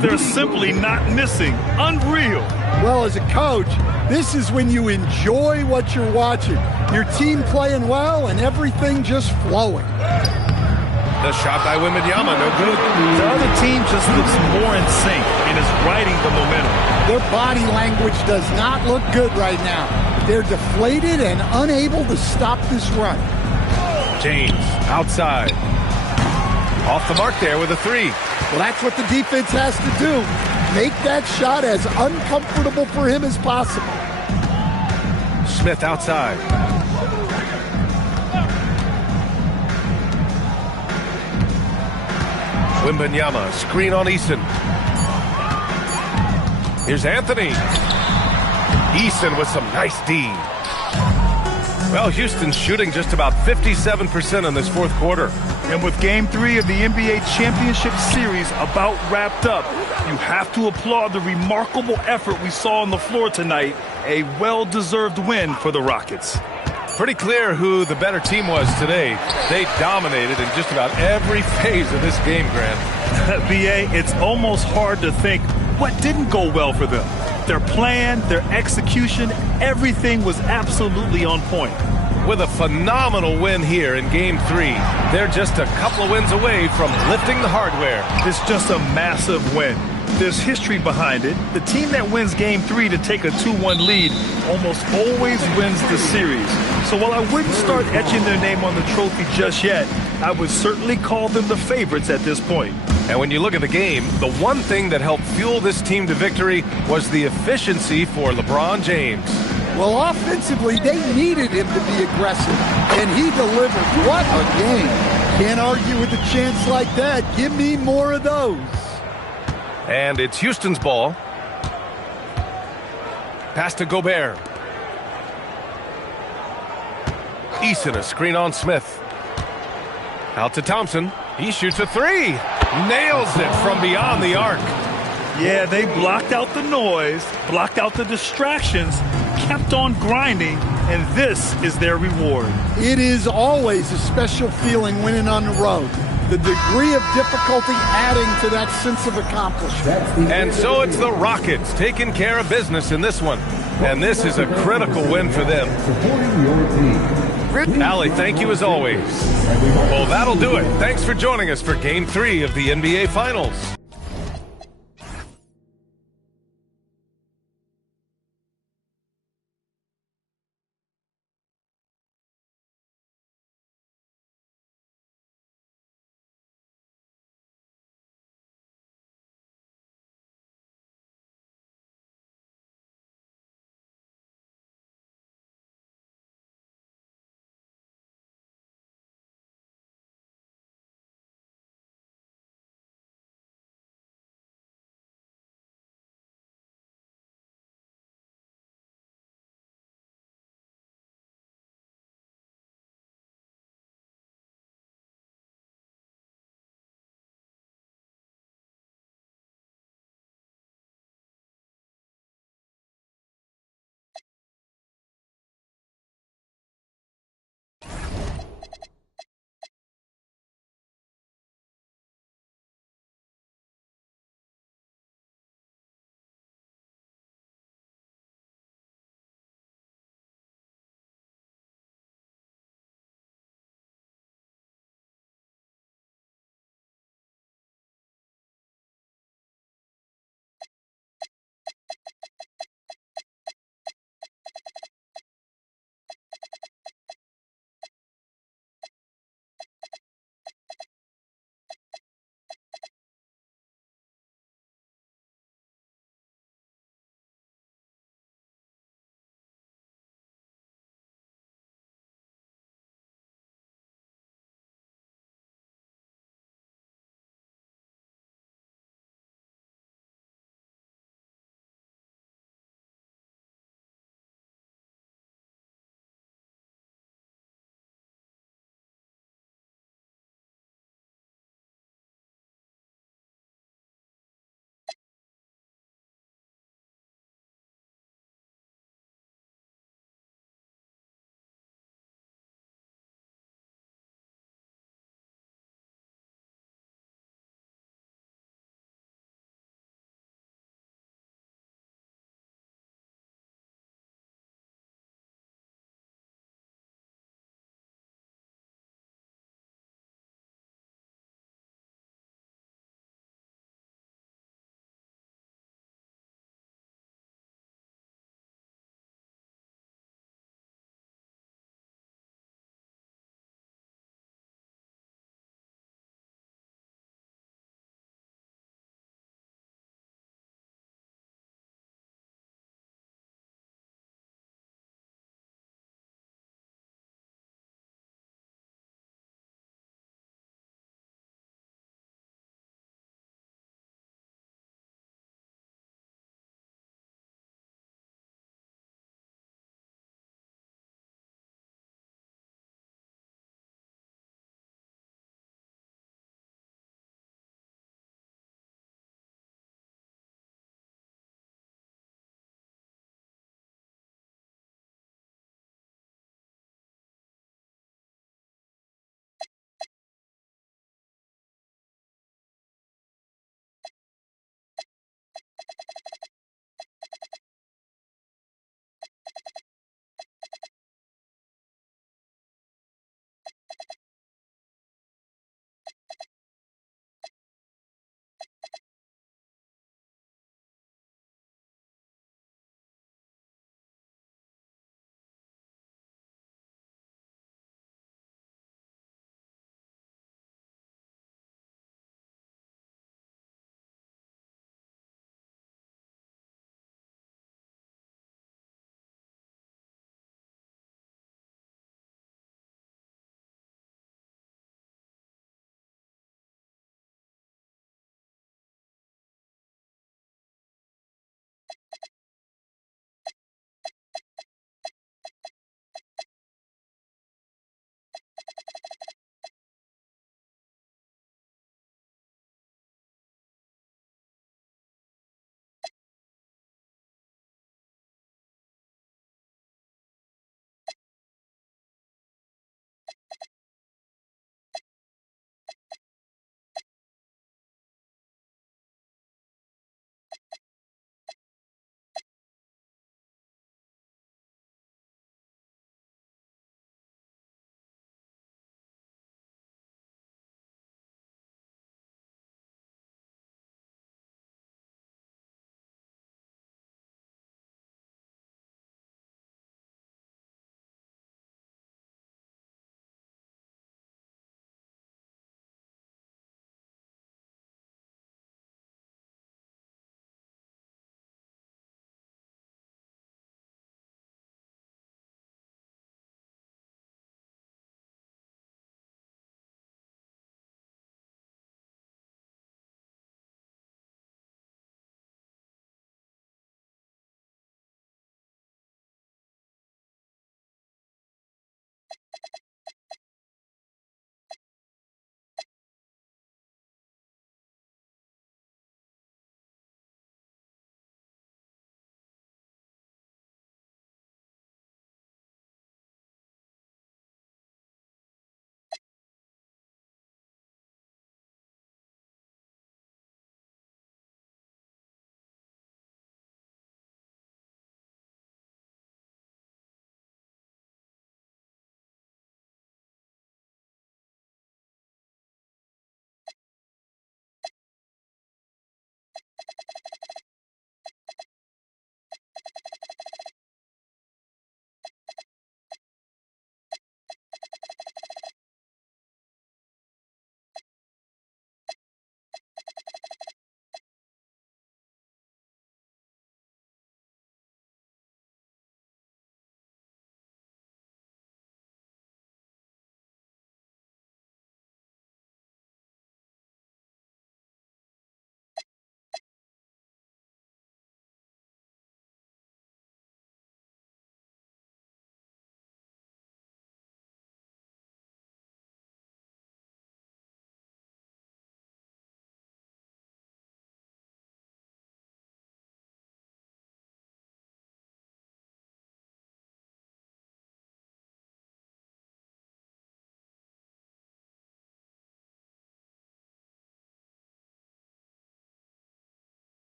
They're simply not missing. Unreal. Well, as a coach, this is when you enjoy what you're watching. Your team playing well and everything just flowing. The shot by Wembanyama, no good. The other team just looks more in sync and is riding the momentum. Their body language does not look good right now. They're deflated and unable to stop this run. James, outside. Off the mark there with a 3. Well, that's what the defense has to do. Make that shot as uncomfortable for him as possible. Smith outside. Wembanyama, screen on Eason. Here's Anthony. Eason with some nice D. Well, Houston's shooting just about 57% in this fourth quarter. And with Game 3 of the NBA Championship Series about wrapped up, you have to applaud the remarkable effort we saw on the floor tonight. A well-deserved win for the Rockets. Pretty clear who the better team was today. They dominated in just about every phase of this game, Grant. B.A., it's almost hard to think what didn't go well for them. Their plan, their execution, everything was absolutely on point. With a phenomenal win here in Game 3, they're just a couple of wins away from lifting the hardware. It's just a massive win. There's history behind it. The team that wins Game 3 to take a 2-1 lead almost always wins the series. So while I wouldn't start etching their name on the trophy just yet, I would certainly call them the favorites at this point. And when you look at the game, the one thing that helped fuel this team to victory was the efficiency for LeBron James. Well, offensively, they needed him to be aggressive, and he delivered. What a game. Can't argue with a chance like that. Give me more of those. And it's Houston's ball. Pass to Gobert. Eason, a screen on Smith. Out to Thompson. He shoots a three. Nails it from beyond the arc. Yeah, they blocked out the noise, blocked out the distractions, kept on grinding, and this is their reward. It is always a special feeling winning on the road. The degree of difficulty adding to that sense of accomplishment. And so it's the Rockets taking care of business in this one. And this is a critical win for them. Allie, thank you as always. Well, that'll do it. Thanks for joining us for Game 3 of the NBA Finals.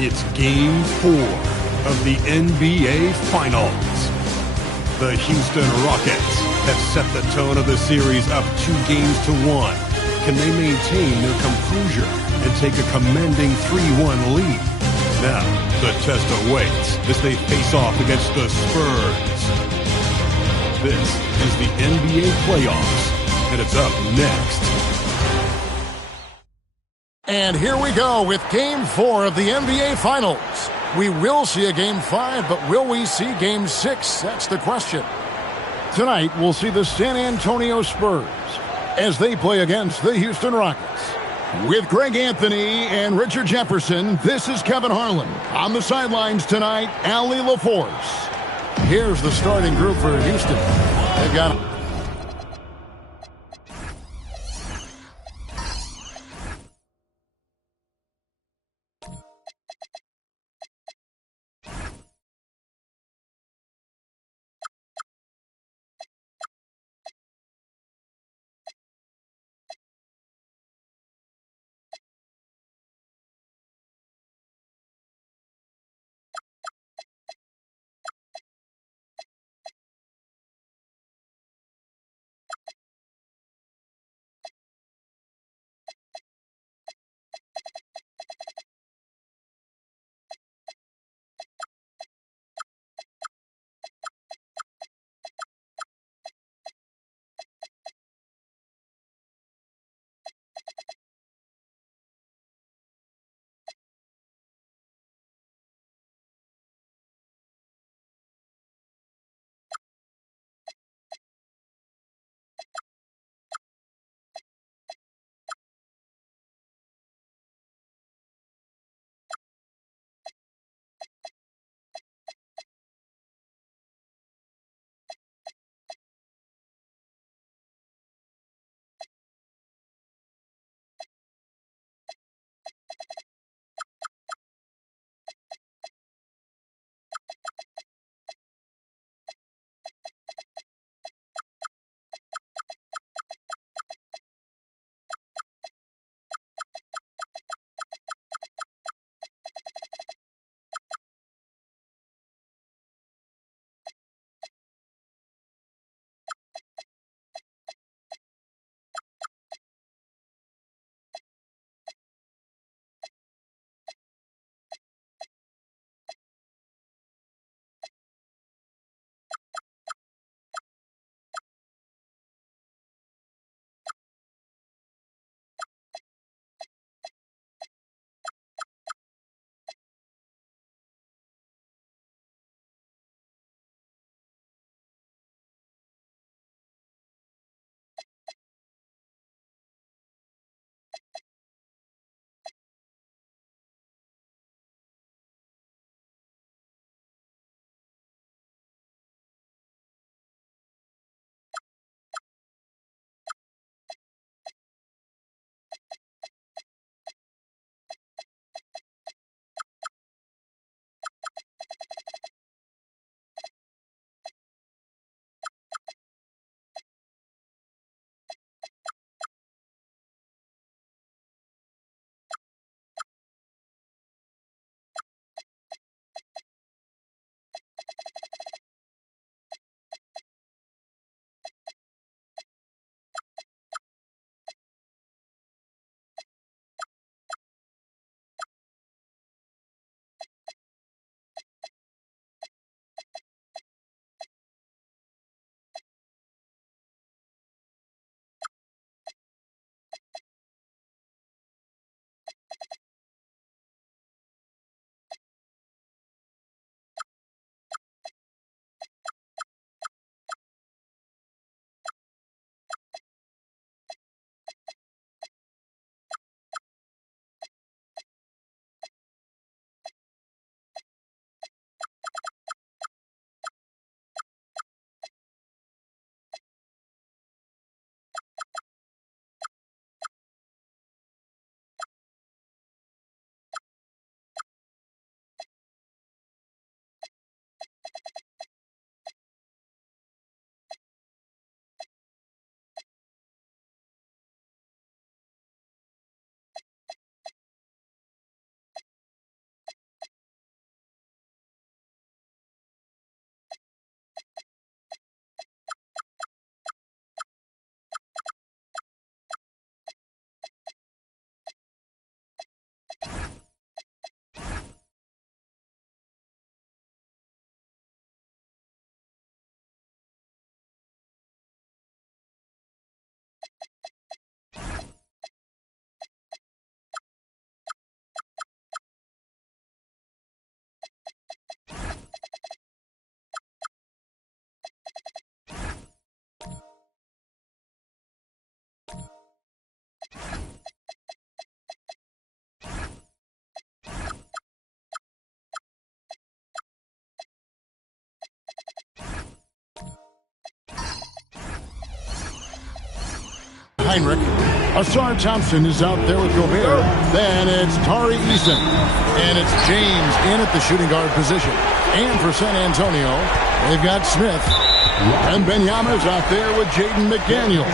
It's Game 4 of the NBA Finals. The Houston Rockets have set the tone of the series up 2-1. Can they maintain their composure and take a commanding 3-1 lead? Now, the test awaits as they face off against the Spurs. This is the NBA playoffs, and it's up next. And here we go with Game 4 of the NBA Finals. We will see a Game 5, but will we see Game 6? That's the question. Tonight, we'll see the San Antonio Spurs as they play against the Houston Rockets. With Greg Anthony and Richard Jefferson, this is Kevin Harlan. On the sidelines tonight, Allie LaForce. Here's the starting group for Houston. They've got Heinrich. Asar Thompson is out there with Gobert. Then it's Tari Eason. And it's James in at the shooting guard position. And for San Antonio, they've got Smith. And Wembanyama's out there with Jaden McDaniel.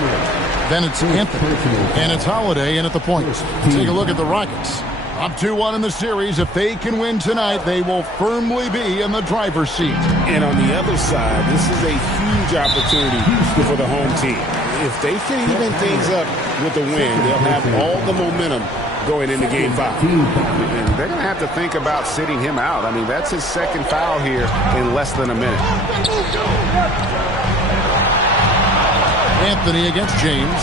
Then it's Anthony. And it's Holiday in at the point. Take a look at the Rockets. Up 2-1 in the series. If they can win tonight, they will firmly be in the driver's seat. And on the other side, this is a huge opportunity for the home team. If they can even things up with the win, they'll have all the momentum going into Game 5. And they're going to have to think about sitting him out. I mean, that's his second foul here in less than a minute. Anthony against James.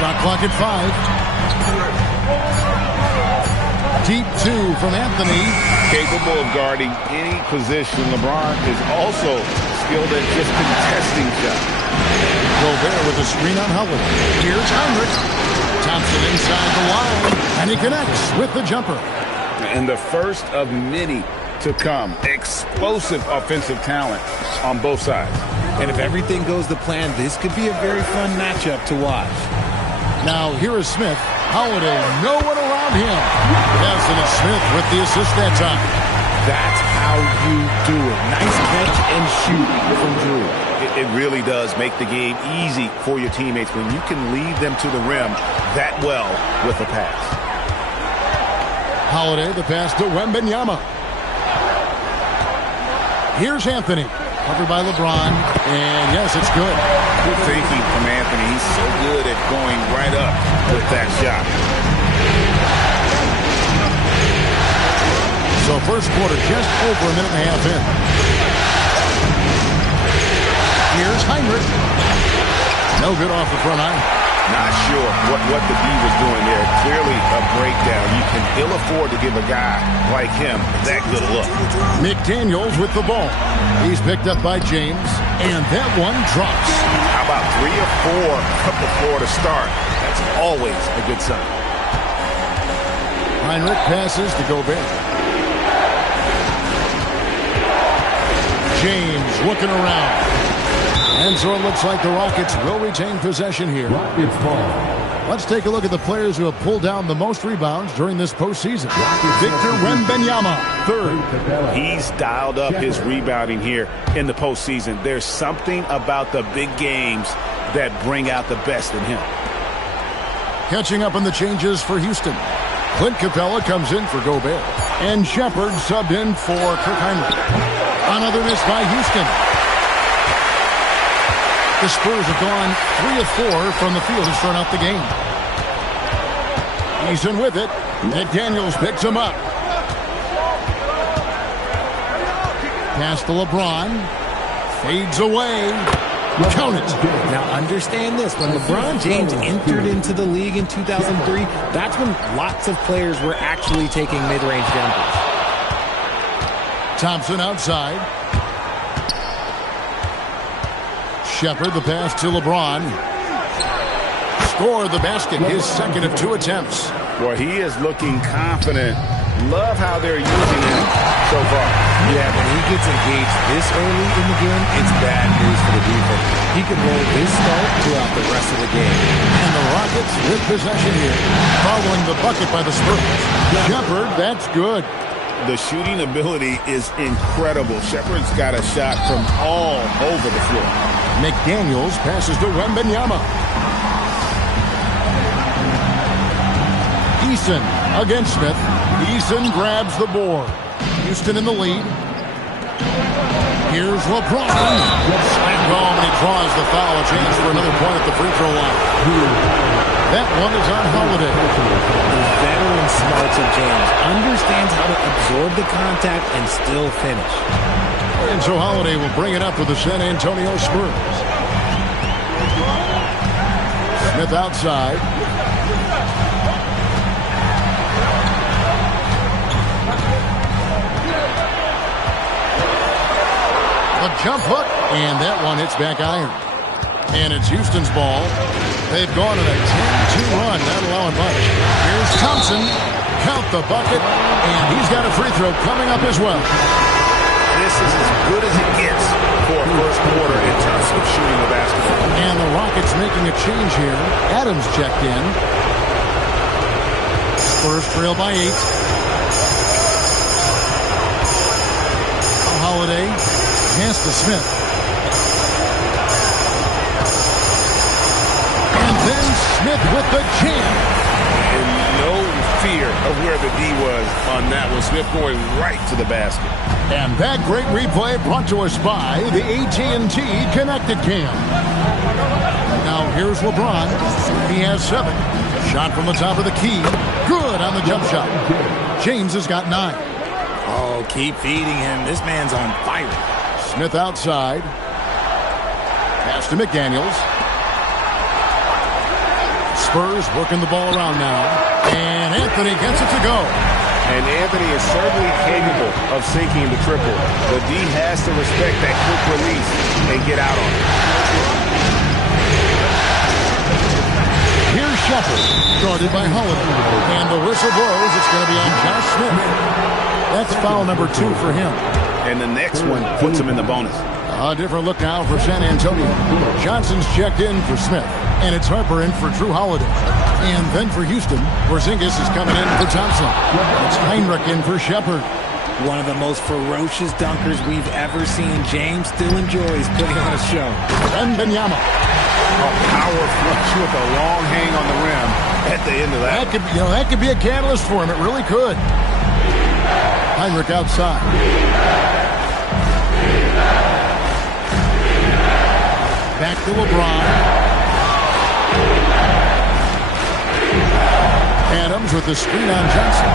Shot clock at 5. Deep 2 from Anthony. Capable of guarding any position. LeBron is also skilled at just contesting shots. Gobert with a screen on Howard. Here's Heinrich. Thompson inside the line. And he connects with the jumper. And the first of many to come. Explosive offensive talent on both sides. And if everything goes to plan, this could be a very fun matchup to watch. Now here is Smith. Holiday, no one around him. Yes, and it's Smith with the assist that time. That's how you do it. Nice catch and shoot from Drew. It really does make the game easy for your teammates when you can lead them to the rim that well with a pass. Holiday, the pass to Wembanyama. Here's Anthony. Covered by LeBron. And yes, it's good. Good thinking from Anthony. He's so good at going right up with that shot. So first quarter just over a minute and a half in. Here's Heinrich. No good off the front iron. Not sure what the D was doing there. Clearly a breakdown. You can ill afford to give a guy like him that good a look. McDaniels with the ball. He's picked up by James, and that one drops. How about 3 or 4 up the floor to start? That's always a good sign. Heinrich passes to Gobert. James looking around. And so it looks like the Rockets will retain possession here. Let's take a look at the players who have pulled down the most rebounds during this postseason. Victor Wembanyama, third. He's dialed up his rebounding here in the postseason. There's something about the big games that bring out the best in him. Catching up on the changes for Houston. Clint Capella comes in for Gobert. And Shepard subbed in for Kirk Heinrich. Another miss by Houston. The Spurs have gone 3 of 4 from the field to start out the game. Eason with it. McDaniels picks him up. Pass to LeBron. Fades away. Count it. Now understand this. When LeBron James entered into the league in 2003, that's when lots of players were actually taking mid-range jumpers. Thompson outside. Shepard, the pass to LeBron. Scored the basket, his second of 2 attempts. Boy, he is looking confident. Love how they're using him so far. Yeah, when he gets engaged this early in the game, it's bad news for the defense. He can roll this start throughout the rest of the game. And the Rockets with possession here. Following the bucket by the Spurs. Shepard, that's good. The shooting ability is incredible. Shepard's got a shot from all over the floor. McDaniels passes to Wembanyama. Eason against Smith. Eason grabs the board. Houston in the lead. Here's LeBron. Slam home, and he draws the foul. A chance for another point at the free throw line. That one is on Holiday. The veteran smarts of James understands how to absorb the contact and still finish. And so Holiday will bring it up for the San Antonio Spurs. Smith outside. A jump hook, and that one hits back iron. And it's Houston's ball. They've gone on a 10-2 run, not allowing much. Here's Thompson. Count the bucket, and he's got a free throw coming up as well. This is as good as it gets for a first quarter in terms of shooting the basketball. And the Rockets making a change here. Adams checked in. Spurs trail by 8. Holiday pass to Smith. And then Smith with the jam. And no fear of where the D was on that one. Smith going right to the basket. And that great replay brought to us by the AT&T Connected Cam. Now here's LeBron. He has 7. Shot from the top of the key. Good on the jump shot. James has got 9. Oh, keep feeding him. This man's on fire. Smith outside. Pass to McDaniels. Spurs working the ball around now. And Anthony gets it to go. And Anthony is certainly capable of sinking the triple. The D has to respect that quick release and get out on it. Here's Shepard, guarded by Holiday. And the whistle blows. It's going to be on Josh Smith. That's foul number 2 for him. And the next one puts him in the bonus. A different look now for San Antonio. Johnson's checked in for Smith. And it's Harper in for Drew Holiday. And then for Houston, Porzingis is coming in for Thompson. It's Heinrich in for Shepard. One of the most ferocious dunkers we've ever seen. James still enjoys putting on a show. Wembanyama. A power flush with a long hang on the rim at the end of that. That could be a catalyst for him. It really could. Heinrich outside. Back to LeBron. Adams with the screen on Johnson.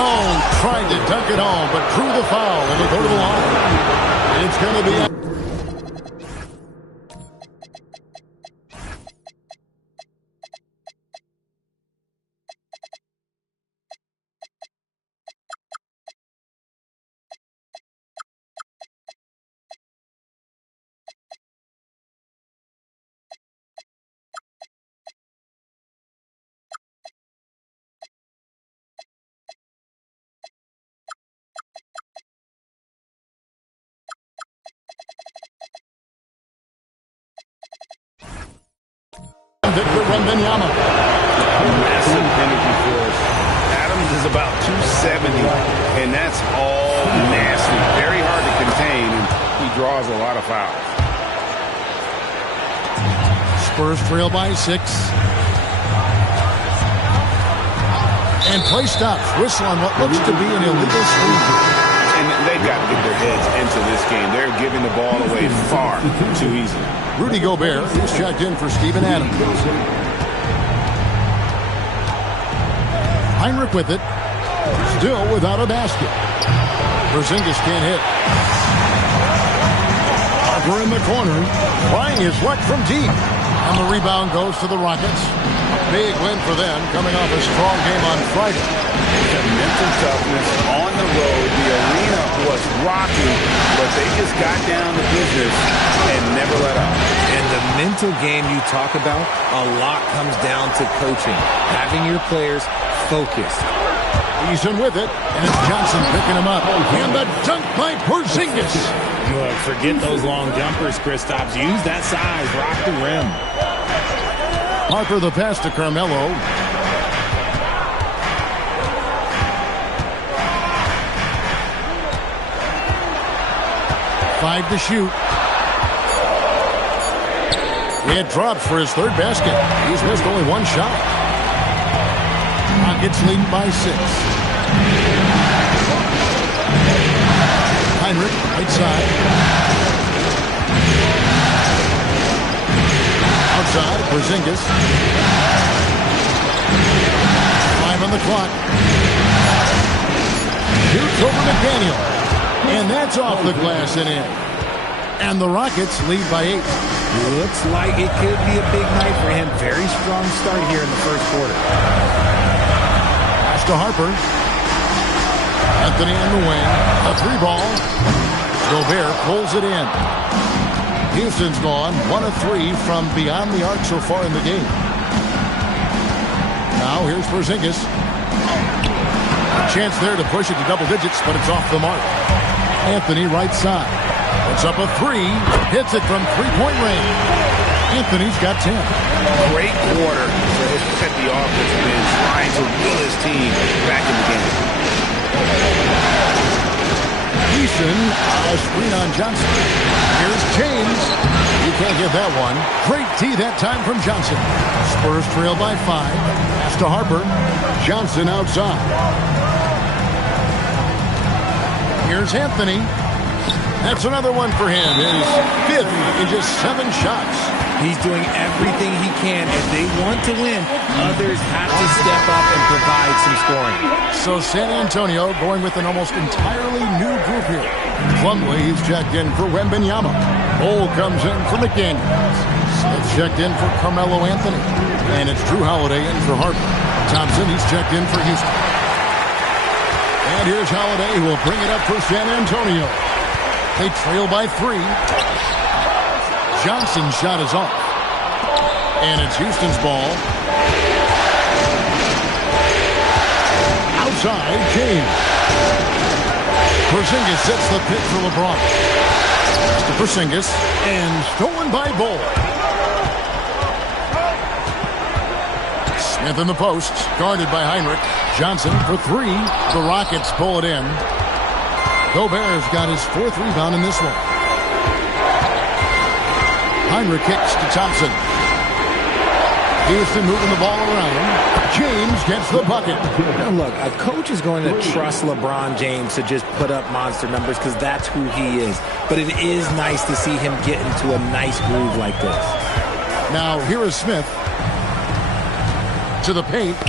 Oh, tried to dunk it home, but drew the foul, and it'll go to the line. It's going to be... Victor Wembanyama. Massive energy force. Adams is about 270, and that's all nasty. Very hard to contain, and he draws a lot of fouls. Spurs trail by 6. And play stops. Whistle on what looks to be an illegal screen. And they've got to get their heads into this game. They're giving the ball away far too easily. Rudy Gobert is checked in for Steven Adams. Heinrich with it. Still without a basket. Porzingis can't hit. Harper in the corner. Trying his luck from deep. And the rebound goes to the Rockets. A big win for them coming off a strong game on Friday. The mental toughness on the road. The arena was rocking, but they just got down to business and never let up. And the mental game you talk about, a lot comes down to coaching. Having your players focused. Eason with it, and it's Johnson picking him up. And the dunk by Porzingis. Look, forget those long jumpers, Kristaps. Use that size. Rock the rim. Harper the pass to Carmelo. Five to shoot. He had dropped for his 3rd basket. He's missed only 1 shot. Rockets leading by 6. Heinrich, right side. Outside, Porzingis. 5 on the clock. Shoots over McDaniel. And that's off the glass and in. And the Rockets lead by 8. Looks like it could be a big night for him. Very strong start here in the first quarter. Pass to Harper. Anthony on the wing. A 3 ball. Gobert pulls it in. Houston's gone 1 of 3 from beyond the arc so far in the game. Now here's Porzingis. A chance there to push it to double digits, but it's off the mark. Anthony right side. Puts up a 3. Hits it from three-point range. Anthony's got 10. Great quarter at the offensive end, trying to will his team back in the game. Eason, a screen on Johnson. Here's James. You can't get that one. Great D that time from Johnson. Spurs trail by 5. Pass to Harper. Johnson outside. Here's Anthony. That's another one for him. His 5th in just 7 shots. He's doing everything he can. If they want to win, others have to step up and provide some scoring. So San Antonio going with an almost entirely new group here. Plumlee, he's checked in for Wembanyama. Cole comes in for McDaniels. Smith checked in for Carmelo Anthony. And it's Drew Holiday in for Harper. Thompson, he's checked in for Houston. And here's Holiday, who will bring it up for San Antonio. They trail by 3. Johnson's shot is off. And it's Houston's ball. Outside, James. Porzingis sets the pick for LeBron. To Porzingis, and stolen by Bol. Smith in the post, guarded by Heinrich. Johnson for 3. The Rockets pull it in. Gobert's got his 4th rebound in this one. Heinrich kicks to Thompson. Houston moving the ball around. James gets the bucket. Now look, a coach is going to trust LeBron James to just put up monster numbers because that's who he is. But it is nice to see him get into a nice groove like this. Now here is Smith. To the paint.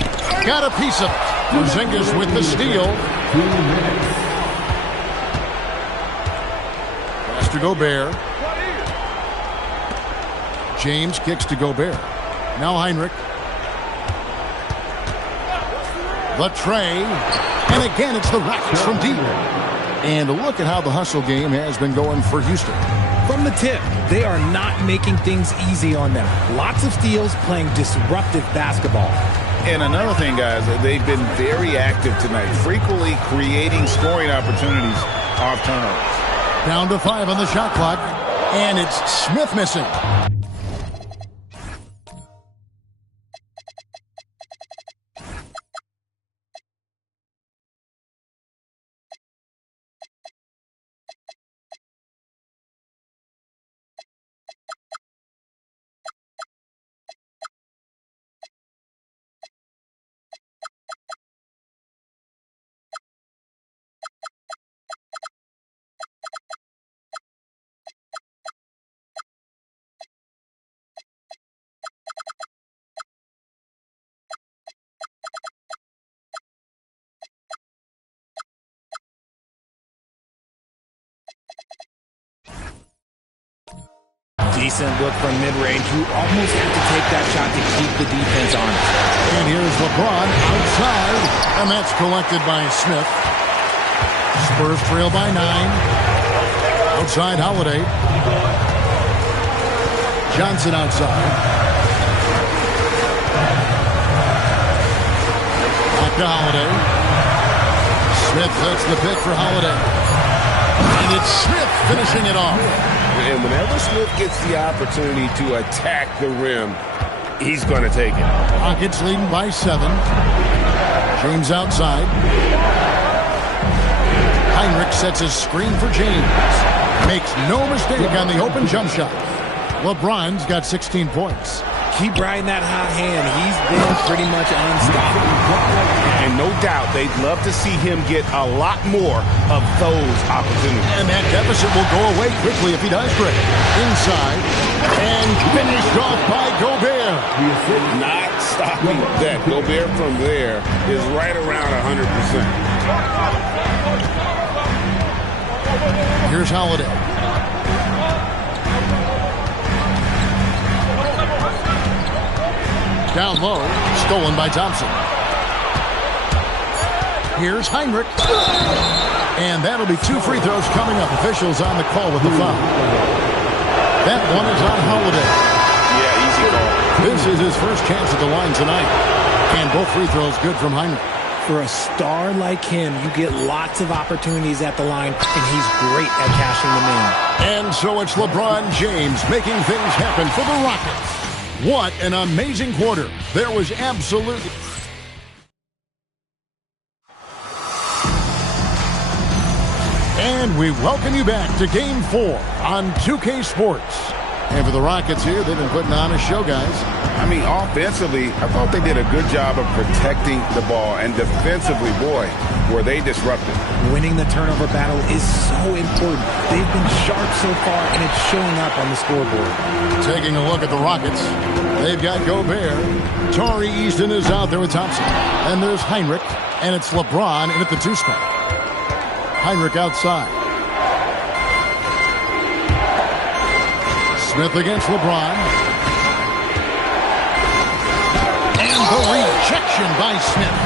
Got a piece of it. Porzingis with the steal. Pass to Gobert. James kicks to Gobert. Now Heinrich. Latrey. And again, it's the Rockets from deep. And look at how the hustle game has been going for Houston. From the tip, they are not making things easy on them. Lots of steals, playing disruptive basketball. And another thing, guys, they've been very active tonight, frequently creating scoring opportunities off turnovers. Down to 5 on the shot clock. And it's Smith missing. Decent look from mid-range. You almost have to take that shot to keep the defense honest. And here's LeBron outside. And that's collected by Smith. Spurs trail by 9. Outside Holiday. Johnson outside. Back to Holiday. Smith sets the pick for Holiday. And it's Smith finishing it off. And whenever Smith gets the opportunity to attack the rim, he's going to take it. Rockets leading by 7. James outside. Heinrich sets his screen for James. Makes no mistake on the open jump shot. LeBron's got 16 points. Keep riding that hot hand. He's been pretty much unstoppable. And no doubt they'd love to see him get a lot more of those opportunities. And that deficit will go away quickly if he does break. Inside. And finished off by Gobert. Not stopping that. Gobert from there is right around 100%. Here's Holiday. Down low, stolen by Thompson. Here's Heinrich. And that'll be 2 free throws coming up. Officials on the call with the foul. That one is on Holiday. Yeah, easy call. This is his first chance at the line tonight. And both free throws good from Heinrich. For a star like him, you get lots of opportunities at the line, and he's great at cashing them in. And so it's LeBron James making things happen for the Rockets. What an amazing quarter. There was absolutely... And we welcome you back to Game 4 on 2K Sports. And for the Rockets here, they've been putting on a show, guys. I mean, offensively, I thought they did a good job of protecting the ball. And defensively, boy, were they disruptive. Winning the turnover battle is so important. They've been sharp so far, and it's showing up on the scoreboard. Taking a look at the Rockets, they've got Gobert. Tari Eason is out there with Thompson. And there's Heinrich, and it's LeBron in at the 2 spot. Heinrich outside. Smith against LeBron. And the rejection by Smith.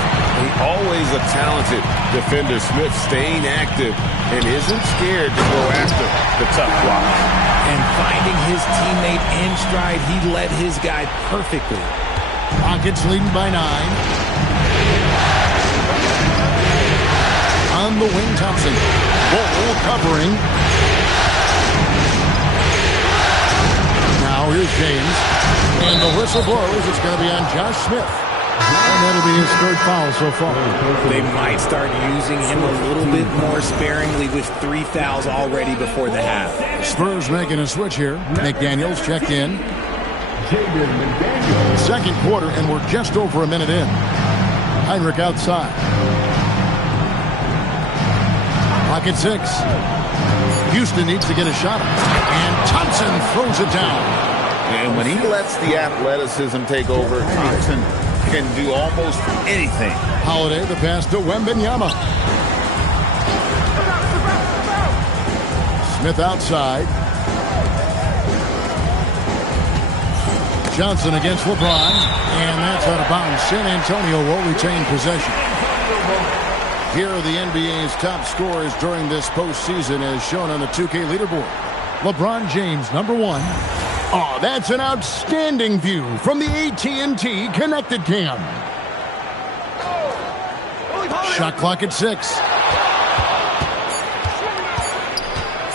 Always a talented defender. Smith staying active and isn't scared to go after the tough blocks. And finding his teammate in stride, he led his guy perfectly. Rockets leading by 9. On the wing, Thompson. Ball covering. Now here's James. And the whistle blows. It's going to be on Josh Smith. And that'll be his 3rd foul so far. They might start using him a little bit more sparingly with 3 fouls already before the half. Spurs making a switch here. McDaniels checked in. 2nd quarter, and we're just over a minute in. Heinrich outside. Pocket 6. Houston needs to get a shot. And Thompson throws it down. And when he lets the athleticism take over, Thompson can do almost anything. Holiday, the pass to Wembanyama. Smith outside. Johnson against LeBron. And that's out of bounds. San Antonio will retain possession. Here are the NBA's top scorers during this postseason as shown on the 2K leaderboard. LeBron James, number 1. Oh, that's an outstanding view from the AT&T Connected Cam. Shot clock at 6.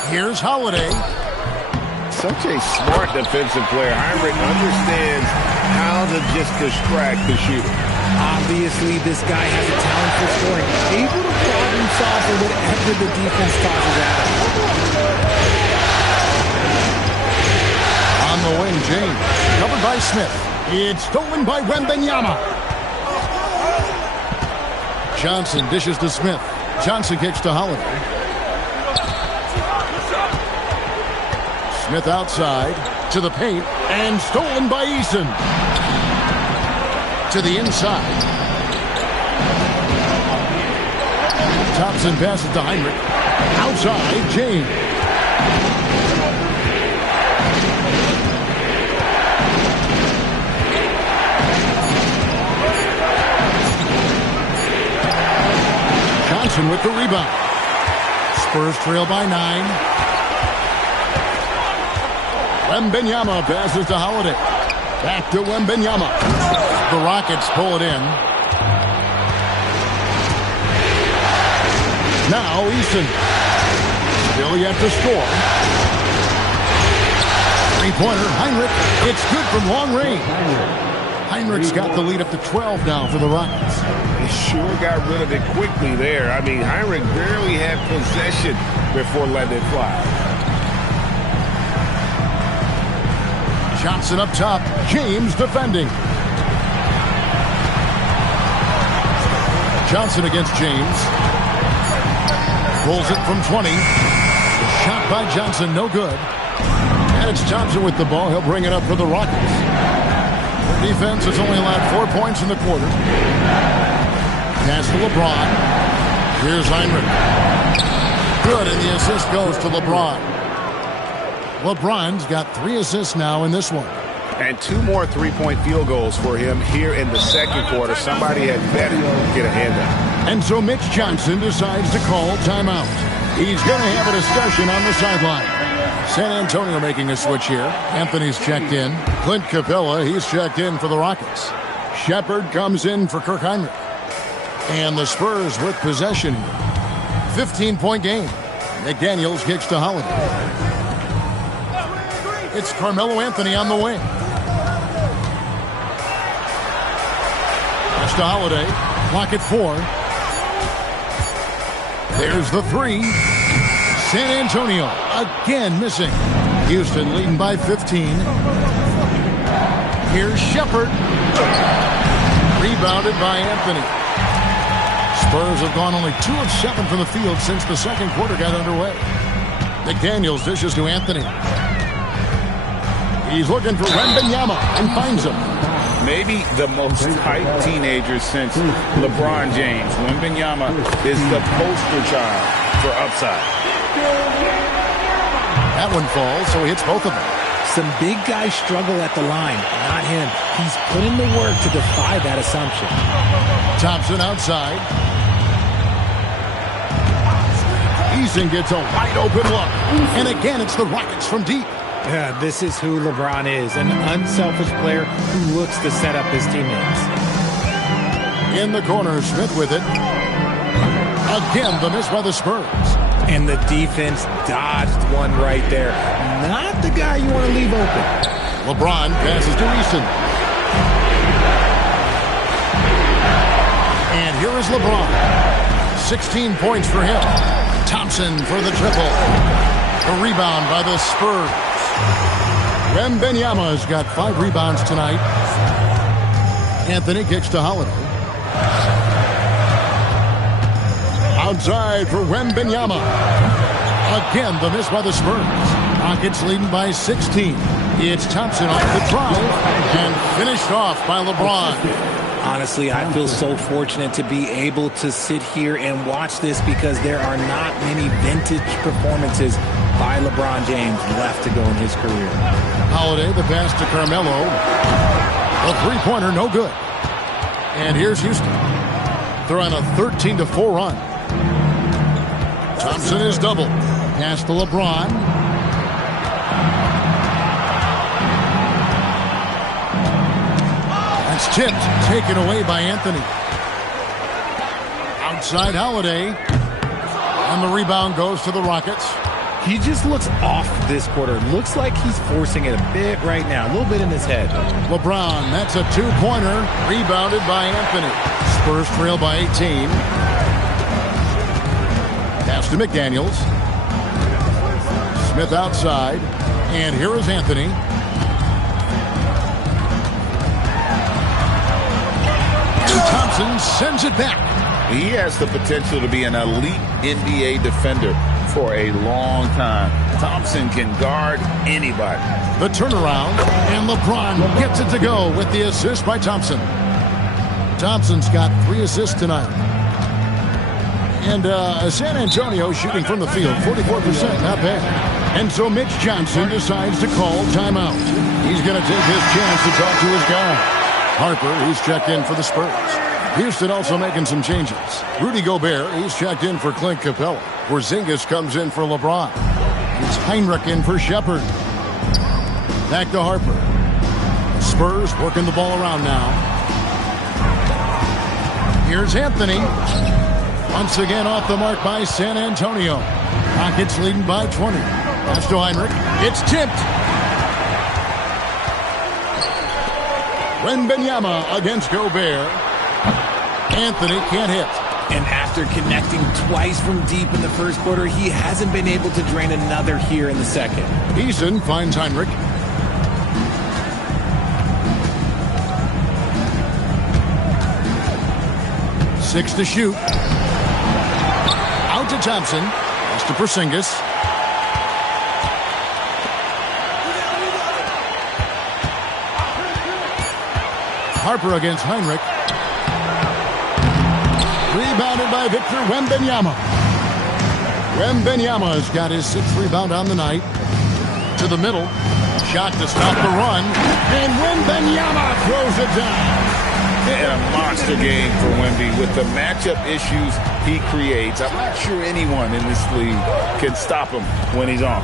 Here's Holiday. Such a smart defensive player. Heinrich understands how to just distract the shooter. Obviously, this guy has a talent for scoring, able to problem solve for whatever the defense tosses at him. On the wing, James, covered by Smith. It's stolen by Wembanyama. Johnson dishes to Smith. Johnson kicks to Holiday. Smith outside to the paint and stolen by Eason. To the inside. Thompson passes to Heinrich. Outside, James. Johnson with the rebound. Spurs trail by 9. Wembanyama passes to Holiday. Back to Wembanyama. The Rockets pull it in. Now Eason. Still yet to score. 3-pointer, Heinrich. It's good from long range. Heinrich's got the lead up to 12 now for the Rockets. They sure got rid of it quickly there. I mean, Heinrich barely had possession before letting it fly. Johnson up top. James defending. Johnson against James. Pulls it from 20. The shot by Johnson, no good. And it's Thompson with the ball. He'll bring it up for the Rockets. Their defense has only allowed 4 points in the quarter. Pass to LeBron. Here's Heinrich. Good, and the assist goes to LeBron. LeBron's got 3 assists now in this one. And 2 more 3-point field goals for him here in the second quarter. Somebody had better get a hand up. And so Mitch Johnson decides to call timeout. He's going to have a discussion on the sideline. San Antonio making a switch here. Anthony's checked in. Clint Capella, he's checked in for the Rockets. Shepard comes in for Kirk Hinrich. And the Spurs with possession here. 15-point game. McDaniels kicks to Holiday. It's Carmelo Anthony on the wing. Pass to Holiday. Clock at 4. There's the 3. San Antonio again missing. Houston leading by 15. Here's Shepard. Rebounded by Anthony. Spurs have gone only 2 of 7 from the field since the second quarter got underway. McDaniels dishes to Anthony. He's looking for Wembanyama and finds him. Maybe the most hyped teenager since LeBron James. Wembanyama is the poster child for upside. That one falls, so he hits both of them. Some big guys struggle at the line, not him. He's put in the work to defy that assumption. Thompson outside. Eason gets a wide open look. And again, it's the Rockets from deep. Yeah, this is who LeBron is, an unselfish player who looks to set up his teammates. In the corner, Smith with it. Again, the miss by the Spurs. And the defense dodged one right there. Not the guy you want to leave open. LeBron passes to Eason. And here is LeBron. 16 points for him. Thompson for the triple. A rebound by the Spurs. Wembanyama's got 5 rebounds tonight. Anthony kicks to Holiday. Outside for Wembanyama. Again, the miss by the Spurs. Rockets leading by 16. It's Thompson off the drive and finished off by LeBron. Honestly, I feel so fortunate to be able to sit here and watch this because there are not many vintage performances by LeBron James left to go in his career. Holiday, the pass to Carmelo. A three-pointer, no good. And here's Houston. They're on a 13-4 run. Thompson is doubled. Pass to LeBron. That's tipped. Taken away by Anthony. Outside Holiday. And the rebound goes to the Rockets. He just looks off this quarter. Looks like he's forcing it a bit right now. A little bit in his head. LeBron, that's a 2-pointer. Rebounded by Anthony. Spurs trail by 18. Pass to McDaniels. Smith outside. And here is Anthony. And Thompson sends it back. He has the potential to be an elite NBA defender for a long time. Thompson can guard anybody. The turnaround, and LeBron gets it to go with the assist by Thompson. Thompson's got 3 assists tonight. And San Antonio shooting from the field, 44%, not bad. And so Mitch Johnson decides to call timeout. He's going to take his chance to talk to his guy. Harper, he's checked in for the Spurs. Houston also making some changes. Rudy Gobert, he's checked in for Clint Capella. Porzingis comes in for LeBron. It's Hinrich in for Shepard. Back to Harper. Spurs working the ball around now. Here's Anthony. Once again off the mark by San Antonio. Rockets leading by 20. Pass to Hinrich. It's tipped. Wembanyama against Gobert. Anthony can't hit. And after connecting twice from deep in the first quarter, he hasn't been able to drain another here in the second. Eason finds Hinrich. Six to shoot. Out to Thompson. Pass to Porzingis. Harper against Hinrich. Rebounded by Victor Wembanyama. Wembanyama's got his 6th rebound on the night. To the middle. Shot to stop the run. And Wembanyama throws it down. And a monster game for Wemby with the matchup issues he creates. I'm not sure anyone in this league can stop him when he's on.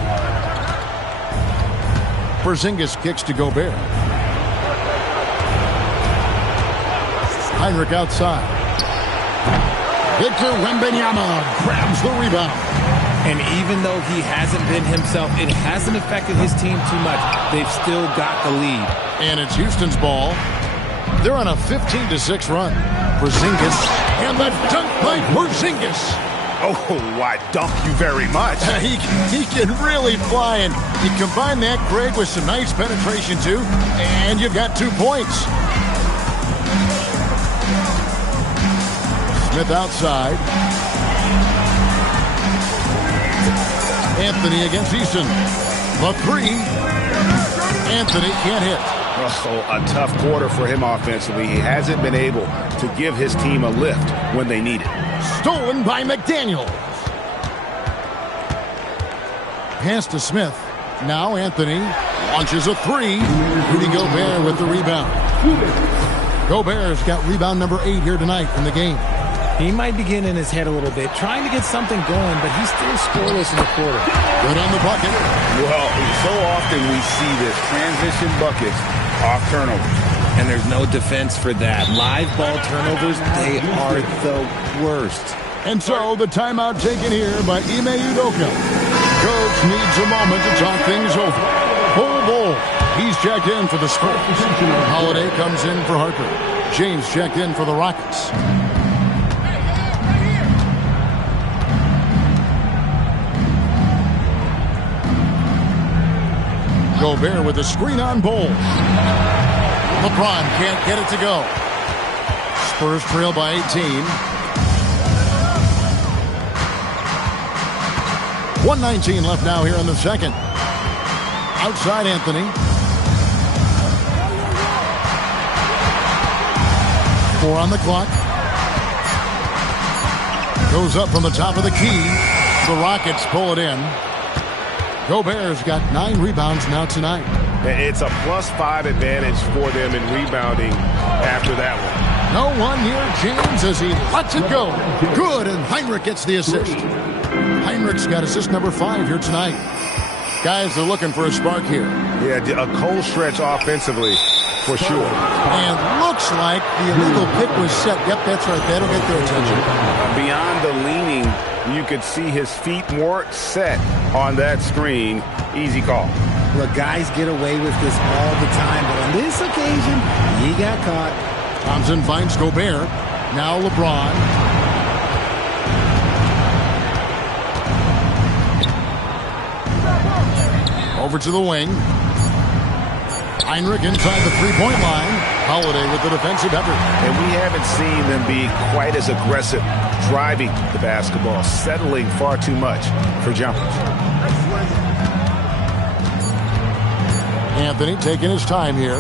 Porzingis kicks to Gobert. Hinrich outside. Victor Wembanyama grabs the rebound. And even though he hasn't been himself, it hasn't affected his team too much. They've still got the lead. And it's Houston's ball. They're on a 15-6 run. Porzingis. And the dunk by Porzingis. Oh, I dunk you very much. He can really fly. And you combine that, Greg, with some nice penetration, too. And you've got 2 points. Smith outside. Anthony against Easton. The three. Anthony can't hit. Oh, a tough quarter for him offensively. He hasn't been able to give his team a lift when they need it. Stolen by McDaniels. Pass to Smith. Now Anthony launches a three. Rudy Gobert with the rebound. Gobert's got rebound number 8 here tonight in the game. He might be getting in his head a little bit, trying to get something going, but he's still scoreless in the quarter. Good on the bucket. Well, so often we see this transition buckets off turnovers. And there's no defense for that. Live ball turnovers, they are the worst. And so the timeout taken here by Ime Udoka. Coach needs a moment to talk things over. Bull. He's checked in for the Spurs. Holiday comes in for Harper. James checked in for the Rockets. Gobert with a screen on Bol. LeBron can't get it to go. Spurs trail by 18. 1:19 left now here in the second. Outside Anthony. 4 on the clock. Goes up from the top of the key. The Rockets pull it in. Gobert's got 9 rebounds now tonight. It's a +5 advantage for them in rebounding after that one. No one near James as he lets it go. Good, and Hinrich gets the assist. Heinrich's got assist number 5 here tonight. Guys are looking for a spark here. Yeah, a cold stretch offensively for sure. And looks like the illegal pick was set. Yep, that's right. That'll get their attention. Beyond the leaning, you could see his feet weren't set on that screen. Easy call. Look, guys get away with this all the time, but on this occasion, he got caught. Thompson finds Gobert. Now LeBron. Over to the wing. Hinrich inside the three-point line. Holiday with the defensive effort. And we haven't seen them be quite as aggressive driving the basketball, settling far too much for jumpers. Anthony taking his time here.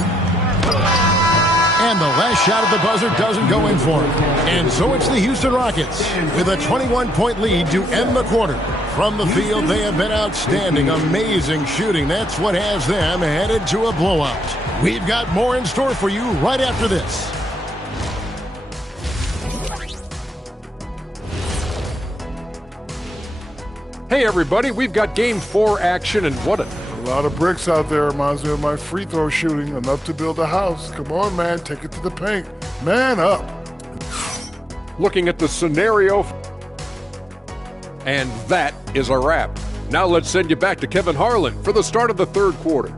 And the last shot at the buzzer doesn't go in for him. And so it's the Houston Rockets with a 21-point lead to end the quarter. From the field, they have been outstanding. Amazing shooting. That's what has them headed to a blowout. We've got more in store for you right after this. Hey, everybody, we've got Game 4 action, and what a lot of bricks out there. Reminds me of my free throw shooting. Enough to build a house. Come on, man. Take it to the paint. Man up. Looking at the scenario. And that is a wrap. Now let's send you back to Kevin Harlan for the start of the third quarter.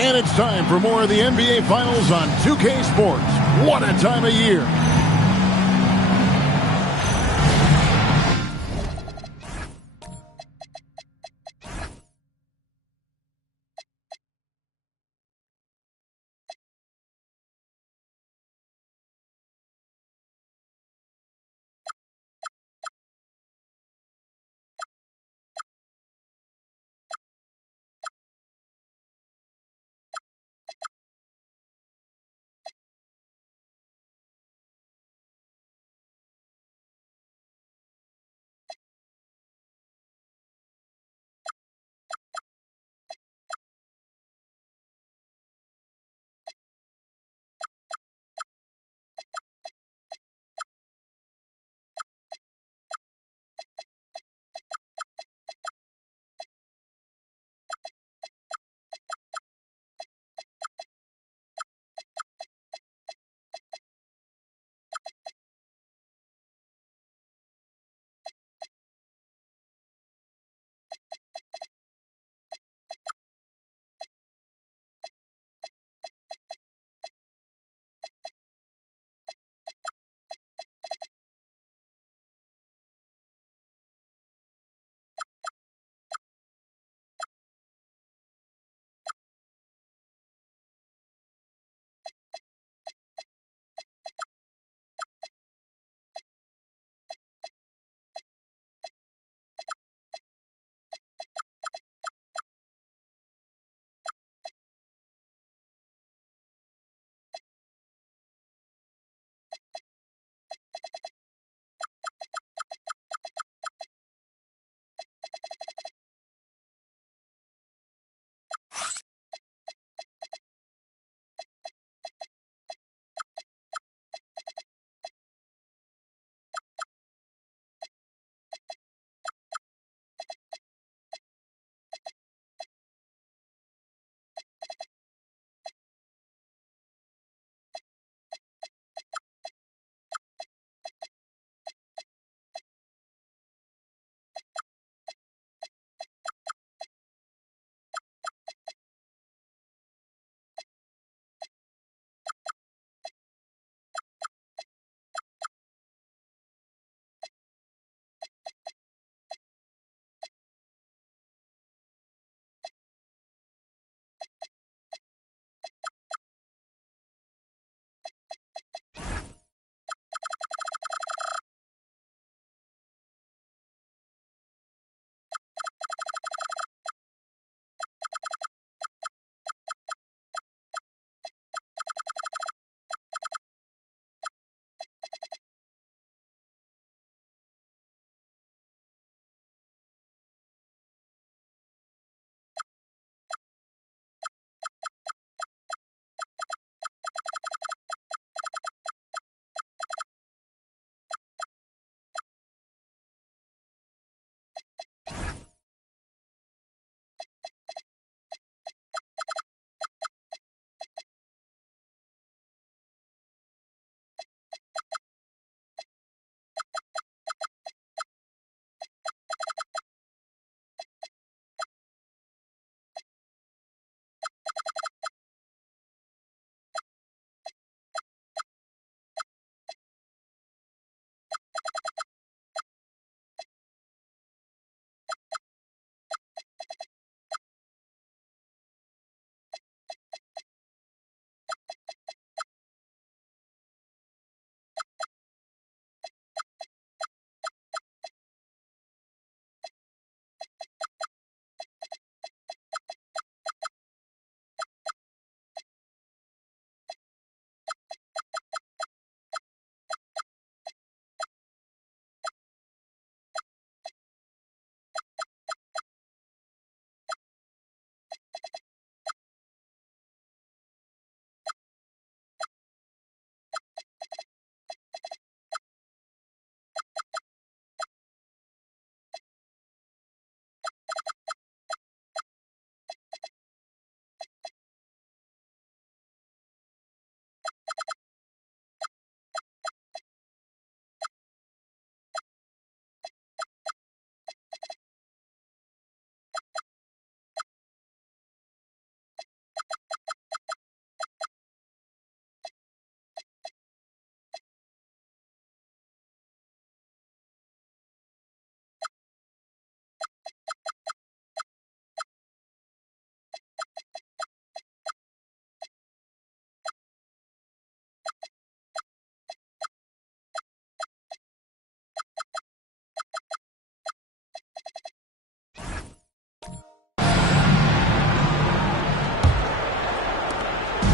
And it's time for more of the NBA Finals on 2K Sports. What a time of year.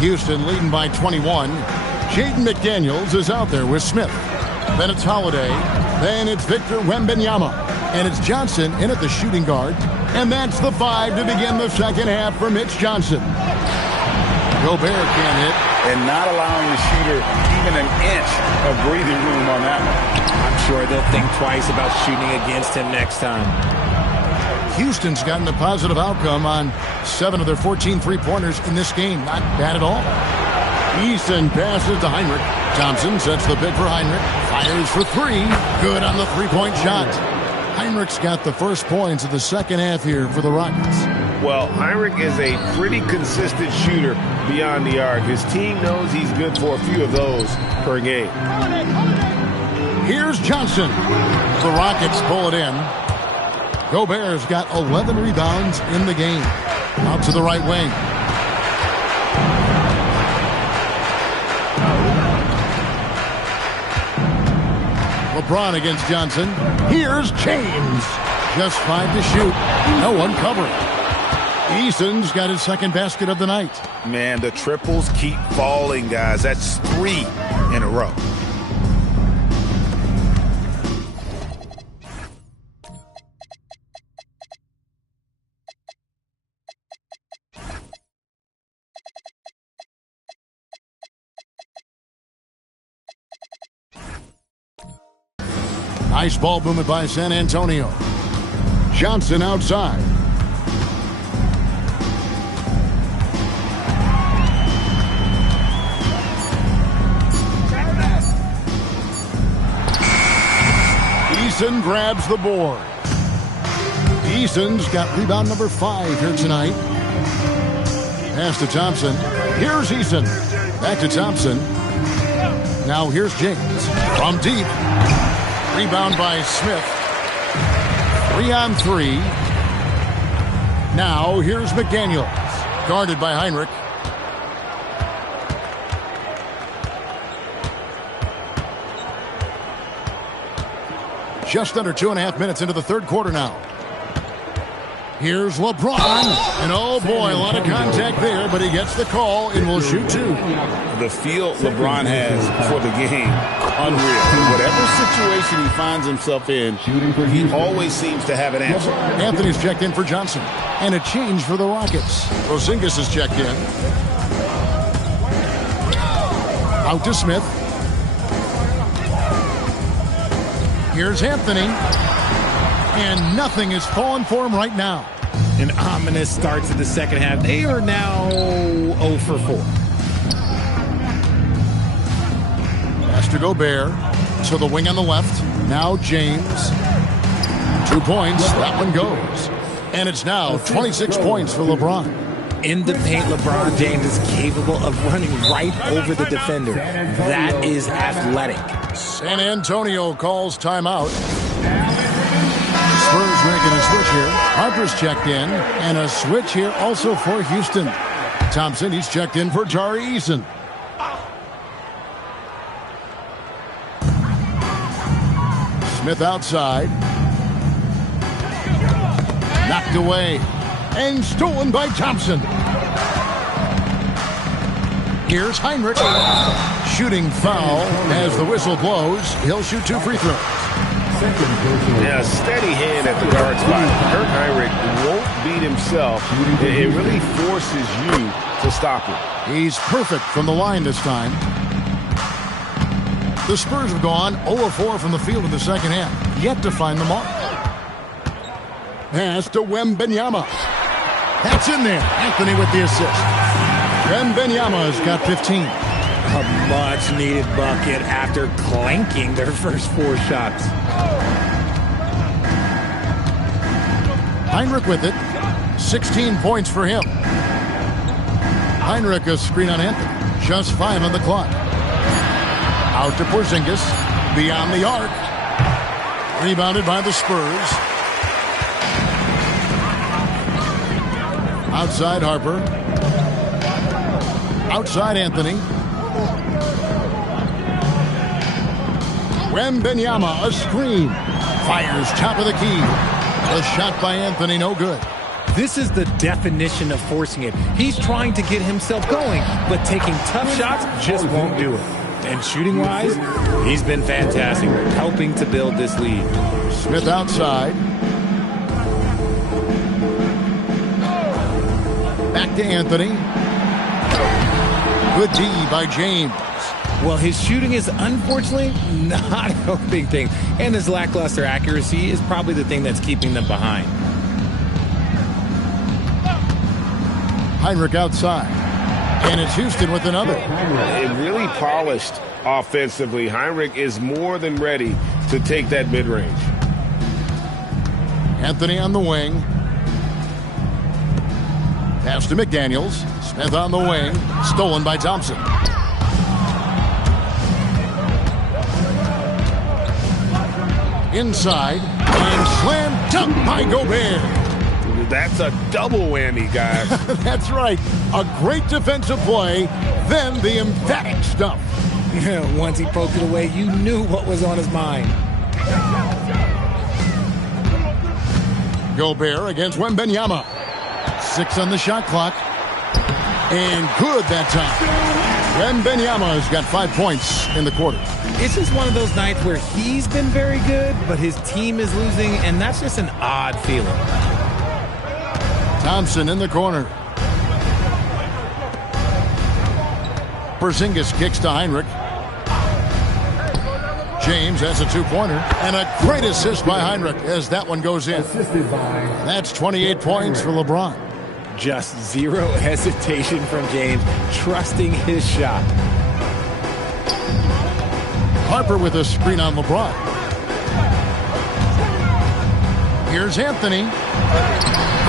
Houston leading by 21. Jaden McDaniels is out there with Smith. Then it's Holiday. Then it's Victor Wembanyama. And it's Johnson in at the shooting guard. And that's the 5 to begin the second half for Mitch Johnson. Gobert can't hit. And not allowing the shooter even an inch of breathing room on that one. I'm sure they'll think twice about shooting against him next time. Houston's gotten a positive outcome on 7 of their 14 three-pointers in this game. Not bad at all. Eason passes to Heinrich. Thompson sets the pick for Heinrich. Fires for 3. Good on the three-point shot. Heinrich's got the first points of the second half here for the Rockets. Well, Heinrich is a pretty consistent shooter beyond the arc. His team knows he's good for a few of those per game. Here's Johnson. The Rockets pull it in. Gobert's got 11 rebounds in the game. Out to the right wing. LeBron against Johnson. Here's James. Just 5 to shoot. No one covering. Eason's got his second basket of the night. Man, the triples keep falling, guys. That's 3 in a row. Nice ball movement by San Antonio. Johnson outside. Eason grabs the board. Eason's got rebound number 5 here tonight. Pass to Thompson. Here's Eason. Back to Thompson. Now here's James. From deep. Rebound by Smith. 3 on 3. Now here's McDaniels. Guarded by Heinrich. Just under 2.5 minutes into the third quarter now. Here's LeBron. And oh boy, a lot of contact there, but he gets the call and will shoot 2. The feel LeBron has for the game, unreal. Whatever situation he finds himself in, he always seems to have an answer. Anthony's checked in for Johnson. And a change for the Rockets. Porzingis is checked in. Out to Smith. Here's Anthony. And nothing is falling for him right now. An ominous start to the second half. They are now 0 for 4. Pass to Gobert. To the wing on the left. Now James. 2 points. That one goes. And it's now 26 points for LeBron. In the paint, LeBron James is capable of running right over the defender. That is athletic. San Antonio calls timeout. Spurs making a switch here. Harper's checked in. And a switch here also for Houston. Thompson, he's checked in for Tari Eason. Smith outside. Knocked away. And stolen by Thompson. Here's Heinrich. Shooting foul as the whistle blows. He'll shoot 2 free throws. Yeah, steady hand at the guard spot. Kurt Heinrich won't beat himself. It really forces you to stop him. He's perfect from the line this time. The Spurs have gone 0-4 from the field in the second half. Yet to find the mark. Pass to Wembanyama. That's in there. Anthony with the assist. Wembanyama's got 15. A much-needed bucket after clanking their first 4 shots. Heinrich with it. 16 points for him. Heinrich a screen on Anthony. Just 5 on the clock. Out to Porzingis. Beyond the arc. Rebounded by the Spurs. Outside Harper. Outside Anthony. Wembanyama, a screen. Fires top of the key. The shot by Anthony, no good. This is the definition of forcing it. He's trying to get himself going, but taking tough shots just won't do it. And shooting-wise, he's been fantastic, helping to build this lead. Smith outside. Back to Anthony. Good D by James. Well, his shooting is unfortunately not helping things, and his lackluster accuracy is probably the thing that's keeping them behind. Hinrich outside. And it's Houston with another. It really polished offensively. Hinrich is more than ready to take that mid-range. Anthony on the wing. Pass to McDaniels. Smith on the wing. Stolen by Thompson. Inside. And slam dunk by Gobert. That's a double whammy, guys. That's right. A great defensive play, then the emphatic stuff. Once he poked it away, you knew what was on his mind. Gobert against Wembanyama. 6 on the shot clock. And good that time. Wembanyama has got 5 points in the quarter. It's just one of those nights where he's been very good, but his team is losing, and that's just an odd feeling. Thompson in the corner. Porzingis kicks to Hinrich. James has a 2-pointer. And a great assist by Hinrich as that one goes in. That's 28 points for LeBron. Just zero hesitation from James, trusting his shot. Harper with a screen on LeBron. Here's Anthony.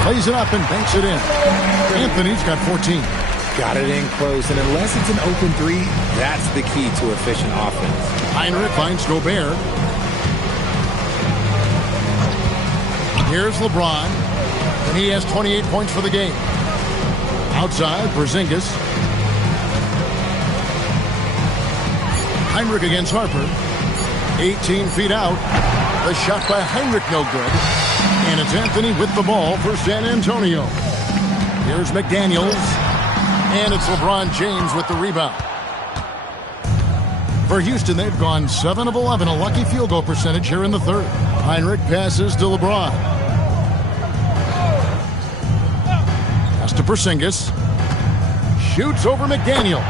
Plays it up and banks it in. Anthony's got 14. Got it in close, and unless it's an open three, that's the key to efficient offense. Hinrich finds Gobert. Here's LeBron, and he has 28 points for the game. Outside, Porzingis. Hinrich against Harper. 18 feet out. The shot by Hinrich no good. And it's Anthony with the ball for San Antonio. Here's McDaniels. And it's LeBron James with the rebound. For Houston, they've gone 7 of 11, a lucky field goal percentage here in the third. Hinrich passes to LeBron. Pass to Porzingis. Shoots over McDaniel.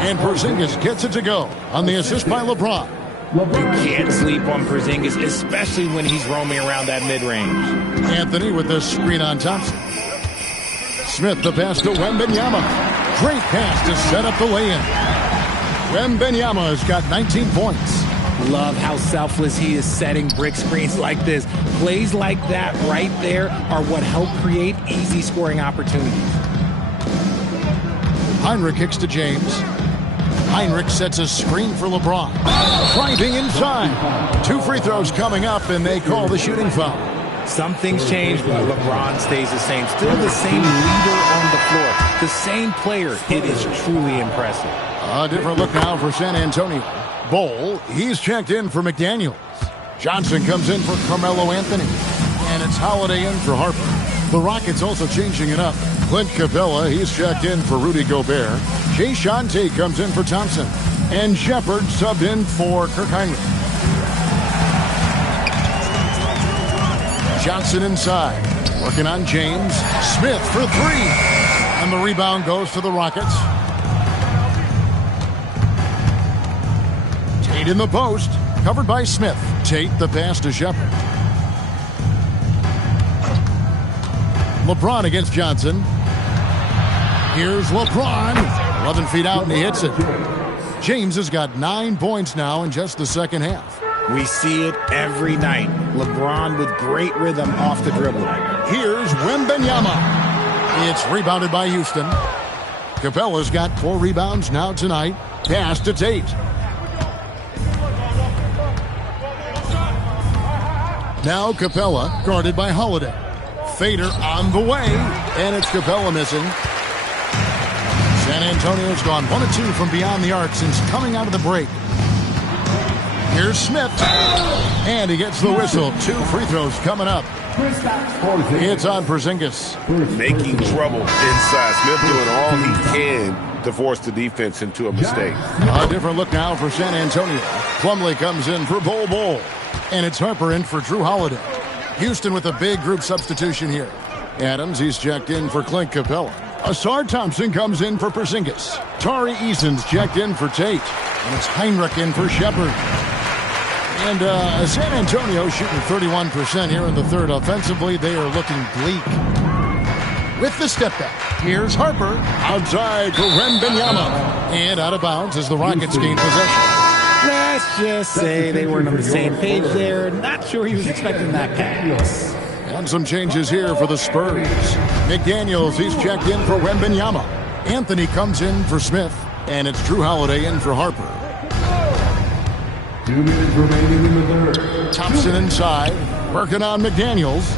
And Porzingis gets it to go on the assist by LeBron. You can't sleep on Porzingis, especially when he's roaming around that mid-range. Anthony with the screen on Thompson. Smith the pass to Wembanyama. Great pass to set up the lay-in. Wembanyama has got 19 points. Love how selfless he is setting brick screens like this. Plays like that right there are what help create easy scoring opportunities. Hinrich kicks to James. Hinrich sets a screen for LeBron. Driving inside. 2 free throws coming up, and they call the shooting foul. Some things change, but LeBron stays the same. Still the same leader on the floor. The same player. It is truly impressive. A different look now for San Antonio. Bol, he's checked in for McDaniels. Johnson comes in for Carmelo Anthony. And it's Holiday in for Harper. The Rockets also changing it up. Clint Capella, he's checked in for Rudy Gobert. Jay Shante comes in for Thompson. And Shepard subbed in for Kirk Hinrich. Johnson inside. Working on James. Smith for 3. And the rebound goes to the Rockets. Tate in the post. Covered by Smith. Tate the pass to Shepard. LeBron against Johnson. Here's LeBron. 11 feet out and he hits it. James has got 9 points now in just the second half. We see it every night. LeBron with great rhythm off the dribble. Here's Wembanyama. It's rebounded by Houston. Capella's got 4 rebounds now tonight. Pass to Tate. Now Capella guarded by Holiday. Fader on the way, and it's Capella missing. San Antonio's gone 1 of 2 from beyond the arc since coming out of the break. Here's Smith. And he gets the whistle. 2 free throws coming up. It's on Porzingis. Making trouble inside. Smith doing all he can to force the defense into a mistake. A different look now for San Antonio. Plumlee comes in for Bol. And it's Harper in for Drew Holiday. Houston with a big group substitution here. Adams, he's checked in for Clint Capella. Asar Thompson comes in for Porzingis. Tari Eason's checked in for Tate. And it's Heinrich in for Shepard. And San Antonio shooting 31% here in the third. Offensively, they are looking bleak. With the step back, here's Harper. Outside for Wembanyama. And out of bounds as the Rockets gain possession. Let's just say they weren't on the same page there. Not sure he was expecting that pass. And some changes here for the Spurs. McDaniels, he's checked in for Wembanyama. Anthony comes in for Smith. And it's Drew Holiday in for Harper. 2 minutes remaining in the third. Thompson inside, working on McDaniels.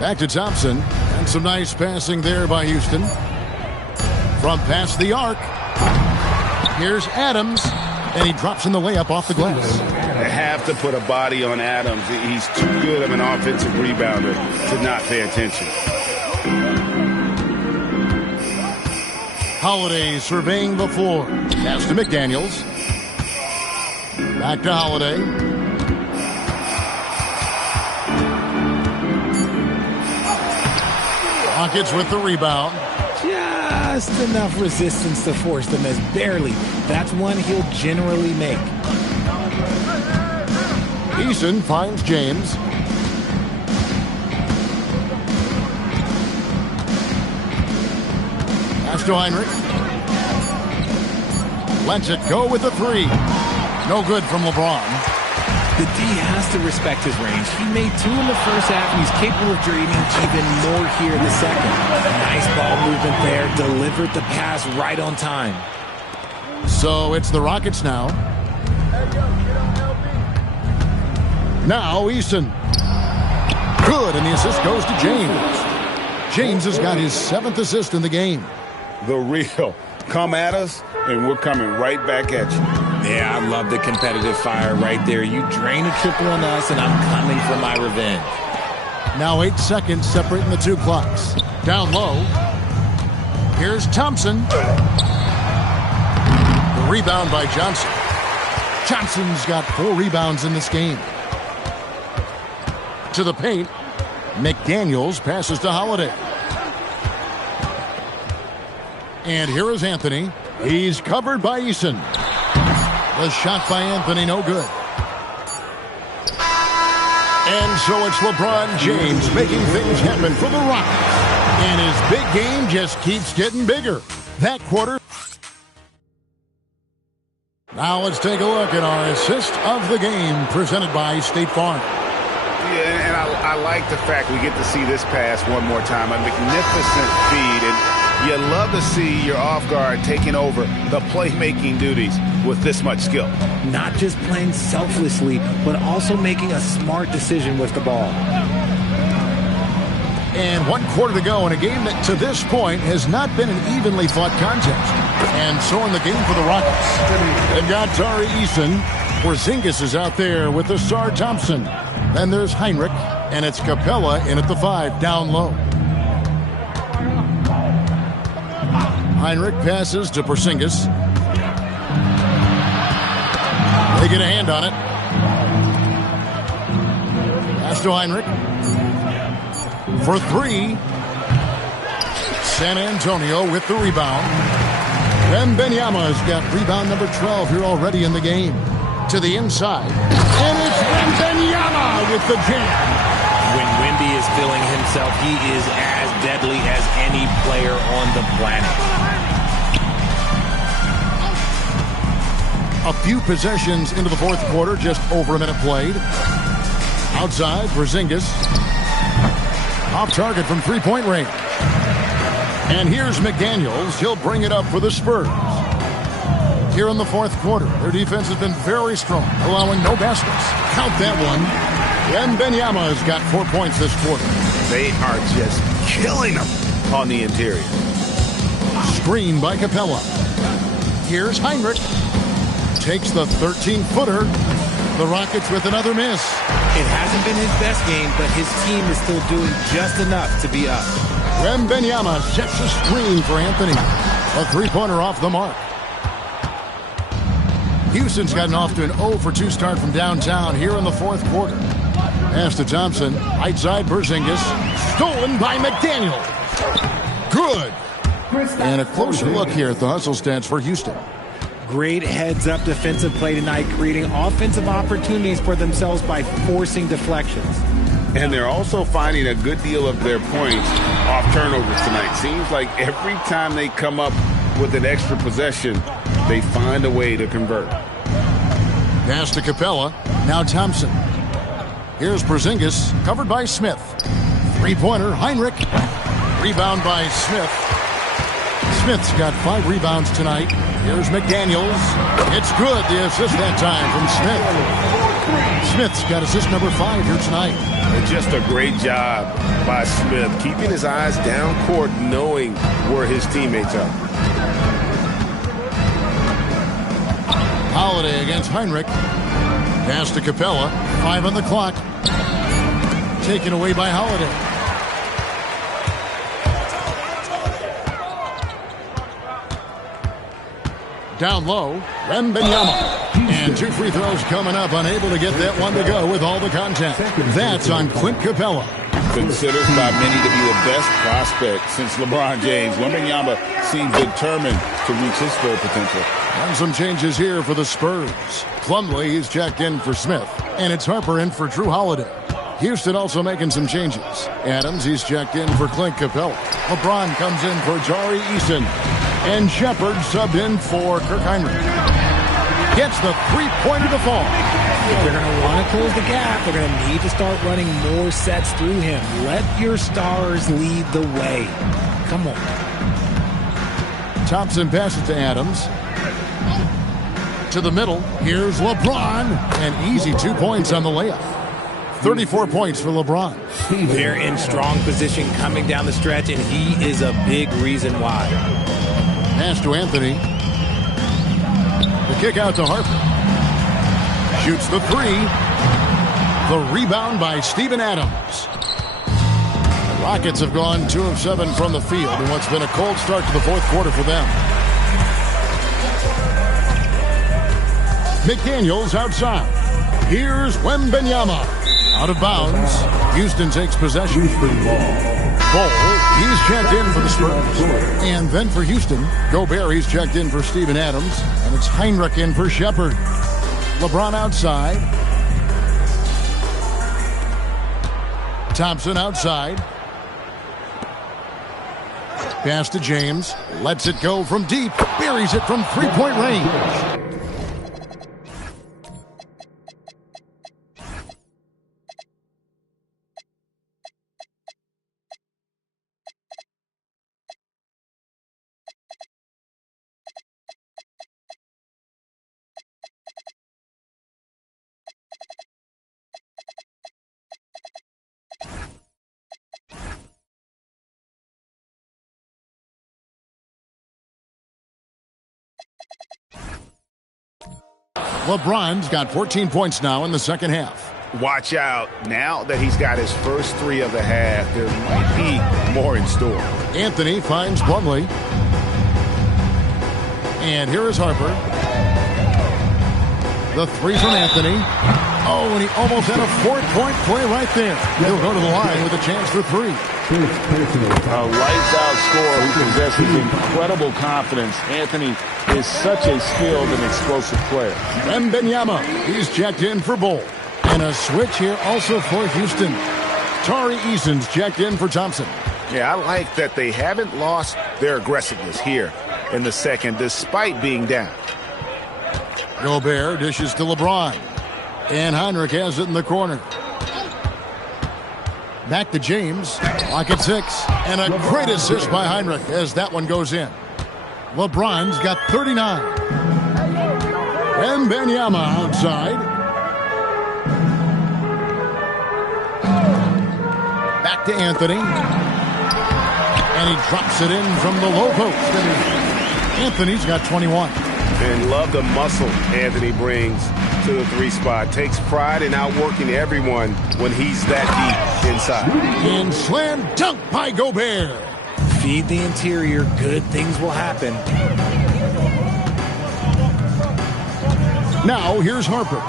Back to Thompson. And some nice passing there by Houston. From past the arc. Here's Adams. And he drops in the layup off the glass. They have to put a body on Adams. He's too good of an offensive rebounder to not pay attention. Holiday surveying the floor. Pass to McDaniels. Back to Holiday. Rockets with the rebound. Just enough resistance to force them as barely. That's one he'll generally make. Eason finds James. Pass to Heinrich. Lets it go with the 3. No good from LeBron. The D has to respect his range. He made 2 in the first half, and he's capable of draining even more here in the second. Nice ball movement there. Delivered the pass right on time. So it's the Rockets now. Now Easton. Good, and the assist goes to James. James has got his 7th assist in the game. The real. Come at us, and we're coming right back at you. Yeah, I love the competitive fire right there. You drain a triple on us, and I'm coming for my revenge. Now 8 seconds separating the 2 clocks. Down low. Here's Thompson. The rebound by Johnson. Johnson's got 4 rebounds in this game. To the paint. McDaniels passes to Holiday. And here is Anthony. He's covered by Eason. The shot by Anthony, no good. And so it's LeBron James making things happen for the Rockets. And his big game just keeps getting bigger. That quarter. Now let's take a look at our assist of the game presented by State Farm. Yeah, and I like the fact we get to see this pass one more time. A magnificent feed, and you love to see your off guard taking over the playmaking duties with this much skill. Not just playing selflessly, but also making a smart decision with the ball. And 1 quarter to go in a game that to this point has not been an evenly fought contest. And so in the game for the Rockets, they've got Tari Eason. Porzingis is out there with Asar Thompson. Then there's Heinrich, and it's Capella in at the 5, down low. Heinrich passes to Porzingis. They get a hand on it. Pass to Heinrich. For 3. San Antonio with the rebound. Wembanyama's got rebound number 12 here already in the game. To the inside. And it's Wembanyama with the jam. When Wemby is feeling himself, he is as deadly as any player on the planet. A few possessions into the 4th quarter, just over a minute played. Outside, Porzingis. Off target from 3-point range. And here's McDaniels. He'll bring it up for the Spurs. Here in the 4th quarter, their defense has been very strong, allowing no baskets. Count that one. Wembanyama's got 4 points this quarter. They are just killing them on the interior. Screen by Capella. Here's Heinrich. Takes the 13-footer. The Rockets with another miss. It hasn't been his best game, but his team is still doing just enough to be up. Wembanyama sets a screen for Anthony. A three-pointer off the mark. Houston's gotten off to an 0-for-2 start from downtown here in the fourth quarter. Pass to Thompson. Right side, Porzingis. Stolen by McDaniel. Good. And a closer look here at the hustle stats for Houston. Great heads-up defensive play tonight, creating offensive opportunities for themselves by forcing deflections. And they're also finding a good deal of their points off turnovers tonight. Seems like every time they come up with an extra possession, they find a way to convert. Pass to Capella. Now Thompson. Here's Porzingis, covered by Smith. Three-pointer, Heinrich. Rebound by Smith. Smith's got 5 rebounds tonight. Here's McDaniels. It's good, the assist that time from Smith. Smith's got assist number 5 here tonight. Just a great job by Smith, keeping his eyes down court, knowing where his teammates are. Holiday against Heinrich. Pass to Capella. 5 on the clock. Taken away by Holiday. Down low, Wembanyama. And 2 free throws coming up, unable to get that one to go with all the contact. That's on Clint Capella. Considered by many to be the best prospect since LeBron James. Wembanyama seems determined to reach his full potential. And some changes here for the Spurs. Plumlee, he's checked in for Smith. And it's Harper in for Drew Holiday. Houston also making some changes. Adams, he's checked in for Clint Capella. LeBron comes in for Tari Eason. And Shepard subbed in for Kirk Heinrich. Gets the three-pointer to fall. If they're going to want to close the gap, they're going to need to start running more sets through him. Let your stars lead the way. Come on. Thompson passes to Adams. To the middle. Here's LeBron. An easy 2 points on the layup. 34 points for LeBron. They're in strong position coming down the stretch, and he is a big reason why. Pass to Anthony. The kick out to Harper. Shoots the 3. The rebound by Steven Adams. The Rockets have gone 2 of 7 from the field in what's been a cold start to the fourth quarter for them. McDaniels outside. Here's Wembanyama. Out of bounds. Houston takes possession. Ball, he's checked in for the Spurs. And then for Houston, Gobert, he's checked in for Steven Adams. And it's Heinrich in for Shepard. LeBron outside. Thompson outside. Pass to James. Lets it go from deep. Buries it from three-point range. LeBron's got 14 points now in the second half. Watch out. Now that he's got his first 3 of the half, there might be more in store. Anthony finds Plumlee. And here is Harper. The 3 from Anthony. Oh, and he almost had a 4-point play right there. He'll go to the line with a chance for 3. A lights-out scorer who possesses incredible confidence. Anthony is such a skilled and explosive player. Wembanyama, he's checked in for Bol. And a switch here also for Houston. Tari Eason's checked in for Thompson. Yeah, I like that they haven't lost their aggressiveness here in the second, despite being down. Gobert dishes to LeBron. And Heinrich has it in the corner. Back to James. Lock at 6. And a great assist by Heinrich as that one goes in. LeBron's got 39. Wembanyama outside. Back to Anthony. And he drops it in from the low post. Anthony's got 21. And love the muscle Anthony brings to the 3 spot. Takes pride in outworking everyone when he's that deep inside. And slam dunk by Gobert. Feed the interior. Good things will happen. Now here's Harper.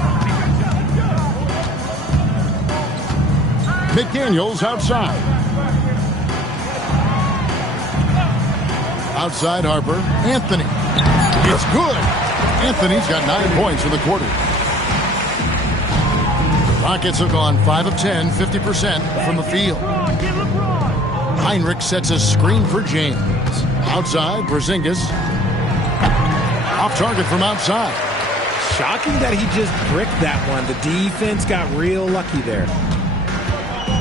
McDaniels outside. Outside Harper. Anthony. It's good. Anthony's got 9 points for the quarter. Rockets have gone 5 of 10, 50% from the field. Heinrich sets a screen for James. Outside, Porzingis. Off target from outside. Shocking that he just bricked that one. The defense got real lucky there.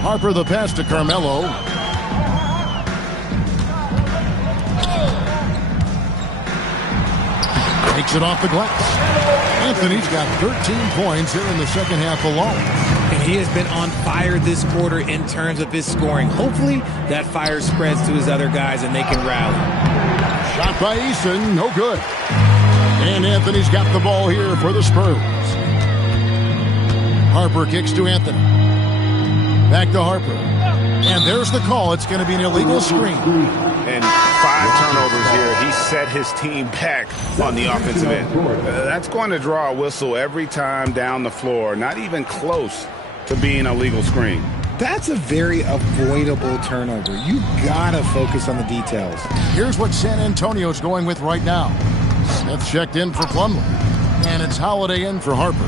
Harper the pass to Carmelo. Takes it off the glass. Anthony's got 13 points here in the second half alone. And he has been on fire this quarter in terms of his scoring. Hopefully that fire spreads to his other guys and they can rally. Shot by Eason, no good. And Anthony's got the ball here for the Spurs. Harper kicks to Anthony. Back to Harper. And there's the call. It's going to be an illegal screen. And 5 turnovers here. He set his team back on the offensive end. That's going to draw a whistle every time down the floor. Not even close to being a legal screen. That's a very avoidable turnover. You gotta focus on the details. Here's what San Antonio's going with right now. Smith checked in for Plumlee. And it's Holiday in for Harper.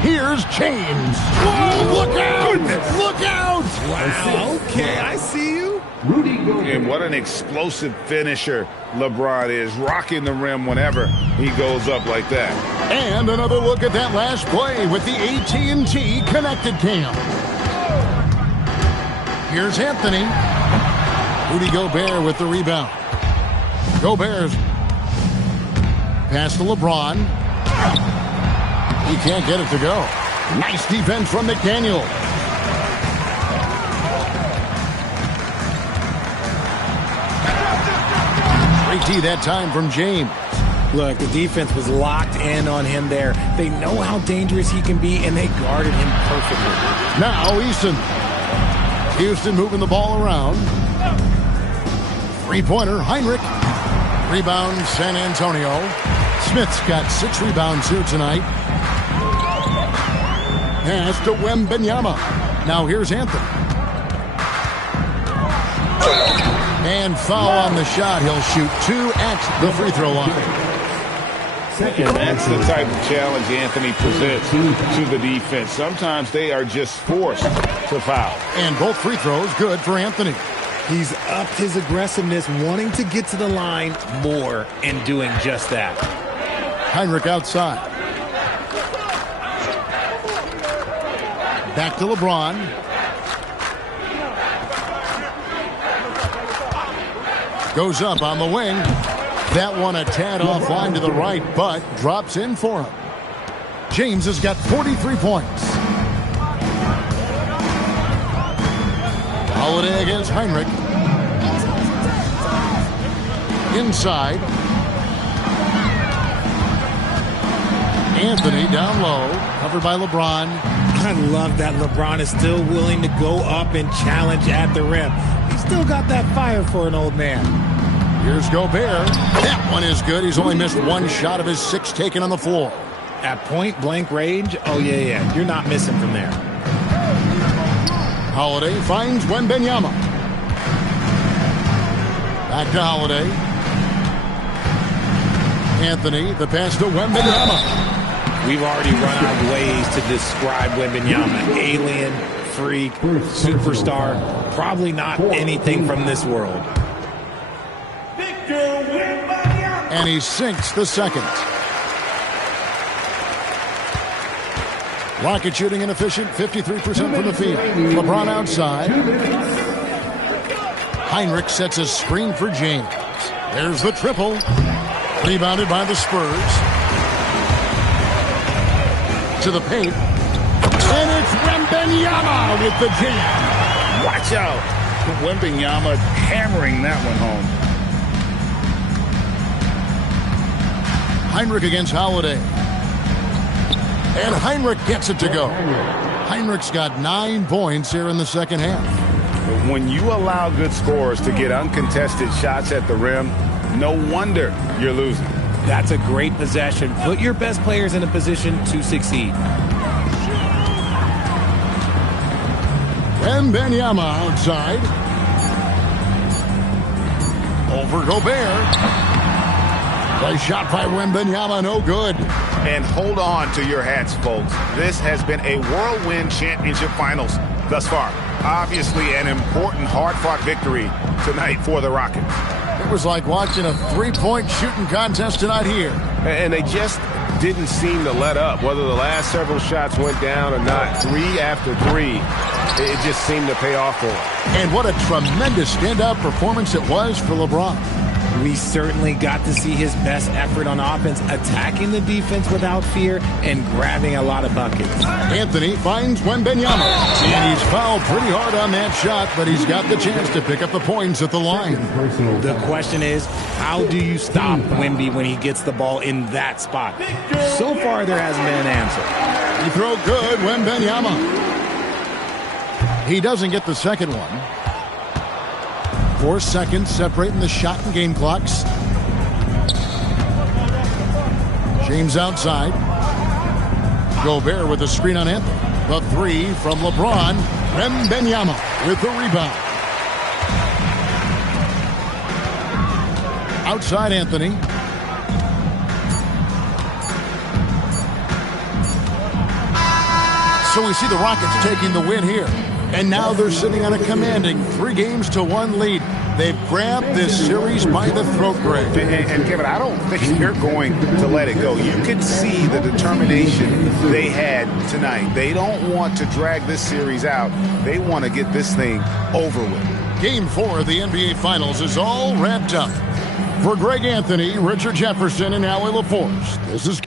Here's James. Whoa, look out! Goodness. Look out! Wow, okay, I see you. And what an explosive finisher LeBron is, rocking the rim whenever he goes up like that. And another look at that last play with the AT&T connected cam. Here's Anthony. Rudy Gobert with the rebound. Gobert's pass to LeBron. He can't get it to go. Nice defense from McDaniel. Great D that time from James. Look, the defense was locked in on him there. They know how dangerous he can be, and they guarded him perfectly. Now Eason. Houston moving the ball around. 3-pointer, Heinrich. Rebound, San Antonio. Smith's got 6 rebounds here tonight. Pass to Wembanyama. Now here's Anthony. And foul on the shot. He'll shoot 2 at the free throw line. That's the type of challenge Anthony presents to the defense. Sometimes they are just forced to foul. And both free throws good for Anthony. He's upped his aggressiveness, wanting to get to the line more and doing just that. Heinrich outside. Back to LeBron. Goes up on the wing. That one a tad offline to the right, but drops in for him. James has got 43 points. Holiday against Heinrich. Inside. Anthony down low, covered by LeBron. I love that LeBron is still willing to go up and challenge at the rim. He's still got that fire for an old man. Here's Gobert. That one is good. He's only missed 1 shot of his 6 taken on the floor. At point-blank range, oh, yeah. You're not missing from there. Holiday finds Wembanyama. Back to Holiday. Anthony, the pass to Wembanyama. We've already run out of ways to describe Wembanyama. Alien, freak, superstar, probably not anything from this world. And he sinks the second. Rocket shooting inefficient, 53% from the field. LeBron outside. Heinrich sets a screen for James. There's the triple. Rebounded by the Spurs. To the paint. And it's Wembanyama with the jam. Watch out. Wembanyama hammering that one home. Heinrich against Holiday. And Heinrich gets it to go. Heinrich's got 9 points here in the second half. When you allow good scorers to get uncontested shots at the rim, no wonder you're losing. That's a great possession. Put your best players in a position to succeed. Wembanyama outside. Over Gobert. The shot by Wembanyama, no good. And hold on to your hats, folks. This has been a whirlwind championship finals thus far. Obviously an important, hard-fought victory tonight for the Rockets. It was like watching a three-point shooting contest tonight here. And they just didn't seem to let up. Whether the last several shots went down or not, 3 after 3, it just seemed to pay off for them. And what a tremendous standout performance it was for LeBron. We certainly got to see his best effort on offense, attacking the defense without fear and grabbing a lot of buckets. Anthony finds Wembanyama, and he's fouled pretty hard on that shot, but he's got the chance to pick up the points at the line. The question is, how do you stop Wemby when he gets the ball in that spot? So far, there hasn't been an answer. He throw good, Wembanyama. He doesn't get the second one. 4 seconds separating the shot and game clocks. James outside. Gobert with a screen on Anthony. The 3 from LeBron. Wembanyama with the rebound. Outside Anthony. So we see the Rockets taking the win here. And now they're sitting on a commanding 3-1 lead. They've grabbed this series by the throat, Greg. And Kevin, I don't think they're going to let it go. You could see the determination they had tonight. They don't want to drag this series out. They want to get this thing over with. Game 4 of the NBA Finals is all wrapped up. For Greg Anthony, Richard Jefferson, and Allie LaForce, this is...